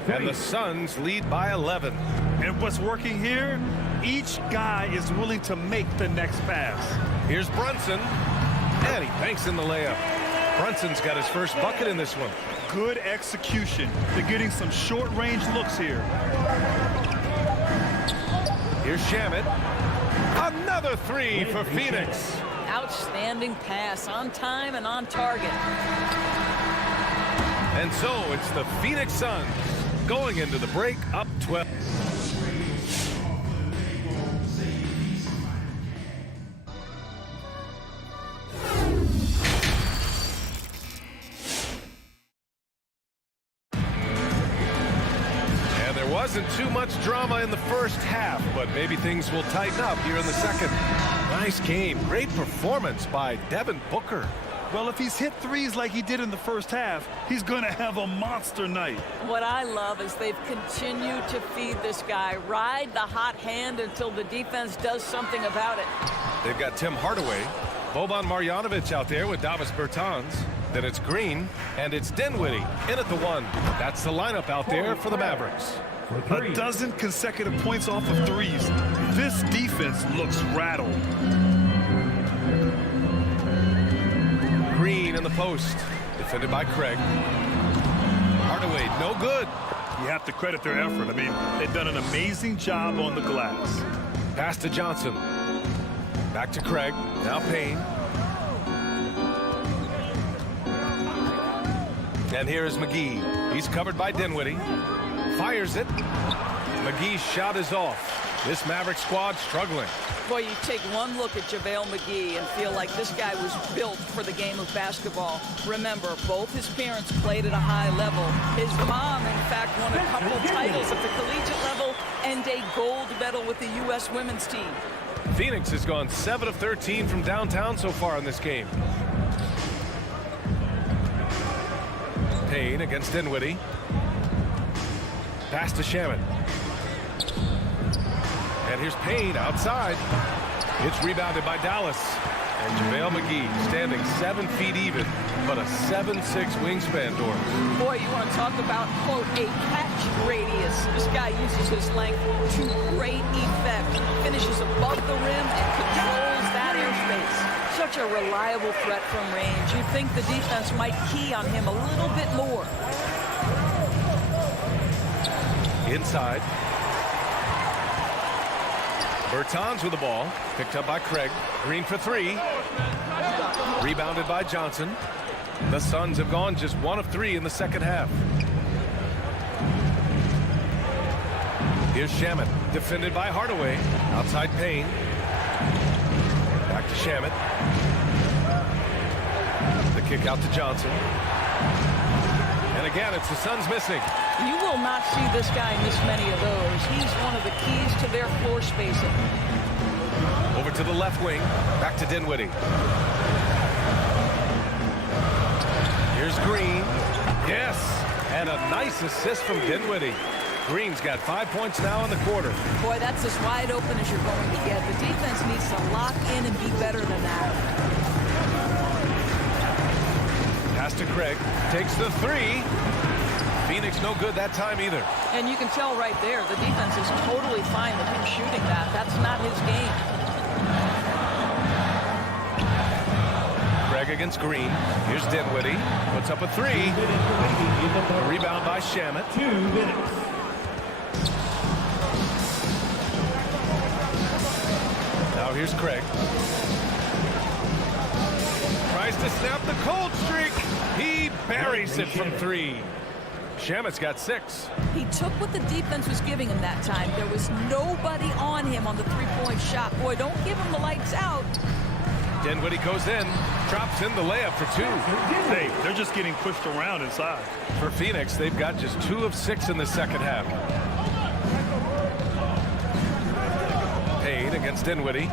And the Suns lead by 11. And what's working here? Each guy is willing to make the next pass. Here's Brunson. And he banks in the layup. Brunson's got his first bucket in this one. Good execution. They're getting some short-range looks here. Here's Shamet. Another three for Phoenix. Outstanding pass, on time and on target. And so it's the Phoenix Suns going into the break up 12. And there wasn't too much drama in the first half, but maybe things will tighten up here in the second. Nice game. Great performance by Devin Booker. Well, if he's hit threes like he did in the first half, he's going to have a monster night. What I love is they've continued to feed this guy, ride the hot hand until the defense does something about it. They've got Tim Hardaway, Boban Marjanovic out there with Davis Bertans. Then it's Green, and it's Dinwiddie in at the one. That's the lineup out there for the Mavericks. A dozen consecutive points off of threes. This defense looks rattled. Green in the post, defended by Craig. Hardaway, no good. You have to credit their effort. I mean, they've done an amazing job on the glass. Pass to Johnson. Back to Craig. Now Payne. And here is McGee. He's covered by Dinwiddie. Fires it. McGee's shot is off. This Maverick squad struggling. Boy, you take one look at JaVale McGee and feel like this guy was built for the game of basketball. Remember, both his parents played at a high level. His mom, in fact, won a couple titles at the collegiate level and a gold medal with the U.S. women's team. Phoenix has gone 7 of 13 from downtown so far in this game. Payne against Dinwiddie. Pass to Shamet. And here's Payne outside. It's rebounded by Dallas. And JaVale McGee standing 7 feet even, but a 7'6" wingspan, Doris. Boy, you want to talk about, quote, a catch radius. This guy uses his length to great effect. Finishes above the rim and controls that airspace. Such a reliable threat from range. You'd think the defense might key on him a little bit more. Inside. Bertans with the ball. Picked up by Craig. Green for 3. Rebounded by Johnson. The Suns have gone just 1 of 3 in the second half. Here's Shamet. Defended by Hardaway. Outside Payne. Back to Shamet. The kick out to Johnson. And again, it's the Suns missing. You will not see this guy miss many of those. He's one of the keys to their floor spacing. Over to the left wing. Back to Dinwiddie. Here's Green. Yes. And a nice assist from Dinwiddie. Green's got 5 points now in the quarter. Boy, that's as wide open as you're going to get. The defense needs to lock in and be better than that. Pass to Craig. Takes the three. Phoenix no good that time either. And you can tell right there, the defense is totally fine with him shooting that. That's not his game. Craig against Green. Here's Dinwiddie. Puts up a three. A rebound by Shamet. 2 minutes. Now here's Craig. Tries to snap the cold streak. He buries it from three. Shamet's got 6. He took what the defense was giving him that time. There was nobody on him on the three-point shot. Boy, don't give him the lights out. Dinwiddie goes in. Drops in the layup for 2. Hey, they're just getting pushed around inside. For Phoenix, they've got just 2 of 6 in the second half. Payne against Dinwiddie.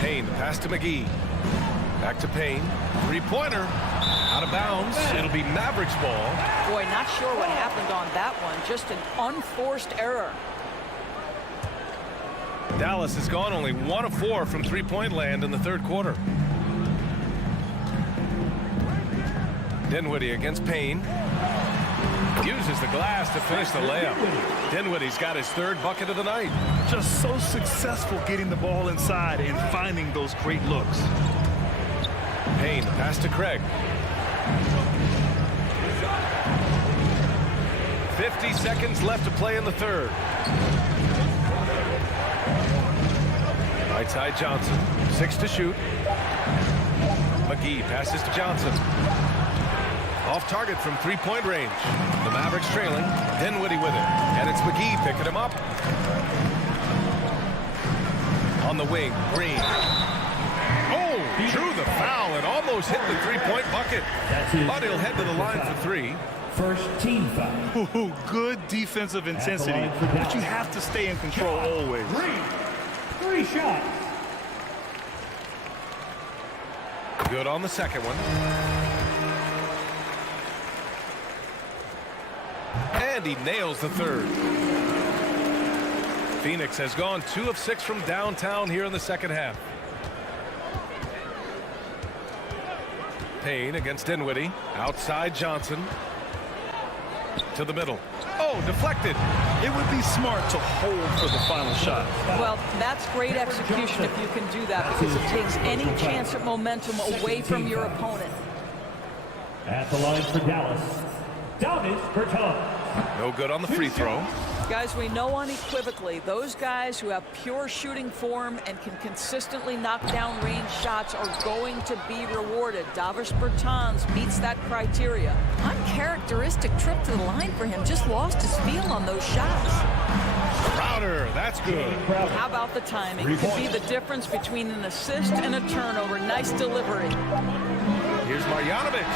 Payne, pass to McGee. Back to Payne. Three-pointer. Out of bounds. It'll be Mavericks ball. Boy, not sure what happened on that one. Just an unforced error. Dallas has gone only 1 of 4 from three-point land in the third quarter. Dinwiddie against Payne. Uses the glass to finish the layup. Dinwiddie's got his 3rd bucket of the night. Just so successful getting the ball inside and finding those great looks. Payne, pass to Craig. 50 seconds left to play in the third. Right side Johnson. 6 to shoot. McGee passes to Johnson. Off target from three-point range. The Mavericks trailing. Dinwiddie with it. And it's McGee picking him up. On the wing, Green. Oh, drew the foul and almost hit the three-point bucket. But he'll head to the line for 3. First team foul. Ooh, good defensive intensity, but you have to stay in control always. 3 shots. Good on the second one. And he nails the third. Phoenix has gone 2 of 6 from downtown here in the second half. Payne against Dinwiddie. Outside Johnson. To the middle. Oh, deflected. It would be smart to hold for the final shot. Well, that's great execution if you can do that, because it takes any chance at momentum away from your opponent. At the line for Dallas, Davis Bertans. No good on the free throw. Guys, we know unequivocally those guys who have pure shooting form and can consistently knock down range shots are going to be rewarded. Davis Bertans meets that criteria. Uncharacteristic trip to the line for him. Just lost his feel on those shots. Crowder, that's good. How about the timing? It could be the difference between an assist and a turnover. Nice delivery. Here's Marjanovic.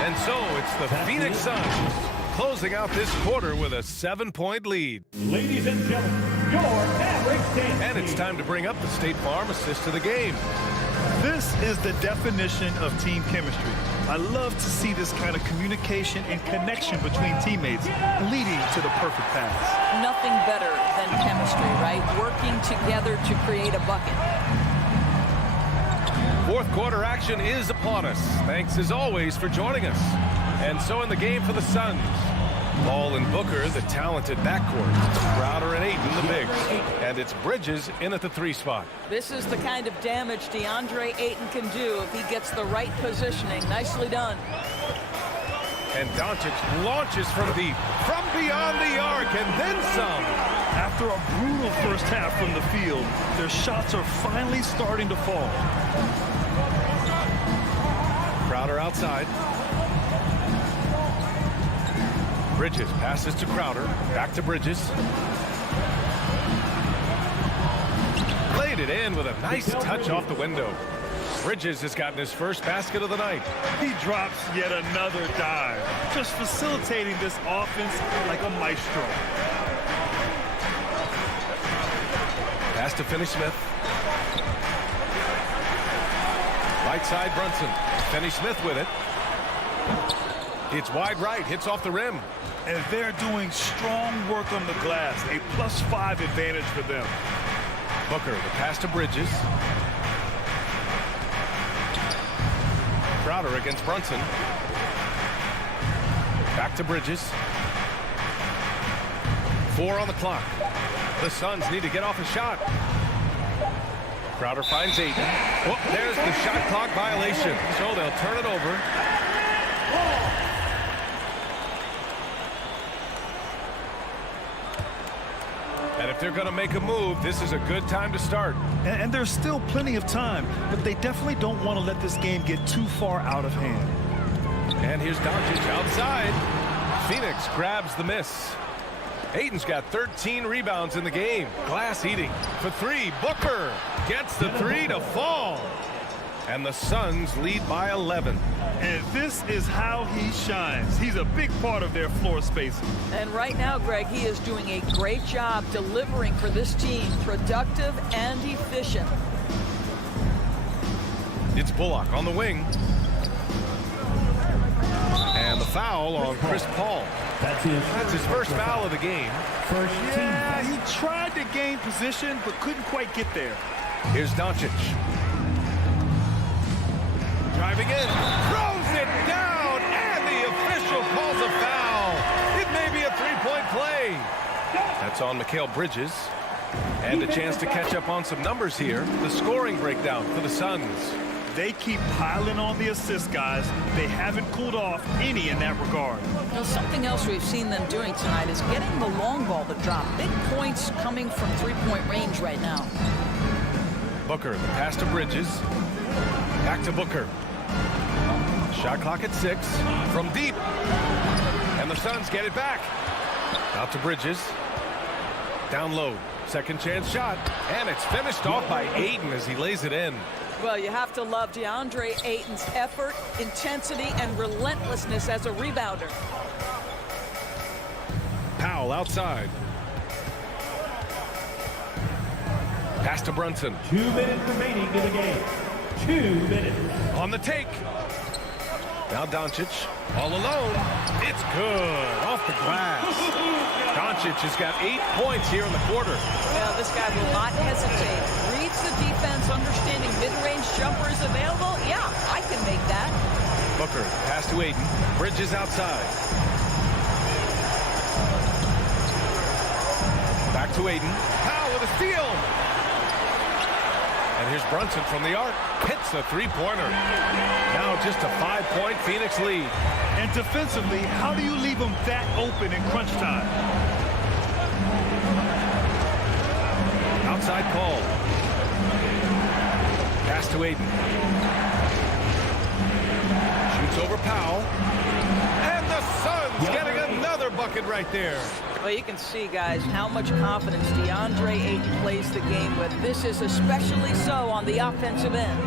And so it's the Phoenix Suns closing out this quarter with a 7-point lead. Ladies and gentlemen, your Mavericks dance. And it's time to bring up the State Farm assist of the game. This is the definition of team chemistry. I love to see this kind of communication and connection between teammates leading to the perfect pass. Nothing better than chemistry, right? Working together to create a bucket. Fourth quarter action is upon us. Thanks as always for joining us. And so in the game for the Suns, Ball and Booker, the talented backcourt. Crowder and Ayton, the bigs. And it's Bridges in at the 3 spot. This is the kind of damage DeAndre Ayton can do if he gets the right positioning. Nicely done. And Doncic launches from deep, from beyond the arc, and then some. After a brutal first half from the field, their shots are finally starting to fall. Crowder outside. Bridges passes to Crowder. Back to Bridges. Played it in with a nice touch off the window. Bridges has gotten his first basket of the night. He drops yet another dive, just facilitating this offense like a maestro. Pass to Finney-Smith. Right side Brunson. Finney-Smith with it. It's wide right, hits off the rim. And they're doing strong work on the glass. A +5 advantage for them. Booker, the pass to Bridges. Crowder against Brunson. Back to Bridges. 4 on the clock. The Suns need to get off a shot. Crowder finds Ayton. Oh, there's the shot clock violation. So they'll turn it over. And if they're going to make a move, this is a good time to start. And there's still plenty of time, but they definitely don't want to let this game get too far out of hand. And here's Doncic outside. Phoenix grabs the miss. Ayton's got 13 rebounds in the game. Glass eating for 3. Booker gets the 3 to fall. And the Suns lead by 11. And this is how he shines. He's a big part of their floor spacing. And right now, Greg, he is doing a great job delivering for this team, productive and efficient. It's Bullock on the wing. And the foul on Chris Paul. That's his first foul of the game. Yeah, he tried to gain position, but couldn't quite get there. Here's Doncic. Driving in, throws it down, and the official calls a foul. It may be a 3-point play. That's on Mikal Bridges. And a chance to catch up on some numbers here. The scoring breakdown for the Suns. They keep piling on the assist, guys. They haven't cooled off any in that regard. Now, something else we've seen them doing tonight is getting the long ball to drop. Big points coming from 3-point range right now. Booker, the pass to Bridges. Back to Booker. Shot clock at 6. From deep. And the Suns get it back. Out to Bridges. Down low. Second chance shot. And it's finished off by Ayton as he lays it in. Well, you have to love DeAndre Ayton's effort, intensity, and relentlessness as a rebounder. Powell outside. Pass to Brunson. 2 minutes remaining in the game. 2 minutes. On the take. Now Doncic all alone. It's good. Off the glass. Doncic has got 8 points here in the quarter. Well, this guy will not hesitate. Reads the defense, understanding mid-range jumper is available. Yeah, I can make that. Booker, pass to Ayton. Bridges outside. Back to Ayton. Powell with a steal. And here's Brunson from the arc. Hits a 3-pointer. Now just a 5-point Phoenix lead. And defensively, how do you leave them that open in crunch time? Outside Paul. Pass to Ayton. Shoots over Powell. And the Suns getting another bucket right there. Well, you can see, guys, how much confidence DeAndre Ayton plays the game with. This is especially so on the offensive end.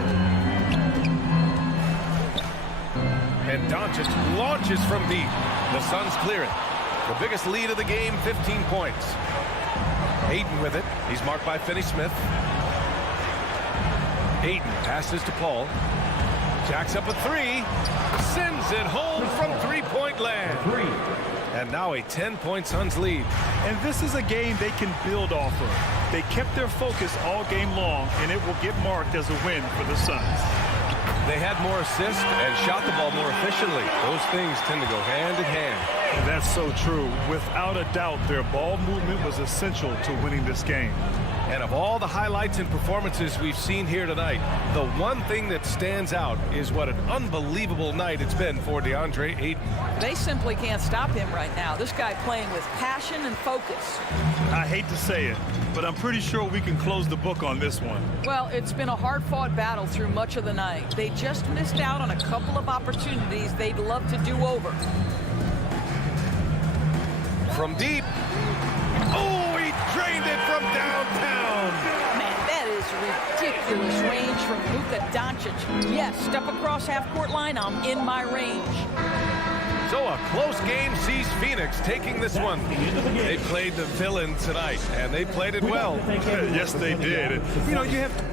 And Doncic launches from deep. The Suns clear it. The biggest lead of the game, 15 points. Ayton with it. He's marked by Finney-Smith. Ayton passes to Paul. Jacks up a 3. Sends it home from 3-point land. And now a 10-point Suns lead. And this is a game they can build off of. They kept their focus all game long, and it will get marked as a win for the Suns. They had more assists and shot the ball more efficiently. Those things tend to go hand in hand. And that's so true. Without a doubt, their ball movement was essential to winning this game. And of all the highlights and performances we've seen here tonight, the one thing that stands out is what an unbelievable night it's been for DeAndre Ayton. They simply can't stop him right now. This guy playing with passion and focus. I hate to say it, but I'm pretty sure we can close the book on this one. Well, it's been a hard-fought battle through much of the night. They just missed out on a couple of opportunities they'd love to do over. From deep. Oh, he drained it from downtown. Man, that is ridiculous range from Luka Doncic. Yes, step across half-court line, I'm in my range. So a close game sees Phoenix taking this one. They played the villain tonight, and they played it well. Yes, they did. You know, you have to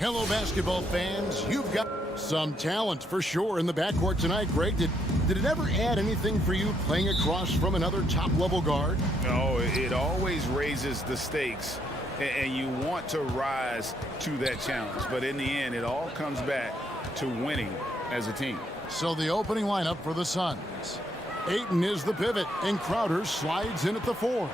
Hello, basketball fans. You've got some talent for sure in the backcourt tonight, Greg. Did it ever add anything for you playing across from another top-level guard? Oh, it always raises the stakes, and you want to rise to that challenge. But in the end, it all comes back to winning as a team. So the opening lineup for the Suns. Ayton is the pivot, and Crowder slides in at the 4.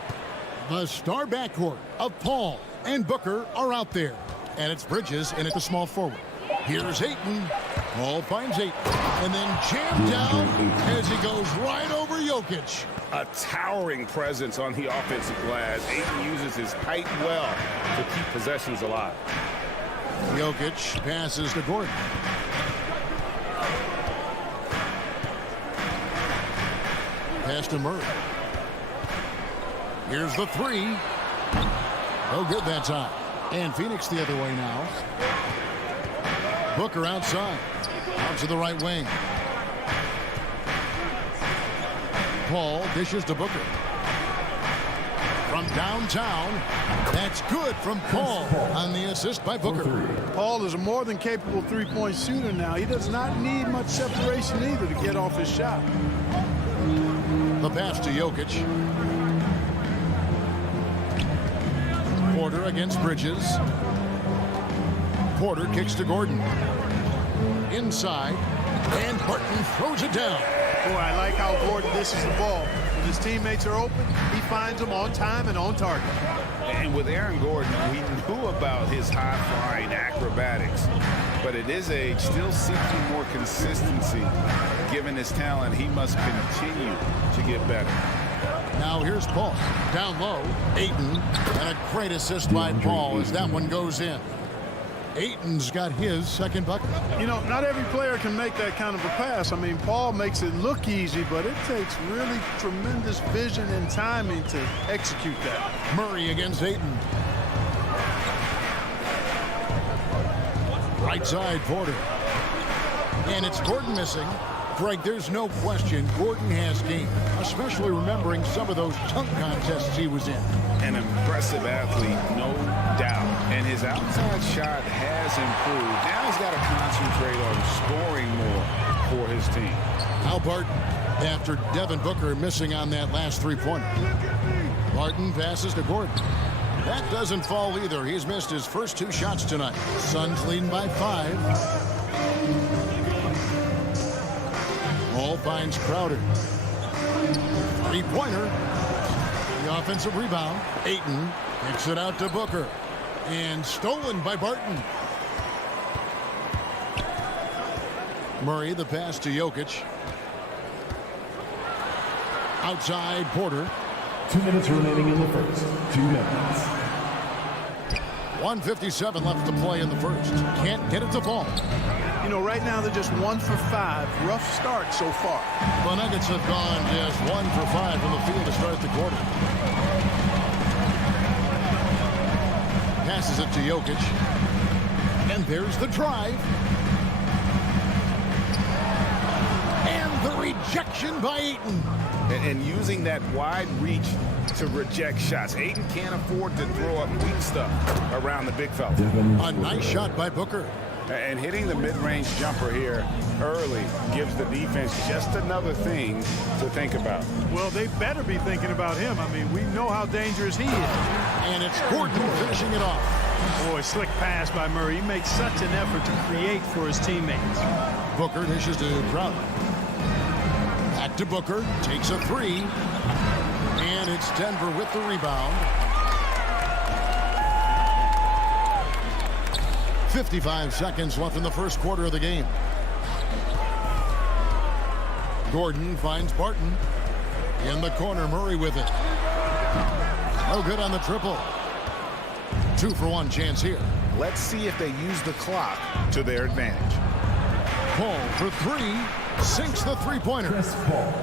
The star backcourt of Paul and Booker are out there. And it's Bridges in at the small forward. Here's Ayton. Paul finds Ayton. And then jammed down as he goes right over Jokic. A towering presence on the offensive glass. Ayton uses his height well to keep possessions alive. Jokic passes to Gordon. Pass to Murray. Here's the 3. No good that time. And Phoenix the other way now. Booker outside. Out to the right wing. Paul dishes to Booker. From downtown. That's good from Paul on the assist by Booker. Paul is a more than capable three-point shooter now. He does not need much separation either to get off his shot. The pass to Jokic. Porter against Bridges. Porter kicks to Gordon. Inside. And Barton throws it down. Boy, I like how Gordon dishes the ball. When his teammates are open, he finds them on time and on target. And with Aaron Gordon, we knew about his high-flying acrobatics. But at his age, still seeking more consistency. Given his talent, he must continue to get better. Now here's Paul. Down low, Ayton. And a great assist by Paul as that one goes in. Ayton's got his second bucket. You know, not every player can make that kind of a pass. I mean, Paul makes it look easy, but it takes really tremendous vision and timing to execute that. Murray against Ayton. Right side, Porter. And it's Gordon missing. Greg, there's no question Gordon has game, especially remembering some of those dunk contests he was in. An impressive athlete, no doubt. And his outside shot has improved. Now he's got to concentrate on scoring more for his team. Now Barton, after Devin Booker missing on that last three-pointer. Barton passes to Gordon. That doesn't fall either. He's missed his first 2 shots tonight. Suns leading by 5. Ball finds Crowder. Three-pointer. The offensive rebound. Ayton kicks it out to Booker. And stolen by Barton. Murray, the pass to Jokic. Outside, Porter. 2 minutes remaining in the first. 2 minutes. 1:57 left to play in the first. Can't get it to fall. You know, right now they're just 1 for 5. Rough start so far. The Nuggets have gone just 1 for 5 from the field to start the quarter. Passes it to Jokic. And there's the drive. And the rejection by Ayton. And using that wide reach to reject shots. Ayton can't afford to throw up weak stuff around the big fella. A nice shot by Booker. And hitting the mid-range jumper here early gives the defense just another thing to think about. Well, they better be thinking about him. I mean, we know how dangerous he is. And it's Gordon finishing it off. Boy, slick pass by Murray. He makes such an effort to create for his teammates. Booker dishes to Crowder. Back to Booker. Takes a three. And it's Denver with the rebound. 55 seconds left in the first quarter of the game. Gordon finds Barton. In the corner, Murray with it. No good on the triple. 2-for-1 chance here. Let's see if they use the clock to their advantage. Paul for three. Sinks the three-pointer.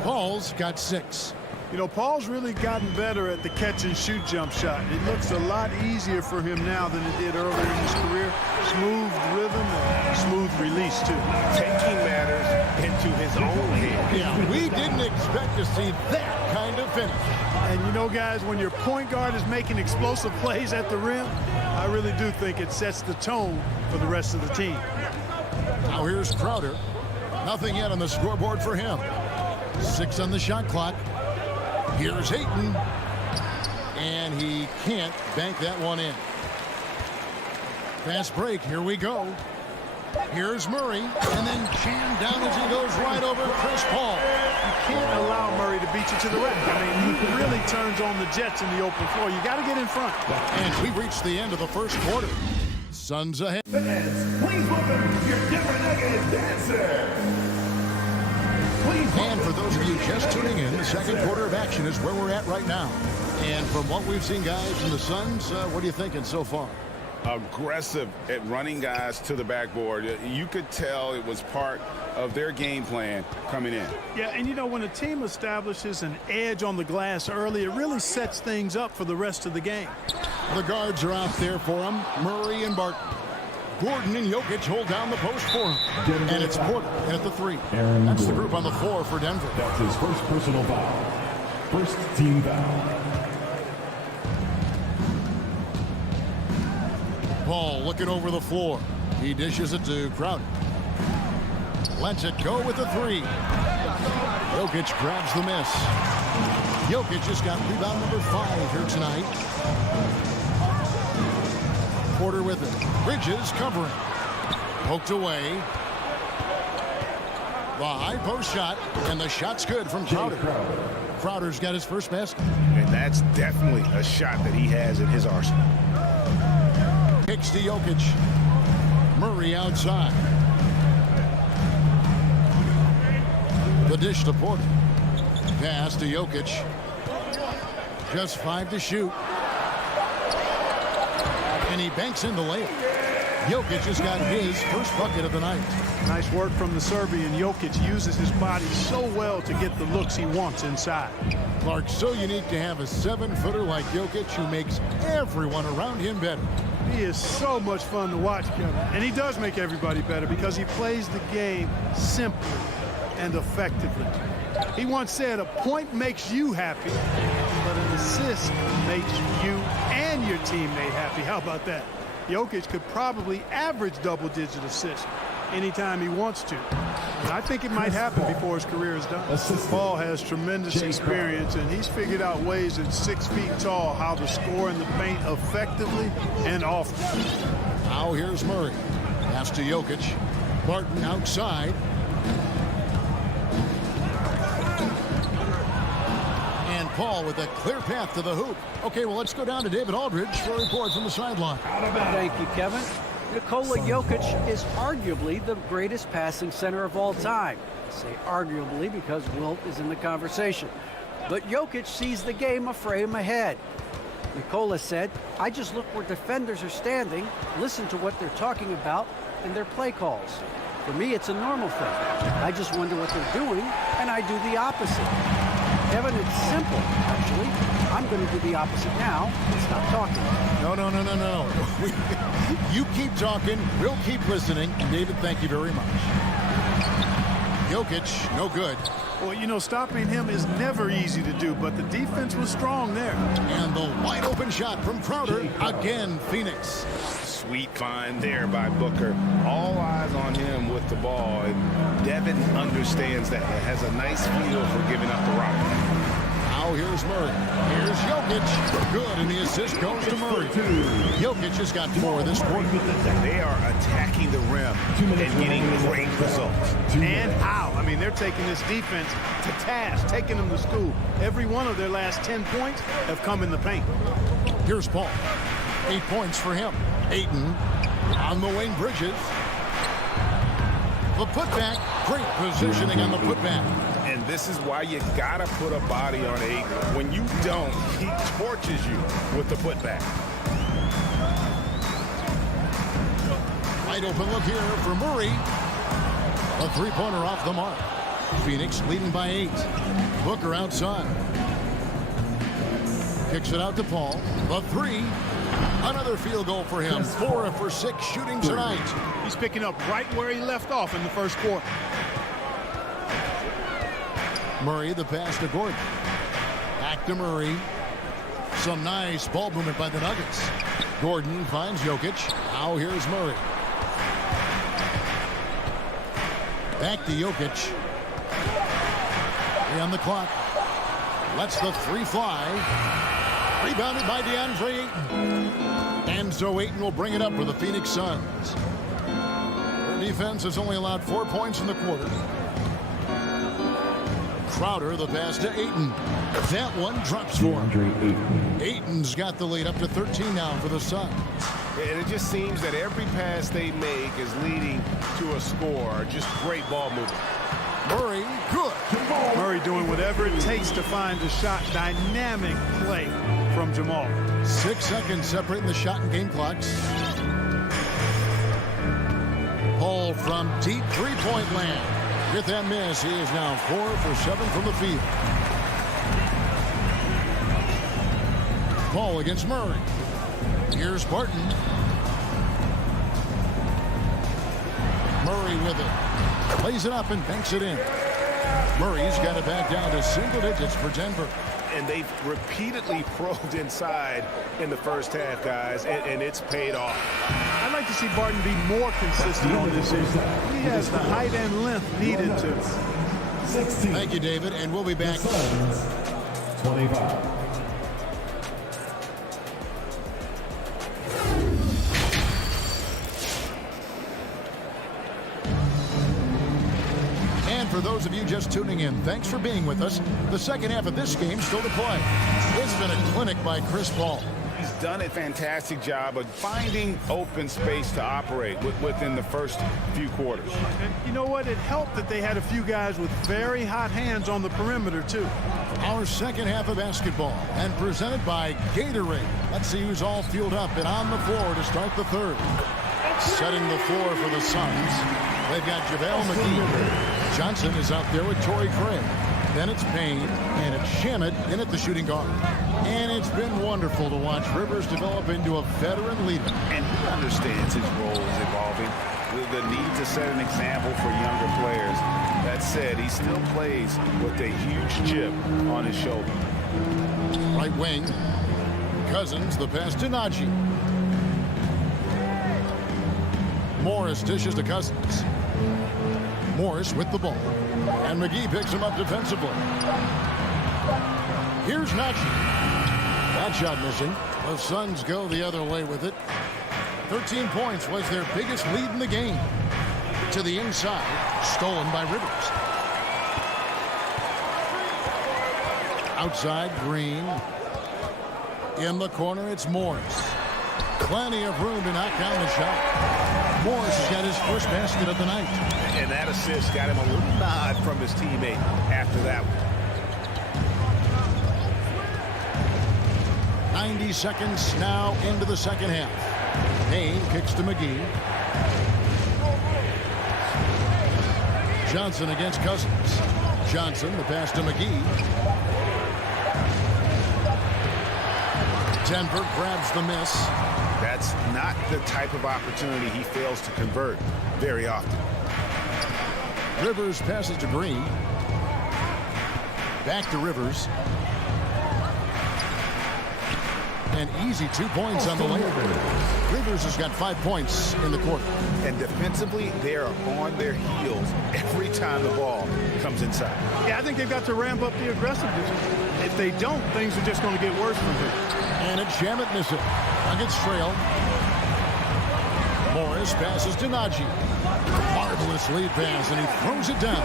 Paul's got 6. You know, Paul's really gotten better at the catch-and-shoot jump shot. It looks a lot easier for him now than it did earlier in his career. Smooth rhythm and smooth release, too. Taking matters into his own hands. Yeah, we didn't expect to see that kind of finish. And you know, guys, when your point guard is making explosive plays at the rim, I really do think it sets the tone for the rest of the team. Now here's Crowder. Nothing yet on the scoreboard for him. 6 on the shot clock. Here's Ayton. And he can't bank that one in. Fast break. Here we go. Here's Murray. And then jammed down as he goes right over Chris Paul. You can't allow Murray to beat you to the rack. I mean, he really turns on the Jets in the open floor. You got to get in front. And we've reached the end of the first quarter. Suns ahead. Fans, please welcome your Denver Nuggets dancer. And for those of you just tuning in, the second quarter of action is where we're at right now. And from what we've seen, guys, from the Suns, what are you thinking so far? Aggressive at running guys to the backboard. You could tell it was part of their game plan coming in. Yeah, and you know, when a team establishes an edge on the glass early, it really sets things up for the rest of the game. The guards are out there for him. Murray and Barton. Gordon and Jokic hold down the post for him. And it's Porter at the 3. That's the group on the floor for Denver. That's his first personal foul. First team foul. Paul looking over the floor. He dishes it to Crowder. Lets it go with the 3. Jokic grabs the miss. Jokic just got rebound number 5 here tonight. Porter with it. Bridges covering. Poked away. The high post shot, and the shot's good from Crowder. Crowder's got his first basket. And that's definitely a shot that he has in his arsenal. Kicks to Jokic. Murray outside. The dish to Porter. Pass to Jokic. Just 5 to shoot. And he banks in the layup. Jokic has got his first bucket of the night. Nice work from the Serbian. Jokic uses his body so well to get the looks he wants inside. Clark, so unique to have a 7-footer like Jokic who makes everyone around him better. He is so much fun to watch, Kevin. And he does make everybody better because he plays the game simply and effectively. He once said, a point makes you happy, but an assist makes you and your teammate happy. How about that? Jokic could probably average double-digit assists anytime he wants to. And I think it might happen before his career is done. Paul has tremendous experience, and he's figured out ways at 6 feet tall how to score in the paint effectively and often. Now here's Murray. Pass to Jokic. Barton outside. And Paul with a clear path to the hoop. Okay, well, let's go down to David Aldridge for a report from the sideline. Thank you, Kevin. Nikola Jokic is arguably the greatest passing center of all time. I say arguably because Wilt is in the conversation. But Jokic sees the game a frame ahead. Nicola said, I just look where defenders are standing, listen to what they're talking about, and their play calls. For me, it's a normal thing. I just wonder what they're doing, and I do the opposite. Kevin, it's simple, actually. I'm going to do the opposite now and stop talking. No. You keep talking, we'll keep listening. And David, thank you very much. Jokic, no good. Well, you know, stopping him is never easy to do, but the defense was strong there. And the wide open shot from Crowder. Again, Phoenix. Sweet find there by Booker. All eyes on him with the ball. And Devin understands that. Has a nice feel for giving up the rock. Now here's Murray. Here's Jokic. Good, and the assist goes to Murray. Jokic has got 4 this quarter. They are attacking the rim and getting great results. And how? I mean, they're taking this defense to task, taking them to school. Every one of their last 10 points have come in the paint. Here's Paul. 8 points for him. Ayton on the wing, Bridges. The putback. Great positioning on the putback. And this is why you gotta put a body on Ayton. When you don't, he torches you with the putback. Wide open look here for Murray. A 3-pointer off the mark. Phoenix leading by 8. Booker outside. Kicks it out to Paul. The 3. Another field goal for him. 4 for 6 shooting tonight. He's picking up right where he left off in the first quarter. Murray, the pass to Gordon. Back to Murray. Some nice ball movement by the Nuggets. Gordon finds Jokic. Now here's Murray. Back to Jokic. 3 on the clock. Lets the 3 fly. Rebounded by DeAndre Ayton. And so Ayton will bring it up for the Phoenix Suns. Their defense has only allowed 4 points in the quarter. Crowder, the pass to Ayton. That one drops for him. Ayton's got the lead up to 13 now for the Suns. And it just seems that every pass they make is leading to a score. Just great ball movement. Murray, good. Murray doing whatever it takes to find the shot. Dynamic play from Jamal. 6 seconds separating the shot and game clocks. Paul from deep 3-point land. With that miss, he is now 4 for 7 from the field. Paul against Murray. Here's Barton. Murray with it. Plays it up and banks it in. Murray's got it back down to single digits for Denver. And they've repeatedly probed inside in the first half, guys, and it's paid off. I'd like to see Barton be more consistent on this issue. He has the height and length needed to. Thank you, David, and we'll be back. 25. For those of you just tuning in, thanks for being with us. The second half of this game still to play. It's been a clinic by Chris Paul. He's done a fantastic job of finding open space to operate within the first few quarters. And you know what? It helped that they had a few guys with very hot hands on the perimeter, too. Our second half of basketball, and presented by Gatorade. Let's see who's all fueled up and on the floor to start the third. Setting the floor for the Suns. They've got JaVale McGee. Johnson is out there with Torrey Craig. Then it's Payne, and it's Shamet in at the shooting guard. And it's been wonderful to watch Rivers develop into a veteran leader. And he understands his role is evolving. The need to set an example for younger players. That said, he still plays with a huge chip on his shoulder. Right wing. Cousins, the pass to Najee. Morris dishes to Cousins. Morris with the ball. And McGee picks him up defensively. Here's Najee. That shot missing. The Suns go the other way with it. 13 points was their biggest lead in the game. To the inside. Stolen by Rivers. Outside, Green. In the corner, it's Morris. Plenty of room to knock down the shot. Morris has got his first basket of the night. And that assist got him a little nod from his teammate after that one. 90 seconds now into the second half. Payne kicks to McGee. Johnson against Cousins. Johnson, the pass to McGee. Denver grabs the miss. That's not the type of opportunity he fails to convert very often. Rivers passes to Green. Back to Rivers. An easy 2 points on the layup. Rivers has got 5 points in the quarter. And defensively, they are on their heels every time the ball comes inside. Yeah, I think they've got to ramp up the aggressiveness. If they don't, things are just going to get worse from here. And it's Shamet miss it. Nuggets trail. Morris passes to Najee. Marvelous lead pass, and he throws it down.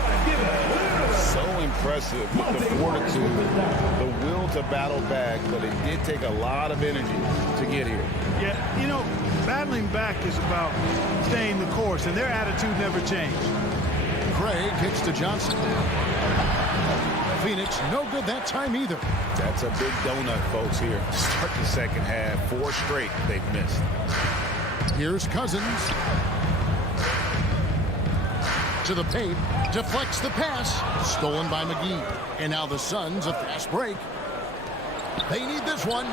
So impressive with the fortitude, the will to battle back, but it did take a lot of energy to get here. Yeah, you know, battling back is about staying the course, and their attitude never changed. Craig kicks to Johnson. Phoenix, no good that time either. That's a big donut, folks, here to start the second half. 4 straight they've missed. Here's Cousins. To the paint, deflects the pass, stolen by McGee. And now the Suns a fast break. They need this one.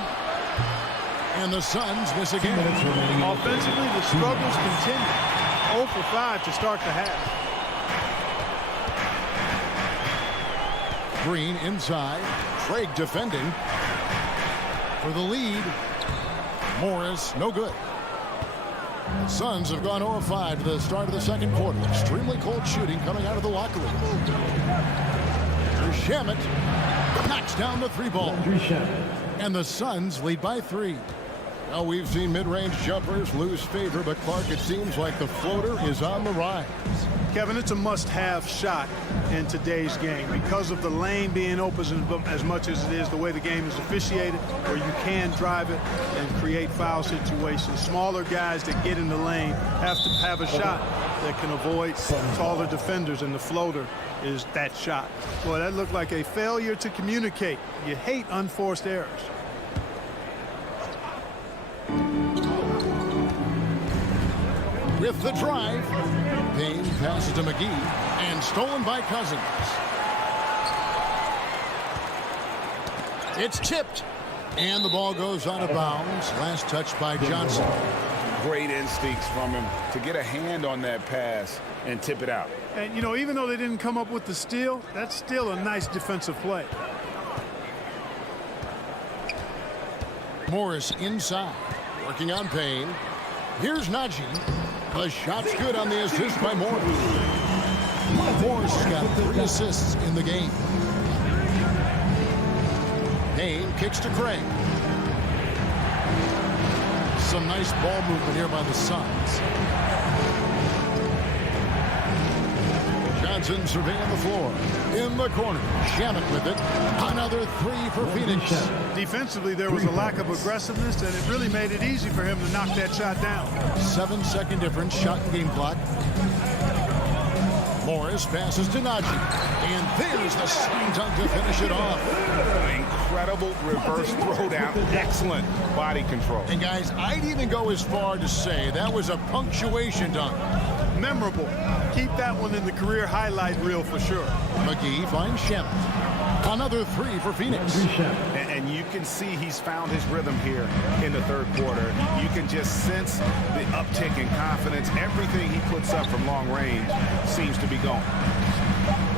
And the Suns miss again. Offensively, the struggles continue. 0 for 5 to start the half. Green inside. Craig defending. For the lead. Morris, no good. The Suns have gone 0-5 to the start of the second quarter. Extremely cold shooting coming out of the locker room. Here's Shamet. Knocks down the 3-ball. And the Suns lead by 3. Now we've seen mid-range jumpers lose favor, but Clark, it seems like the floater is on the rise. Kevin, it's a must-have shot in today's game because of the lane being open as much as it is, the way the game is officiated, where you can drive it and create foul situations. Smaller guys that get in the lane have to have a shot that can avoid taller defenders, and the floater is that shot. Boy, that looked like a failure to communicate. You hate unforced errors. With the drive, Payne passes to McGee, and stolen by Cousins. It's tipped, and the ball goes out of bounds. Last touch by Johnson. Great instincts from him to get a hand on that pass and tip it out. And, you know, even though they didn't come up with the steal, that's still a nice defensive play. Morris inside, working on Payne. Here's Najee. The shot's good on the assist by Morris. Morris has got 3 assists in the game. Payne kicks to Craig. Some nice ball movement here by the Suns. Johnson surveying the floor. In the corner. Shamet with it. Another 3 for Phoenix. Defensively, there was a lack of aggressiveness, and it really made it easy for him to knock that shot down. 7-second difference. Shot and game clock. Morris passes to Najee. And there's the slam dunk to finish it off. Incredible reverse throwdown. Excellent body control. And guys, I'd even go as far to say that was a punctuation dunk. Memorable. Keep that one in the career highlight reel for sure. McGee finds Shamet. Another 3 for Phoenix. And you can see he's found his rhythm here in the third quarter. You can just sense the uptick in confidence. Everything he puts up from long range seems to be going.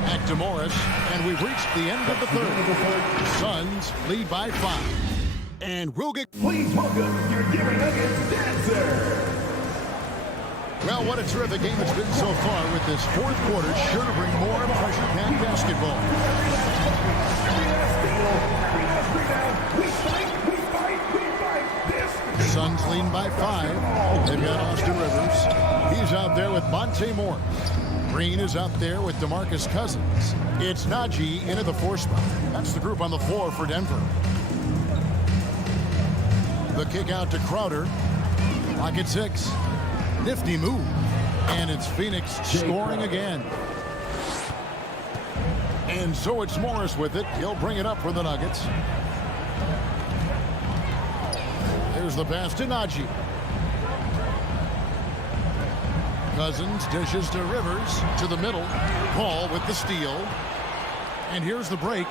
Back to Morris, and we've reached the end of the third. Suns lead by 5. And we'll get... Please welcome your Giving Nuggets dancer. Well, what a terrific game it's been so far, with this fourth quarter sure to bring more pressure-packed basketball. Suns lead by 5. They've got Austin Rivers. He's out there with Monte Morris. Green is out there with DeMarcus Cousins. It's Najee into the 4 spot. That's the group on the floor for Denver. The kick out to Crowder. Clock at 6. Nifty move. And it's Phoenix scoring again. And so it's Morris with it. He'll bring it up for the Nuggets. Here's the pass to Najee. Cousins dishes to Rivers to the middle. Paul with the steal. And here's the break.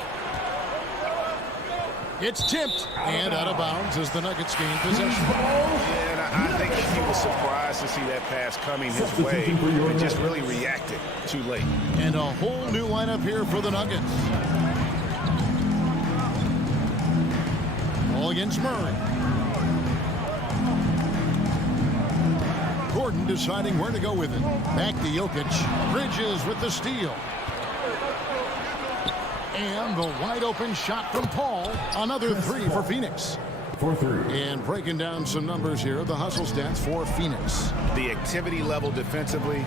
It's tipped and out of bounds as the Nuggets gain possession. Yeah, and I think he was surprised to see that pass coming his way and just really reacted too late. And a whole new lineup here for the Nuggets. Ball against Murray. Gordon deciding where to go with it. Back to Jokic. Bridges with the steal. And the wide open shot from Paul. Another three for Phoenix. For three. And breaking down some numbers here, the hustle stats for Phoenix. The activity level defensively,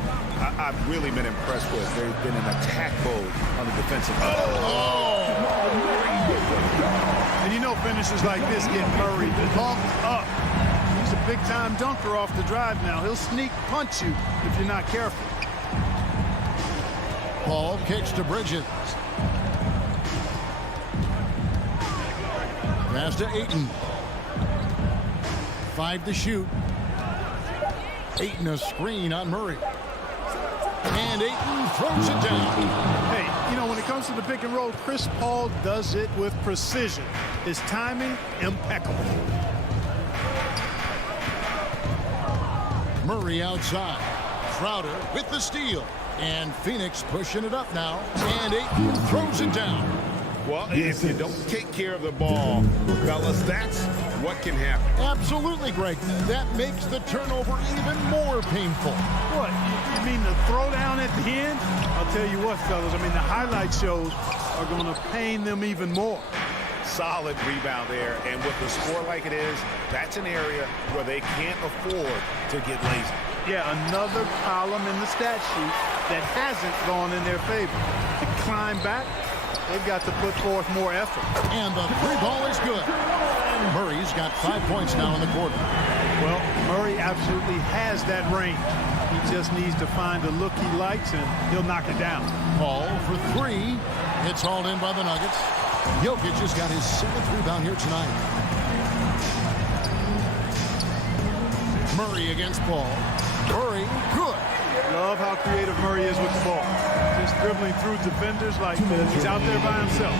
I've really been impressed with. They've been in attack mode on the defensive end. And you know finishes like this get Murray pumped up. He's a big-time dunker off the drive now. He'll sneak punch you if you're not careful. Paul kicks to Bridges. Pass to Ayton. 5 to shoot. Ayton a screen on Murray. And Ayton throws it down. Hey, you know, when it comes to the pick and roll, Chris Paul does it with precision. His timing, impeccable. Murray outside. Crowder with the steal. And Phoenix pushing it up now. And Ayton throws it down. Well, if you don't take care of the ball, fellas, that's what can happen. Absolutely, Greg. That makes the turnover even more painful. What, you mean the throwdown at the end? I'll tell you what, fellas, I mean, the highlight shows are going to pain them even more. Solid rebound there, and with the score like it is, that's an area where they can't afford to get lazy. Yeah, another column in the stat sheet that hasn't gone in their favor. To climb back, they've got to put forth more effort. And the three ball is good. Murray's got 5 points now in the quarter. Well, Murray absolutely has that range. He just needs to find the look he likes, and he'll knock it down. Paul for 3. It's hauled in by the Nuggets. Jokic has got his 7th rebound here tonight. Murray against Paul. Murray, good. Love how creative Murray is with the ball. Just dribbling through defenders like he's out there by himself.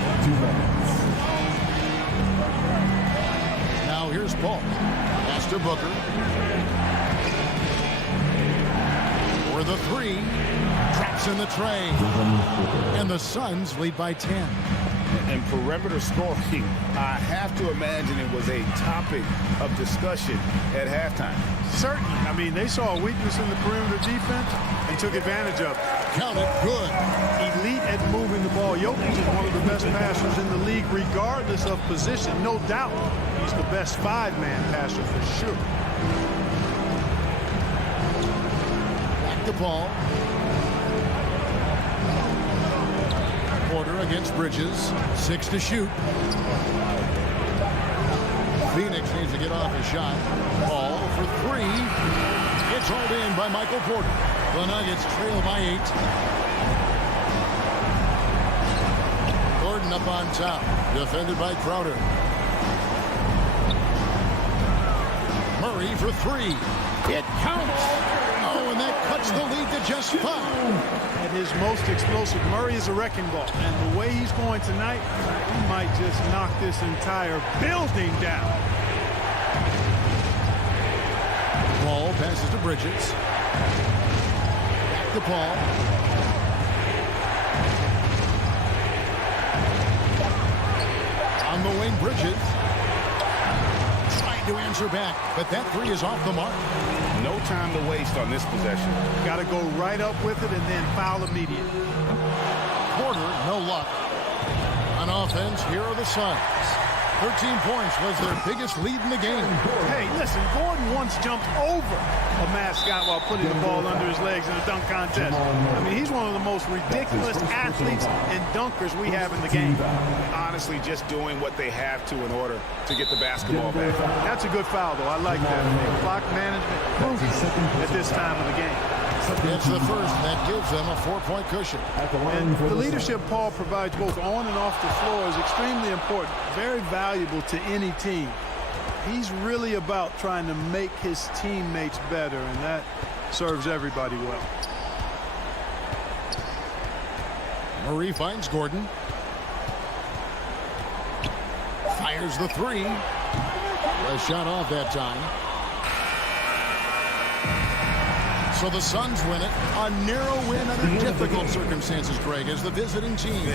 Now here's Paul. Pass to Booker. For the 3. Traps in the tray. And the Suns lead by 10. And perimeter scoring, I have to imagine it was a topic of discussion at halftime. Certainly. I mean, they saw a weakness in the perimeter defense and took advantage of it. Count it, good. Elite at moving the ball. Jokic is one of the best passers in the league, regardless of position. No doubt he's the best 5-man passer for sure. Back to Paul. Porter against Bridges. 6 to shoot. Phoenix needs to get off a shot. Paul for 3. It's hauled in by Michael Porter. The Nuggets trail by 8. Gordon up on top. Defended by Crowder. Murray for 3. It counts. Oh, and that cuts the lead to just 5. At his most explosive, Murray is a wrecking ball. And the way he's going tonight, he might just knock this entire building down. Paul passes to Bridges. Back to Paul. On the wing, Bridges. Trying to answer back, but that 3 is off the mark. No time to waste on this possession. Got to go right up with it and then foul immediately. Porter, no luck. On offense, here are the Suns. 13 points was their biggest lead in the game. Hey, listen, Gordon once jumped over a mascot while putting the ball under his legs in a dunk contest. I mean, he's one of the most ridiculous athletes and dunkers we have in the game. Honestly, just doing what they have to in order to get the basketball back. That's a good foul, though. I like that. Clock management crucial at this time of the game. It's the first that gives them a 4-point cushion. And the leadership Paul provides both on and off the floor is extremely important, very valuable to any team. He's really about trying to make his teammates better, and that serves everybody well. Murray finds Gordon. Fires the three. A shot off that time. So the Suns win it. A narrow win under difficult circumstances, Greg, as the visiting team.